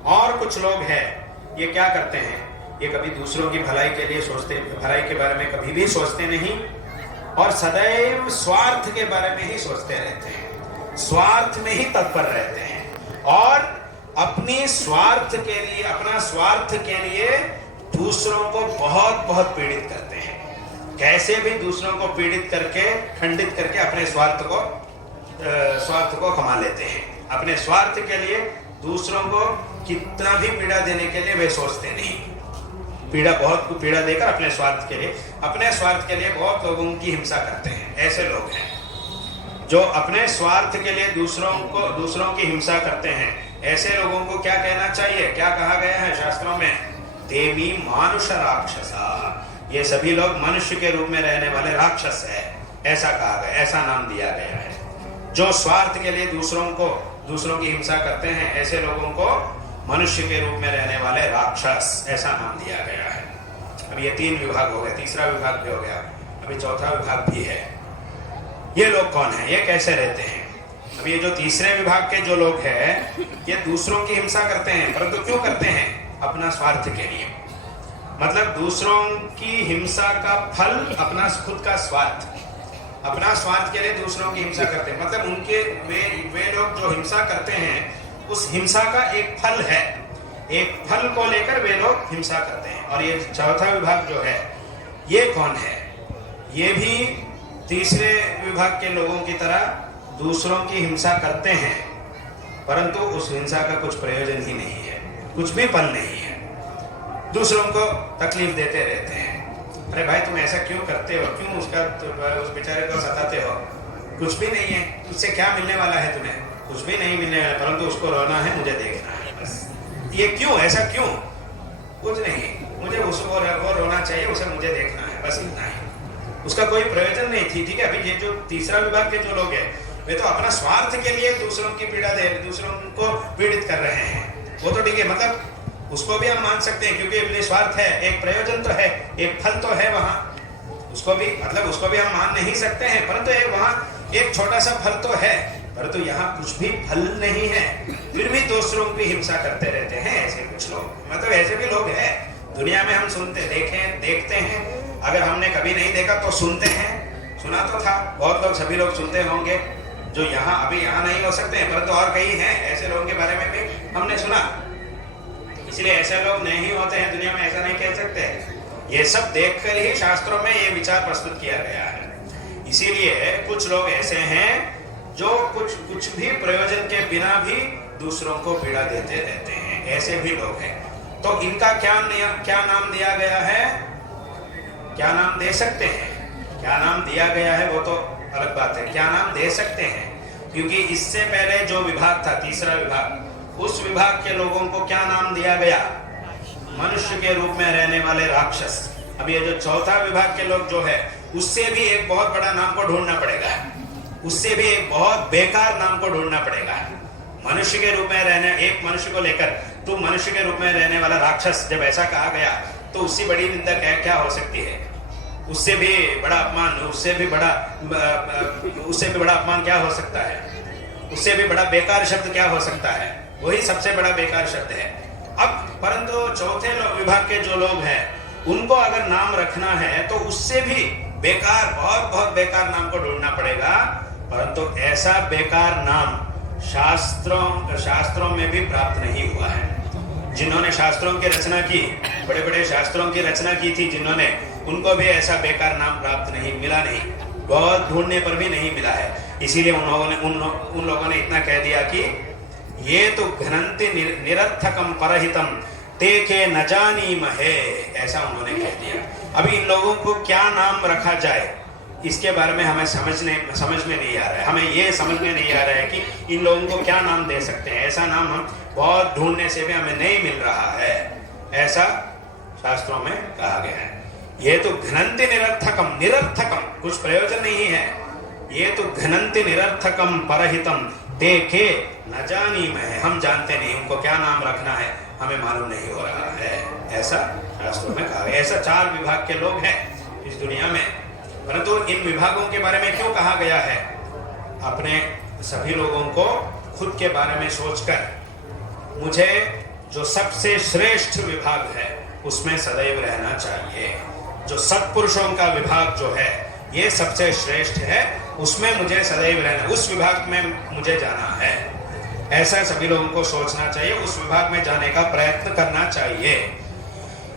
और कुछ लोग हैं, ये क्या करते हैं, ये कभी दूसरों की भलाई के लिए सोचते, भलाई के बारे में कभी भी सोचते नहीं और सदैव स्वार्थ के बारे में ही सोचते रहते हैं, स्वार्थ में ही तत्पर रहते हैं और अपनी स्वार्थ के लिए, अपना स्वार्थ के लिए दूसरों को बहुत बहुत पीड़ित करते हैं। कैसे भी दूसरों को पीड़ित करके, खंडित करके अपने स्वार्थ को कमा लेते हैं। अपने स्वार्थ के लिए दूसरों को कितना भी पीड़ा देने के लिए वे सोचते नहीं, बहुत पीड़ा देकर अपने स्वार्थ के लिए बहुत लोगों की हिंसा करते हैं। ऐसे लोग हैं जो अपने स्वार्थ के लिए दूसरों की हिंसा करते हैं। ऐसे लोगों को क्या कहना चाहिए, क्या कहा गया है शास्त्रों में, देवी मानुष राक्षसा, ये सभी लोग मनुष्य के रूप में रहने वाले राक्षस है, ऐसा कहा गया, ऐसा नाम दिया गया है। जो स्वार्थ के लिए दूसरों की हिंसा करते हैं, ऐसे लोगों को मनुष्य के रूप में रहने वाले राक्षस, ऐसा नाम दिया गया है। अब ये 3 विभाग हो गए, तीसरा विभाग भी हो गया, अभी चौथा विभाग भी है। ये लोग कौन है, ये कैसे रहते हैं? अब ये जो तीसरे विभाग के जो लोग हैं, ये दूसरों की हिंसा करते हैं, परंतु क्यों करते हैं? अपना स्वार्थ के लिए। मतलब दूसरों की हिंसा का फल अपना खुद का स्वार्थ, अपना स्वार्थ के लिए दूसरों की हिंसा करते हैं। मतलब उनके वे लोग जो हिंसा करते हैं उस हिंसा का एक फल है, एक फल को लेकर वे लोग हिंसा करते हैं। और ये चौथा विभाग जो है, ये कौन है? ये भी तीसरे विभाग के लोगों की तरह दूसरों की हिंसा करते हैं, परंतु उस हिंसा का कुछ प्रयोजन ही नहीं है, कुछ भी फल नहीं है, दूसरों को तकलीफ देते रहते हैं। अरे भाई तुम ऐसा क्यों करते हो, क्यों उस बेचारे को सताते हो? कुछ भी नहीं है, उससे क्या मिलने वाला है तुम्हें? कुछ भी नहीं मिलने वाला, परंतु उसको रोना है, मुझे देखना है, बस। ये क्यों, ऐसा क्यों? कुछ नहीं, मुझे उसको वो रोना चाहिए, उसे मुझे देखना है, बस इतना ही। उसका कोई प्रयोजन नहीं थी। ठीक है, अभी ये जो तीसरा विभाग के जो लोग हैं, वे तो अपना स्वार्थ के लिए दूसरों की पीड़ा दे, दूसरों को पीड़ित कर रहे हैं, वो तो ठीक है, मतलब उसको भी हम मान सकते हैं क्योंकि अपने स्वार्थ है, एक प्रयोजन तो है, एक फल तो है वहां, उसको भी हम मान नहीं सकते हैं, परंतु वहां एक छोटा सा फल तो है, परंतु यहाँ कुछ भी फल नहीं है, फिर भी दूसरों की हिंसा करते रहते हैं। ऐसे कुछ लोग, मतलब ऐसे भी लोग हैं दुनिया में, हम देखते हैं। अगर हमने कभी नहीं देखा तो सुनते हैं, सुना तो था, बहुत लोग, सभी लोग सुनते होंगे, जो अभी यहाँ नहीं हो सकते हैं, परंतु और कई हैं ऐसे लोगों के बारे में भी हमने सुना। इसलिए ऐसे लोग नहीं होते हैं दुनिया में, ऐसा नहीं कह सकते। ये सब देखकर ही शास्त्रों में ये विचार प्रस्तुत किया गया है। इसीलिए कुछ लोग ऐसे हैं जो कुछ भी प्रयोजन के बिना भी दूसरों को पीड़ा देते रहते हैं, ऐसे भी लोग हैं। तो इनका क्या नाम दिया गया है, क्या नाम दे सकते हैं? क्या नाम दिया गया है वो तो अलग बात है, क्या नाम दे सकते हैं? क्योंकि इससे पहले जो विभाग था, तीसरा विभाग, उस विभाग के लोगों को क्या नाम दिया गया? मनुष्य के रूप में रहने वाले राक्षस। अब ये जो चौथा विभाग के लोग जो है, उससे भी एक बहुत बड़ा नाम को ढूंढना पड़ेगा, उससे भी एक बहुत बेकार नाम को ढूंढना पड़ेगा। मनुष्य के रूप में रहने, एक मनुष्य को लेकर तू मनुष्य के रूप में रहने वाला राक्षस जब ऐसा कहा गया, तो उससे बड़ी निंदा क्या हो सकती है? उससे भी बड़ा अपमान, उससे भी बड़ा अपमान क्या हो सकता है? उससे भी बड़ा बेकार शब्द क्या हो सकता है? वही सबसे बड़ा बेकार शब्द है। अब परंतु चौथे विभाग के जो लोग हैं, उनको अगर नाम रखना है तो उससे भी बेकार, बहुत बेकार नाम को ढूंढना पड़ेगा। परंतु ऐसा बेकार नाम शास्त्रों में भी प्राप्त नहीं हुआ है। जिन्होंने शास्त्रों की रचना की, बड़े बड़े शास्त्रों की रचना की थी जिन्होंने, उनको भी ऐसा बेकार नाम प्राप्त नहीं मिला, नहीं, बहुत ढूंढने पर भी नहीं मिला है। इसीलिए उन लोगों ने इतना कह दिया कि ये तो घ्नन्ति निरर्थकम परहितम ते के न जानीमहे, ऐसा उन्होंने कह दिया। अभी इन लोगों को क्या नाम रखा जाए, इसके बारे में हमें समझ में नहीं आ रहा है। हमें ये समझ में नहीं आ रहा है कि इन लोगों को क्या नाम दे सकते हैं। ऐसा नाम हम बहुत ढूंढने से भी हमें नहीं मिल रहा है, ऐसा शास्त्रों में कहा गया है। ये तो घ्नन्ति निरर्थकम, कुछ प्रयोजन नहीं है। ये तो घ्नन्ति निरर्थकम परहितम ते के न जानीमहे, हम जानते नहीं उनको क्या नाम रखना है, हमें मालूम नहीं हो रहा है, ऐसा शास्त्रों में कहा गया। ऐसा 4 विभाग के लोग हैं इस दुनिया में। परंतु इन विभागों के बारे में क्यों कहा गया है? अपने सभी लोगों को खुद के बारे में सोचकर मुझे जो सबसे श्रेष्ठ विभाग है उसमें सदैव रहना चाहिए। जो सत्पुरुषों का विभाग जो है ये सबसे श्रेष्ठ है, उसमें मुझे सदैव रहना, उस विभाग में मुझे जाना है, ऐसा सभी लोगों को सोचना चाहिए। उस विभाग में जाने का प्रयत्न करना चाहिए।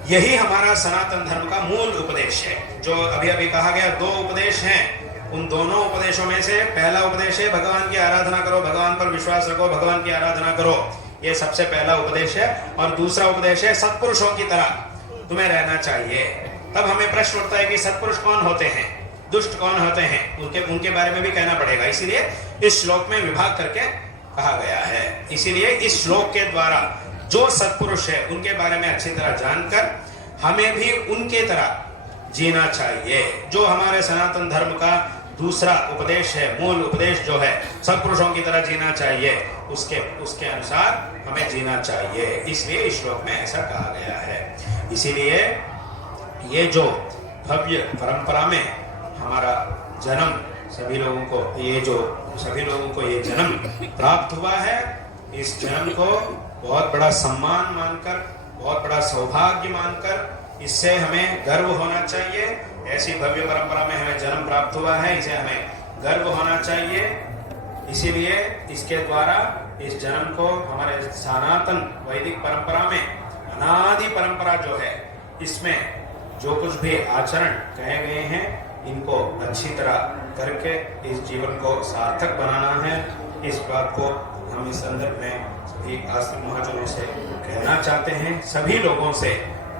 यही हमारा सनातन धर्म का मूल उपदेश है। जो अभी कहा गया 2 उपदेश हैं, उन दोनों उपदेशों में से पहला उपदेश है भगवान की आराधना करो, भगवान पर विश्वास रखो, भगवान की आराधना करो, ये सबसे पहला उपदेश है। और दूसरा उपदेश है सत्पुरुषों की तरह तुम्हें रहना चाहिए। तब हमें प्रश्न उठता है कि सत्पुरुष कौन होते हैं, दुष्ट कौन होते हैं, उनके बारे में भी कहना पड़ेगा। इसीलिए इस श्लोक में विभाग करके कहा गया है। इसीलिए इस श्लोक के द्वारा जो सत्पुरुष है उनके बारे में अच्छी तरह जानकर हमें भी उनके तरह जीना चाहिए। जो हमारे सनातन धर्म का दूसरा उपदेश है, मूल उपदेश जो है, सत्पुरुषों की तरह जीना चाहिए, उसके अनुसार हमें जीना चाहिए। इसलिए इस श्लोक में ऐसा कहा गया है। इसीलिए ये जो भव्य परंपरा में हमारा जन्म, सभी लोगों को ये जन्म प्राप्त हुआ है, इस जन्म को बहुत बड़ा सम्मान मानकर, बहुत बड़ा सौभाग्य मानकर इससे हमें गर्व होना चाहिए। ऐसी भव्य परंपरा में हमें जन्म प्राप्त हुआ है, इसे हमें गर्व होना चाहिए। इसीलिए इसके द्वारा इस जन्म को हमारे सनातन वैदिक परंपरा में, अनादि परंपरा जो है, इसमें जो कुछ भी आचरण कहे गए हैं, इनको अच्छी तरह करके इस जीवन को सार्थक बनाना है। इस बात को हम इस संदर्भ में सभी आस्तिक महाजनों से कहना चाहते हैं, सभी लोगों से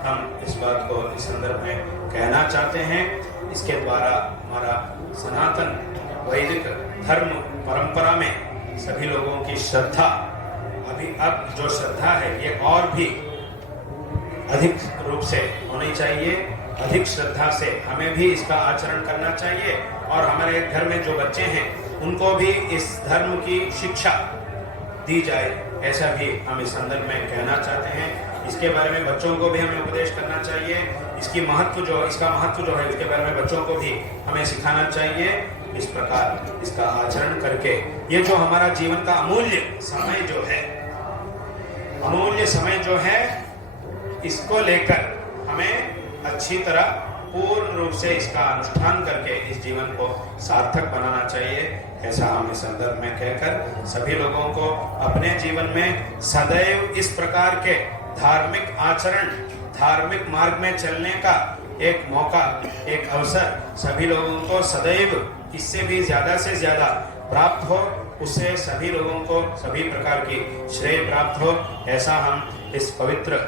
हम इस बात को इस संदर्भ में कहना चाहते हैं। इसके द्वारा हमारा सनातन वैदिक धर्म परंपरा में सभी लोगों की श्रद्धा, अब जो श्रद्धा है ये और भी अधिक रूप से होनी चाहिए। अधिक श्रद्धा से हमें भी इसका आचरण करना चाहिए और हमारे घर में जो बच्चे हैं उनको भी इस धर्म की शिक्षा दी जाए, ऐसा भी हम इस संदर्भ में कहना चाहते हैं। इसके बारे में बच्चों को भी हमें उपदेश करना चाहिए। इसका महत्व जो है उसके बारे में बच्चों को भी हमें सिखाना चाहिए। इस प्रकार इसका आचरण करके ये जो हमारा जीवन का अमूल्य समय जो है इसको लेकर हमें अच्छी तरह पूर्ण रूप से इसका अनुष्ठान करके इस जीवन को सार्थक बनाना चाहिए। ऐसा हम इस संदर्भ में कहकर सभी लोगों को अपने जीवन में सदैव इस प्रकार के धार्मिक आचरण, धार्मिक मार्ग में चलने का एक मौका, एक अवसर सभी लोगों को सदैव इससे भी ज्यादा से ज्यादा प्राप्त हो, उससे सभी लोगों को सभी प्रकार की श्रेय प्राप्त हो, ऐसा हम इस पवित्र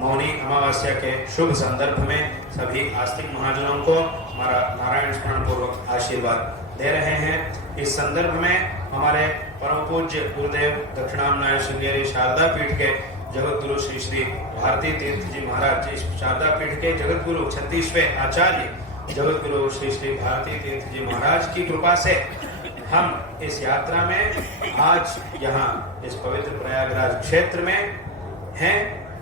मौनी अमावस्या के शुभ संदर्भ में सभी आस्तिक महाजनों को हमारा नारायण स्मरण पूर्वक आशीर्वाद दे रहे हैं। इस संदर्भ में हमारे परम पूज्य गुरुदेव दक्षिणामनाय श्रृंगेरी शारदा पीठ के जगत गुरु श्री श्री भारती तीर्थ जी महाराज जी, शारदा पीठ के जगत गुरु 36वें आचार्य जगत गुरु श्री श्री भारती तीर्थ जी महाराज की कृपा से हम इस यात्रा में आज यहाँ इस पवित्र प्रयागराज क्षेत्र में हैं,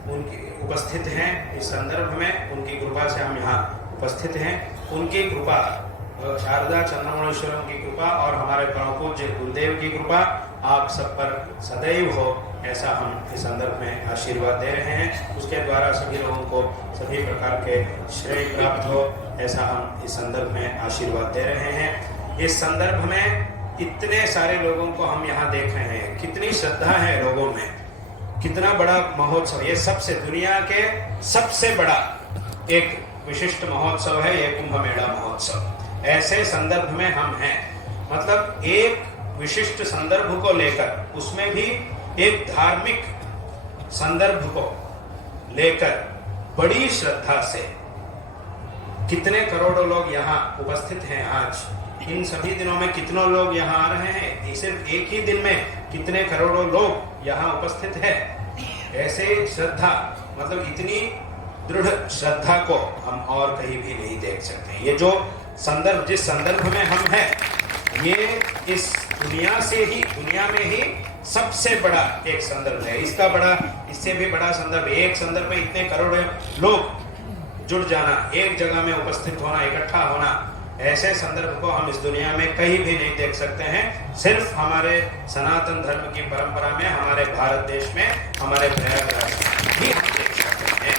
उनकी उपस्थित हैं। इस संदर्भ में उनकी कृपा से हम यहाँ उपस्थित हैं। उनकी कृपा, शारदा चंद्रमौळीश्वरम की कृपा और हमारे परम पूज्य गुरुदेव की कृपा आप सब पर सदैव हो, ऐसा हम इस संदर्भ में आशीर्वाद दे रहे हैं। उसके द्वारा सभी लोगों को सभी प्रकार के श्रेय प्राप्त हो, ऐसा हम इस संदर्भ में आशीर्वाद दे रहे हैं। इस संदर्भ में इतने सारे लोगों को हम यहाँ देख रहे हैं, कितनी श्रद्धा है लोगों में, कितना बड़ा महोत्सव, ये सबसे दुनिया के सबसे बड़ा एक विशिष्ट महोत्सव है ये कुंभ मेला महोत्सव। ऐसे संदर्भ में हम हैं, मतलब एक विशिष्ट संदर्भ को लेकर, उसमें भी एक धार्मिक संदर्भ को लेकर बड़ी श्रद्धा से कितने करोड़ों लोग यहाँ उपस्थित हैं। आज इन सभी दिनों में कितनों लोग यहाँ आ रहे हैं, सिर्फ एक ही दिन में कितने करोड़ों लोग यहाँ उपस्थित है। ऐसे श्रद्धा, मतलब इतनी दृढ़ श्रद्धा को हम और कहीं भी नहीं देख सकते। ये जो संदर्भ, जिस संदर्भ में हम हैं, ये इस दुनिया में ही सबसे बड़ा एक संदर्भ है। इसका बड़ा, इससे भी बड़ा संदर्भ, एक संदर्भ में इतने करोड़ों लोग जुड़ जाना, एक जगह में उपस्थित होना, इकट्ठा होना, ऐसे संदर्भ को हम इस दुनिया में कहीं भी नहीं देख सकते हैं। सिर्फ हमारे सनातन धर्म की परंपरा में, हमारे भारत देश में, हमारे प्रयागराज में ही हम देख सकते हैं।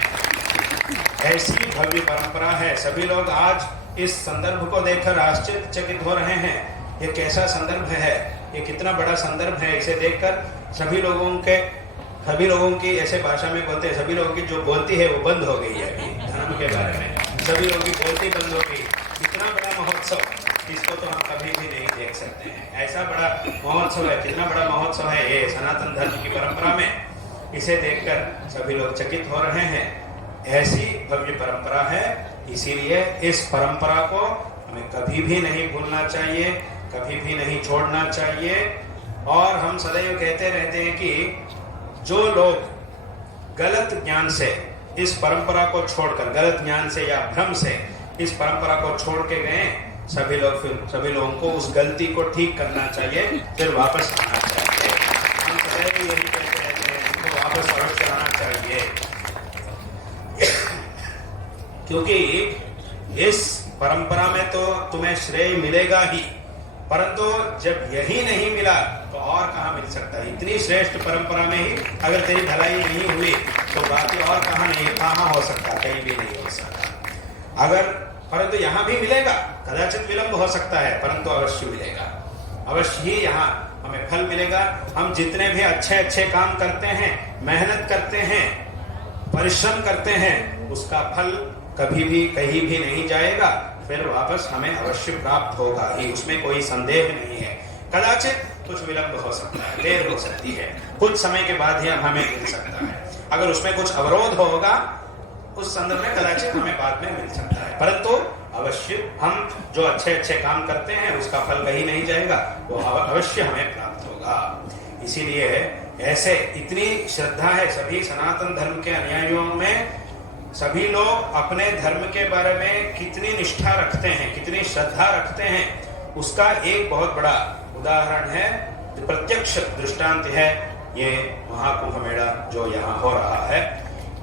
ऐसी भव्य परंपरा है। सभी लोग आज इस संदर्भ को देखकर आश्चर्यचकित हो रहे हैं। ये कैसा संदर्भ है, ये कितना बड़ा संदर्भ है। इसे देखकर सभी लोगों की ऐसे भाषा में बोलते हैं, सभी लोगों की जो बोलती है वो बंद हो गई है अभी धर्म के बारे में, सभी लोगों की बोलती बंद हो गई। इतना बड़ा महोत्सव, इसको तो हम कभी भी नहीं देख सकते हैं। ऐसा बड़ा महोत्सव है, कितना बड़ा महोत्सव है ये सनातन धर्म की परंपरा में। इसे देखकर सभी लोग चकित हो रहे हैं। ऐसी भव्य परंपरा है, इसीलिए इस परंपरा को हमें कभी भी नहीं भूलना चाहिए, कभी भी नहीं छोड़ना चाहिए। और हम सदैव कहते रहते हैं कि जो लोग गलत ज्ञान से इस परंपरा को छोड़कर, गलत ज्ञान से या भ्रम से इस परंपरा को छोड़ के गए, सभी लोगों को उस गलती को ठीक करना चाहिए, फिर वापस आना चाहिए। हम सदैव यही कहते रहते हैं, उनको वापस अवश्य आना चाहिए, क्योंकि इस परंपरा में तो तुम्हें श्रेय मिलेगा ही, परंतु जब यही नहीं मिला तो और कहाँ मिल सकता है। इतनी श्रेष्ठ परंपरा में ही अगर तेरी भलाई नहीं हुई तो बाकी और कहाँ हो सकता, कहीं भी नहीं हो सकता। परंतु यहाँ भी मिलेगा, कदाचित विलंब हो सकता है, परंतु अवश्य मिलेगा, अवश्य ही यहाँ हमें फल मिलेगा। हम जितने भी अच्छे काम करते हैं, मेहनत करते हैं, परिश्रम करते हैं, उसका फल कभी भी कहीं भी नहीं जाएगा, फिर वापस हमें अवश्य प्राप्त होगा ही, उसमें कोई संदेह नहीं है। कदाचित कुछ विलंब हो सकता है, देर हो सकती है, कुछ समय के बाद ही हमें मिल सकता है। अगर उसमें कुछ अवरोध होगा, उस संदर्भ में कदाचित हमें बाद में मिल सकता है, परंतु अवश्य हम जो अच्छे काम करते हैं उसका फल कहीं नहीं जाएगा, वो अवश्य हमें प्राप्त होगा। इसीलिए ऐसे इतनी श्रद्धा है सभी सनातन धर्म के अनुयायियों में। सभी लोग अपने धर्म के बारे में कितनी निष्ठा रखते हैं, कितनी श्रद्धा रखते हैं, उसका एक बहुत बड़ा उदाहरण है, प्रत्यक्ष दृष्टांत है ये महाकुंभ मेला जो यहाँ हो रहा है।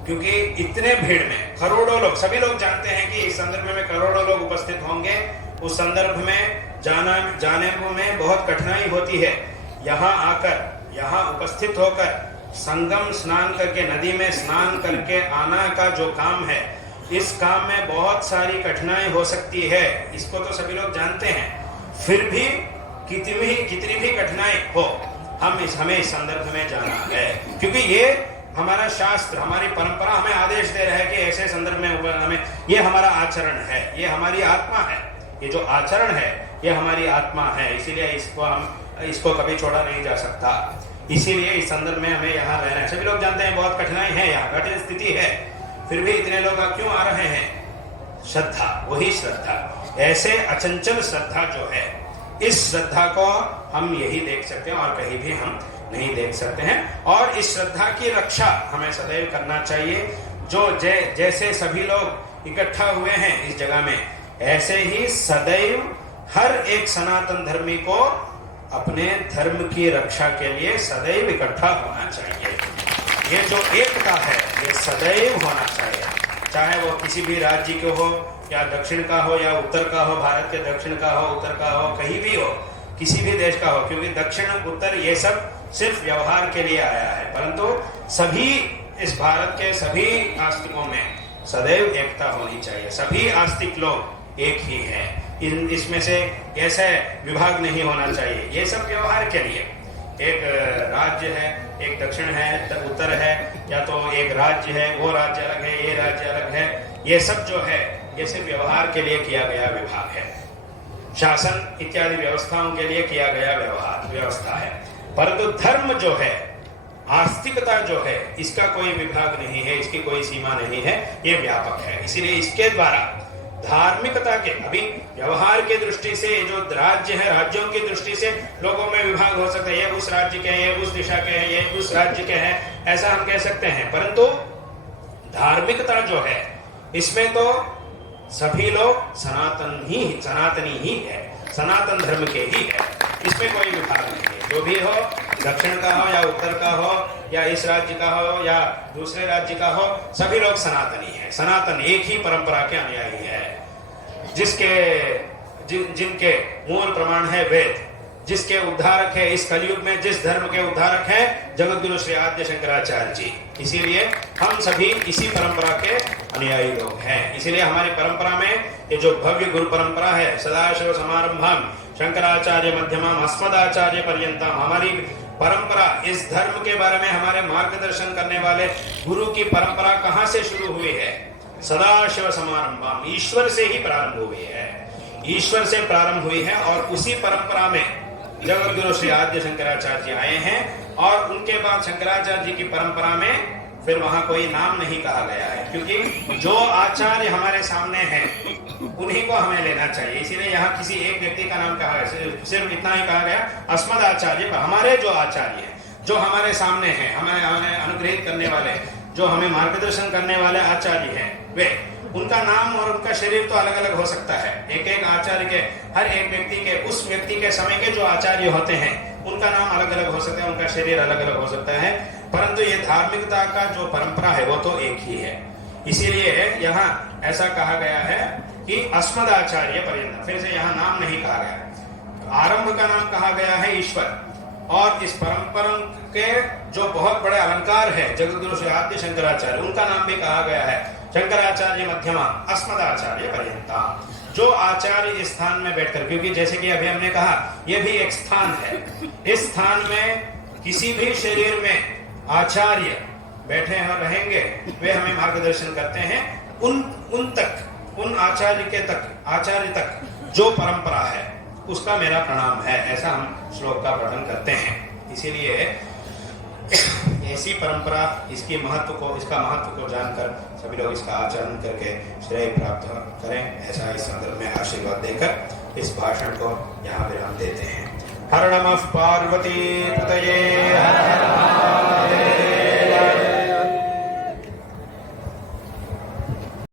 क्योंकि इतने भीड़ में करोड़ों लोग, सभी लोग जानते हैं कि इस संदर्भ में करोड़ों लोग उपस्थित होंगे। उस संदर्भ में जाने में बहुत कठिनाई होती है। यहाँ आकर, यहाँ उपस्थित होकर संगम स्नान करके, नदी में स्नान करके आना का जो काम है, इस काम में बहुत सारी कठिनाई हो सकती है, इसको तो सभी लोग जानते हैं। फिर भी कितनी भी कठिनाई हो, हमें इस संदर्भ में जाना है, क्योंकि ये हमारा शास्त्र, हमारी परंपरा हमें आदेश दे रहा है कि ऐसे संदर्भ में हमें, ये हमारा आचरण है, ये हमारी आत्मा है, ये जो आचरण है ये हमारी आत्मा है, इसीलिए इसको कभी छोड़ा नहीं जा सकता। इसीलिए इस संदर्भ में हमें यहाँ रहना है। सभी लोग जानते हैं बहुत कठिनाई है, यहाँ कठिन स्थिति है, फिर भी इतने लोग क्यों आ रहे हैं? श्रद्धा, वही श्रद्धा, ऐसे अचंचल श्रद्धा जो है, इस श्रद्धा को हम यही देख सकते हैं और कहीं भी हम नहीं देख सकते हैं। और इस श्रद्धा की रक्षा हमें सदैव करना चाहिए। जो जैसे सभी लोग इकट्ठा हुए हैं इस जगह में, ऐसे ही सदैव हर एक सनातन धर्मी को अपने धर्म की रक्षा के लिए सदैव इकट्ठा होना चाहिए। ये जो एकता है ये सदैव होना चाहिए, चाहे वो किसी भी राज्य के हो, या दक्षिण का हो या उत्तर का हो, भारत के दक्षिण का हो, उत्तर का हो, कहीं भी हो, किसी भी देश का हो, क्योंकि दक्षिण उत्तर ये सब सिर्फ व्यवहार के लिए आया है, परंतु सभी इस भारत के सभी आस्तिकों में सदैव एकता होनी चाहिए। सभी आस्तिक लोग एक ही हैं, इसमें से ऐसा विभाग नहीं होना चाहिए। ये सब व्यवहार के लिए, एक राज्य है, एक दक्षिण है, उत्तर है, या तो एक राज्य है, वो राज्य अलग है, ये राज्य अलग है, ये सब जो है ये सिर्फ व्यवहार के लिए किया गया विभाग है, शासन इत्यादि व्यवस्थाओं के लिए किया गया व्यवस्था है। परंतु धर्म जो है, आस्तिकता जो है, इसका कोई विभाग नहीं है, इसकी कोई सीमा नहीं है, ये व्यापक है। इसीलिए इसके द्वारा धार्मिकता के, अभी व्यवहार की दृष्टि से जो राज्य है, राज्यों की दृष्टि से लोगों में विभाग हो सकता है, ये उस राज्य के हैं, ये उस दिशा के हैं, ये उस राज्य के हैं, ऐसा हम कह सकते हैं। परंतु धार्मिकता जो है, इसमें तो सभी लोग सनातनी ही है, सनातन धर्म के ही है, इसमें कोई विभाग नहीं है। जो भी हो, दक्षिण का हो या उत्तर का हो, या इस राज्य का हो या दूसरे राज्य का हो, सभी लोग सनातनी है। सनातन एक ही परंपरा के अनुयायी है, जिनके मूल प्रमाण है वेद, जिसके उद्धारक है इस कलयुग में, जिस धर्म के उद्धारक है जगतगुरु श्री आद्य शंकराचार्य जी। इसीलिए हम सभी इसी परंपरा के अनुयायी लोग हैं। इसीलिए हमारी परंपरा में ये जो भव्य गुरु परंपरा है, सदाशिव समारंभम शंकराचार्य मध्यमम अस्मदाचार्य पर्यंतम, हमारी परंपरा, इस धर्म के बारे में हमारे मार्गदर्शन करने वाले गुरु की परंपरा कहाँ से शुरू हुई है? सदाशिव समारंभम, ईश्वर से ही प्रारंभ हुई है, ईश्वर से प्रारंभ हुई है। और उसी परंपरा में जगत गुरु श्री आद्य शंकराचार्य जी आए हैं, और उनके बाद शंकराचार्य जी की परंपरा में फिर वहां कोई नाम नहीं कहा गया है, क्योंकि जो आचार्य हमारे सामने हैं उन्हीं को हमें लेना चाहिए। इसीलिए यहाँ किसी एक व्यक्ति का नाम कहा गया, सिर्फ इतना ही कहा गया अस्मद आचार्य। हमारे जो आचार्य हैं, जो हमारे सामने हैं, हमें अनुग्रहित करने वाले, जो हमें मार्गदर्शन करने वाले आचार्य हैं, वे, उनका नाम और उनका शरीर तो अलग अलग हो सकता है। एक एक आचार्य के, हर एक व्यक्ति के, उस व्यक्ति के समय के जो आचार्य होते हैं उनका नाम अलग अलग हो सकता है, उनका शरीर अलग अलग हो सकता है, परंतु ये धार्मिकता का जो परंपरा है वो तो एक ही है। इसीलिए यहाँ ऐसा कहा गया है कि अस्मद आचार्य पर्यंत, फिर से यहाँ नाम नहीं कहा गया, आरंभ का नाम कहा गया है ईश्वर। और इस परंपरा के जो बहुत बड़े अलंकार है जगतगुरु श्री आद्य शंकराचार्य, उनका नाम भी कहा गया है शंकराचार्य मध्यमा अस्मदाचार्य पर्यंता। जो आचार्य इस स्थान में बैठकर, क्योंकि जैसे कि अभी हमने कहा ये भी एक स्थान है, इस स्थान में किसी भी शरीर में आचार्य बैठे रहेंगे, वे हमें मार्गदर्शन करते हैं उन आचार्य तक जो परंपरा है उसका मेरा प्रणाम है, ऐसा हम श्लोक का पठन करते हैं। इसीलिए ऐसी परंपरा, इसका महत्व को जानकर सभी लोग इसका आचरण करके श्रेय प्राप्त करें, ऐसा इस संदर्भ में आशीर्वाद देकर इस भाषण को यहाँ विराम देते हैं। हर नमः पार्वती पतये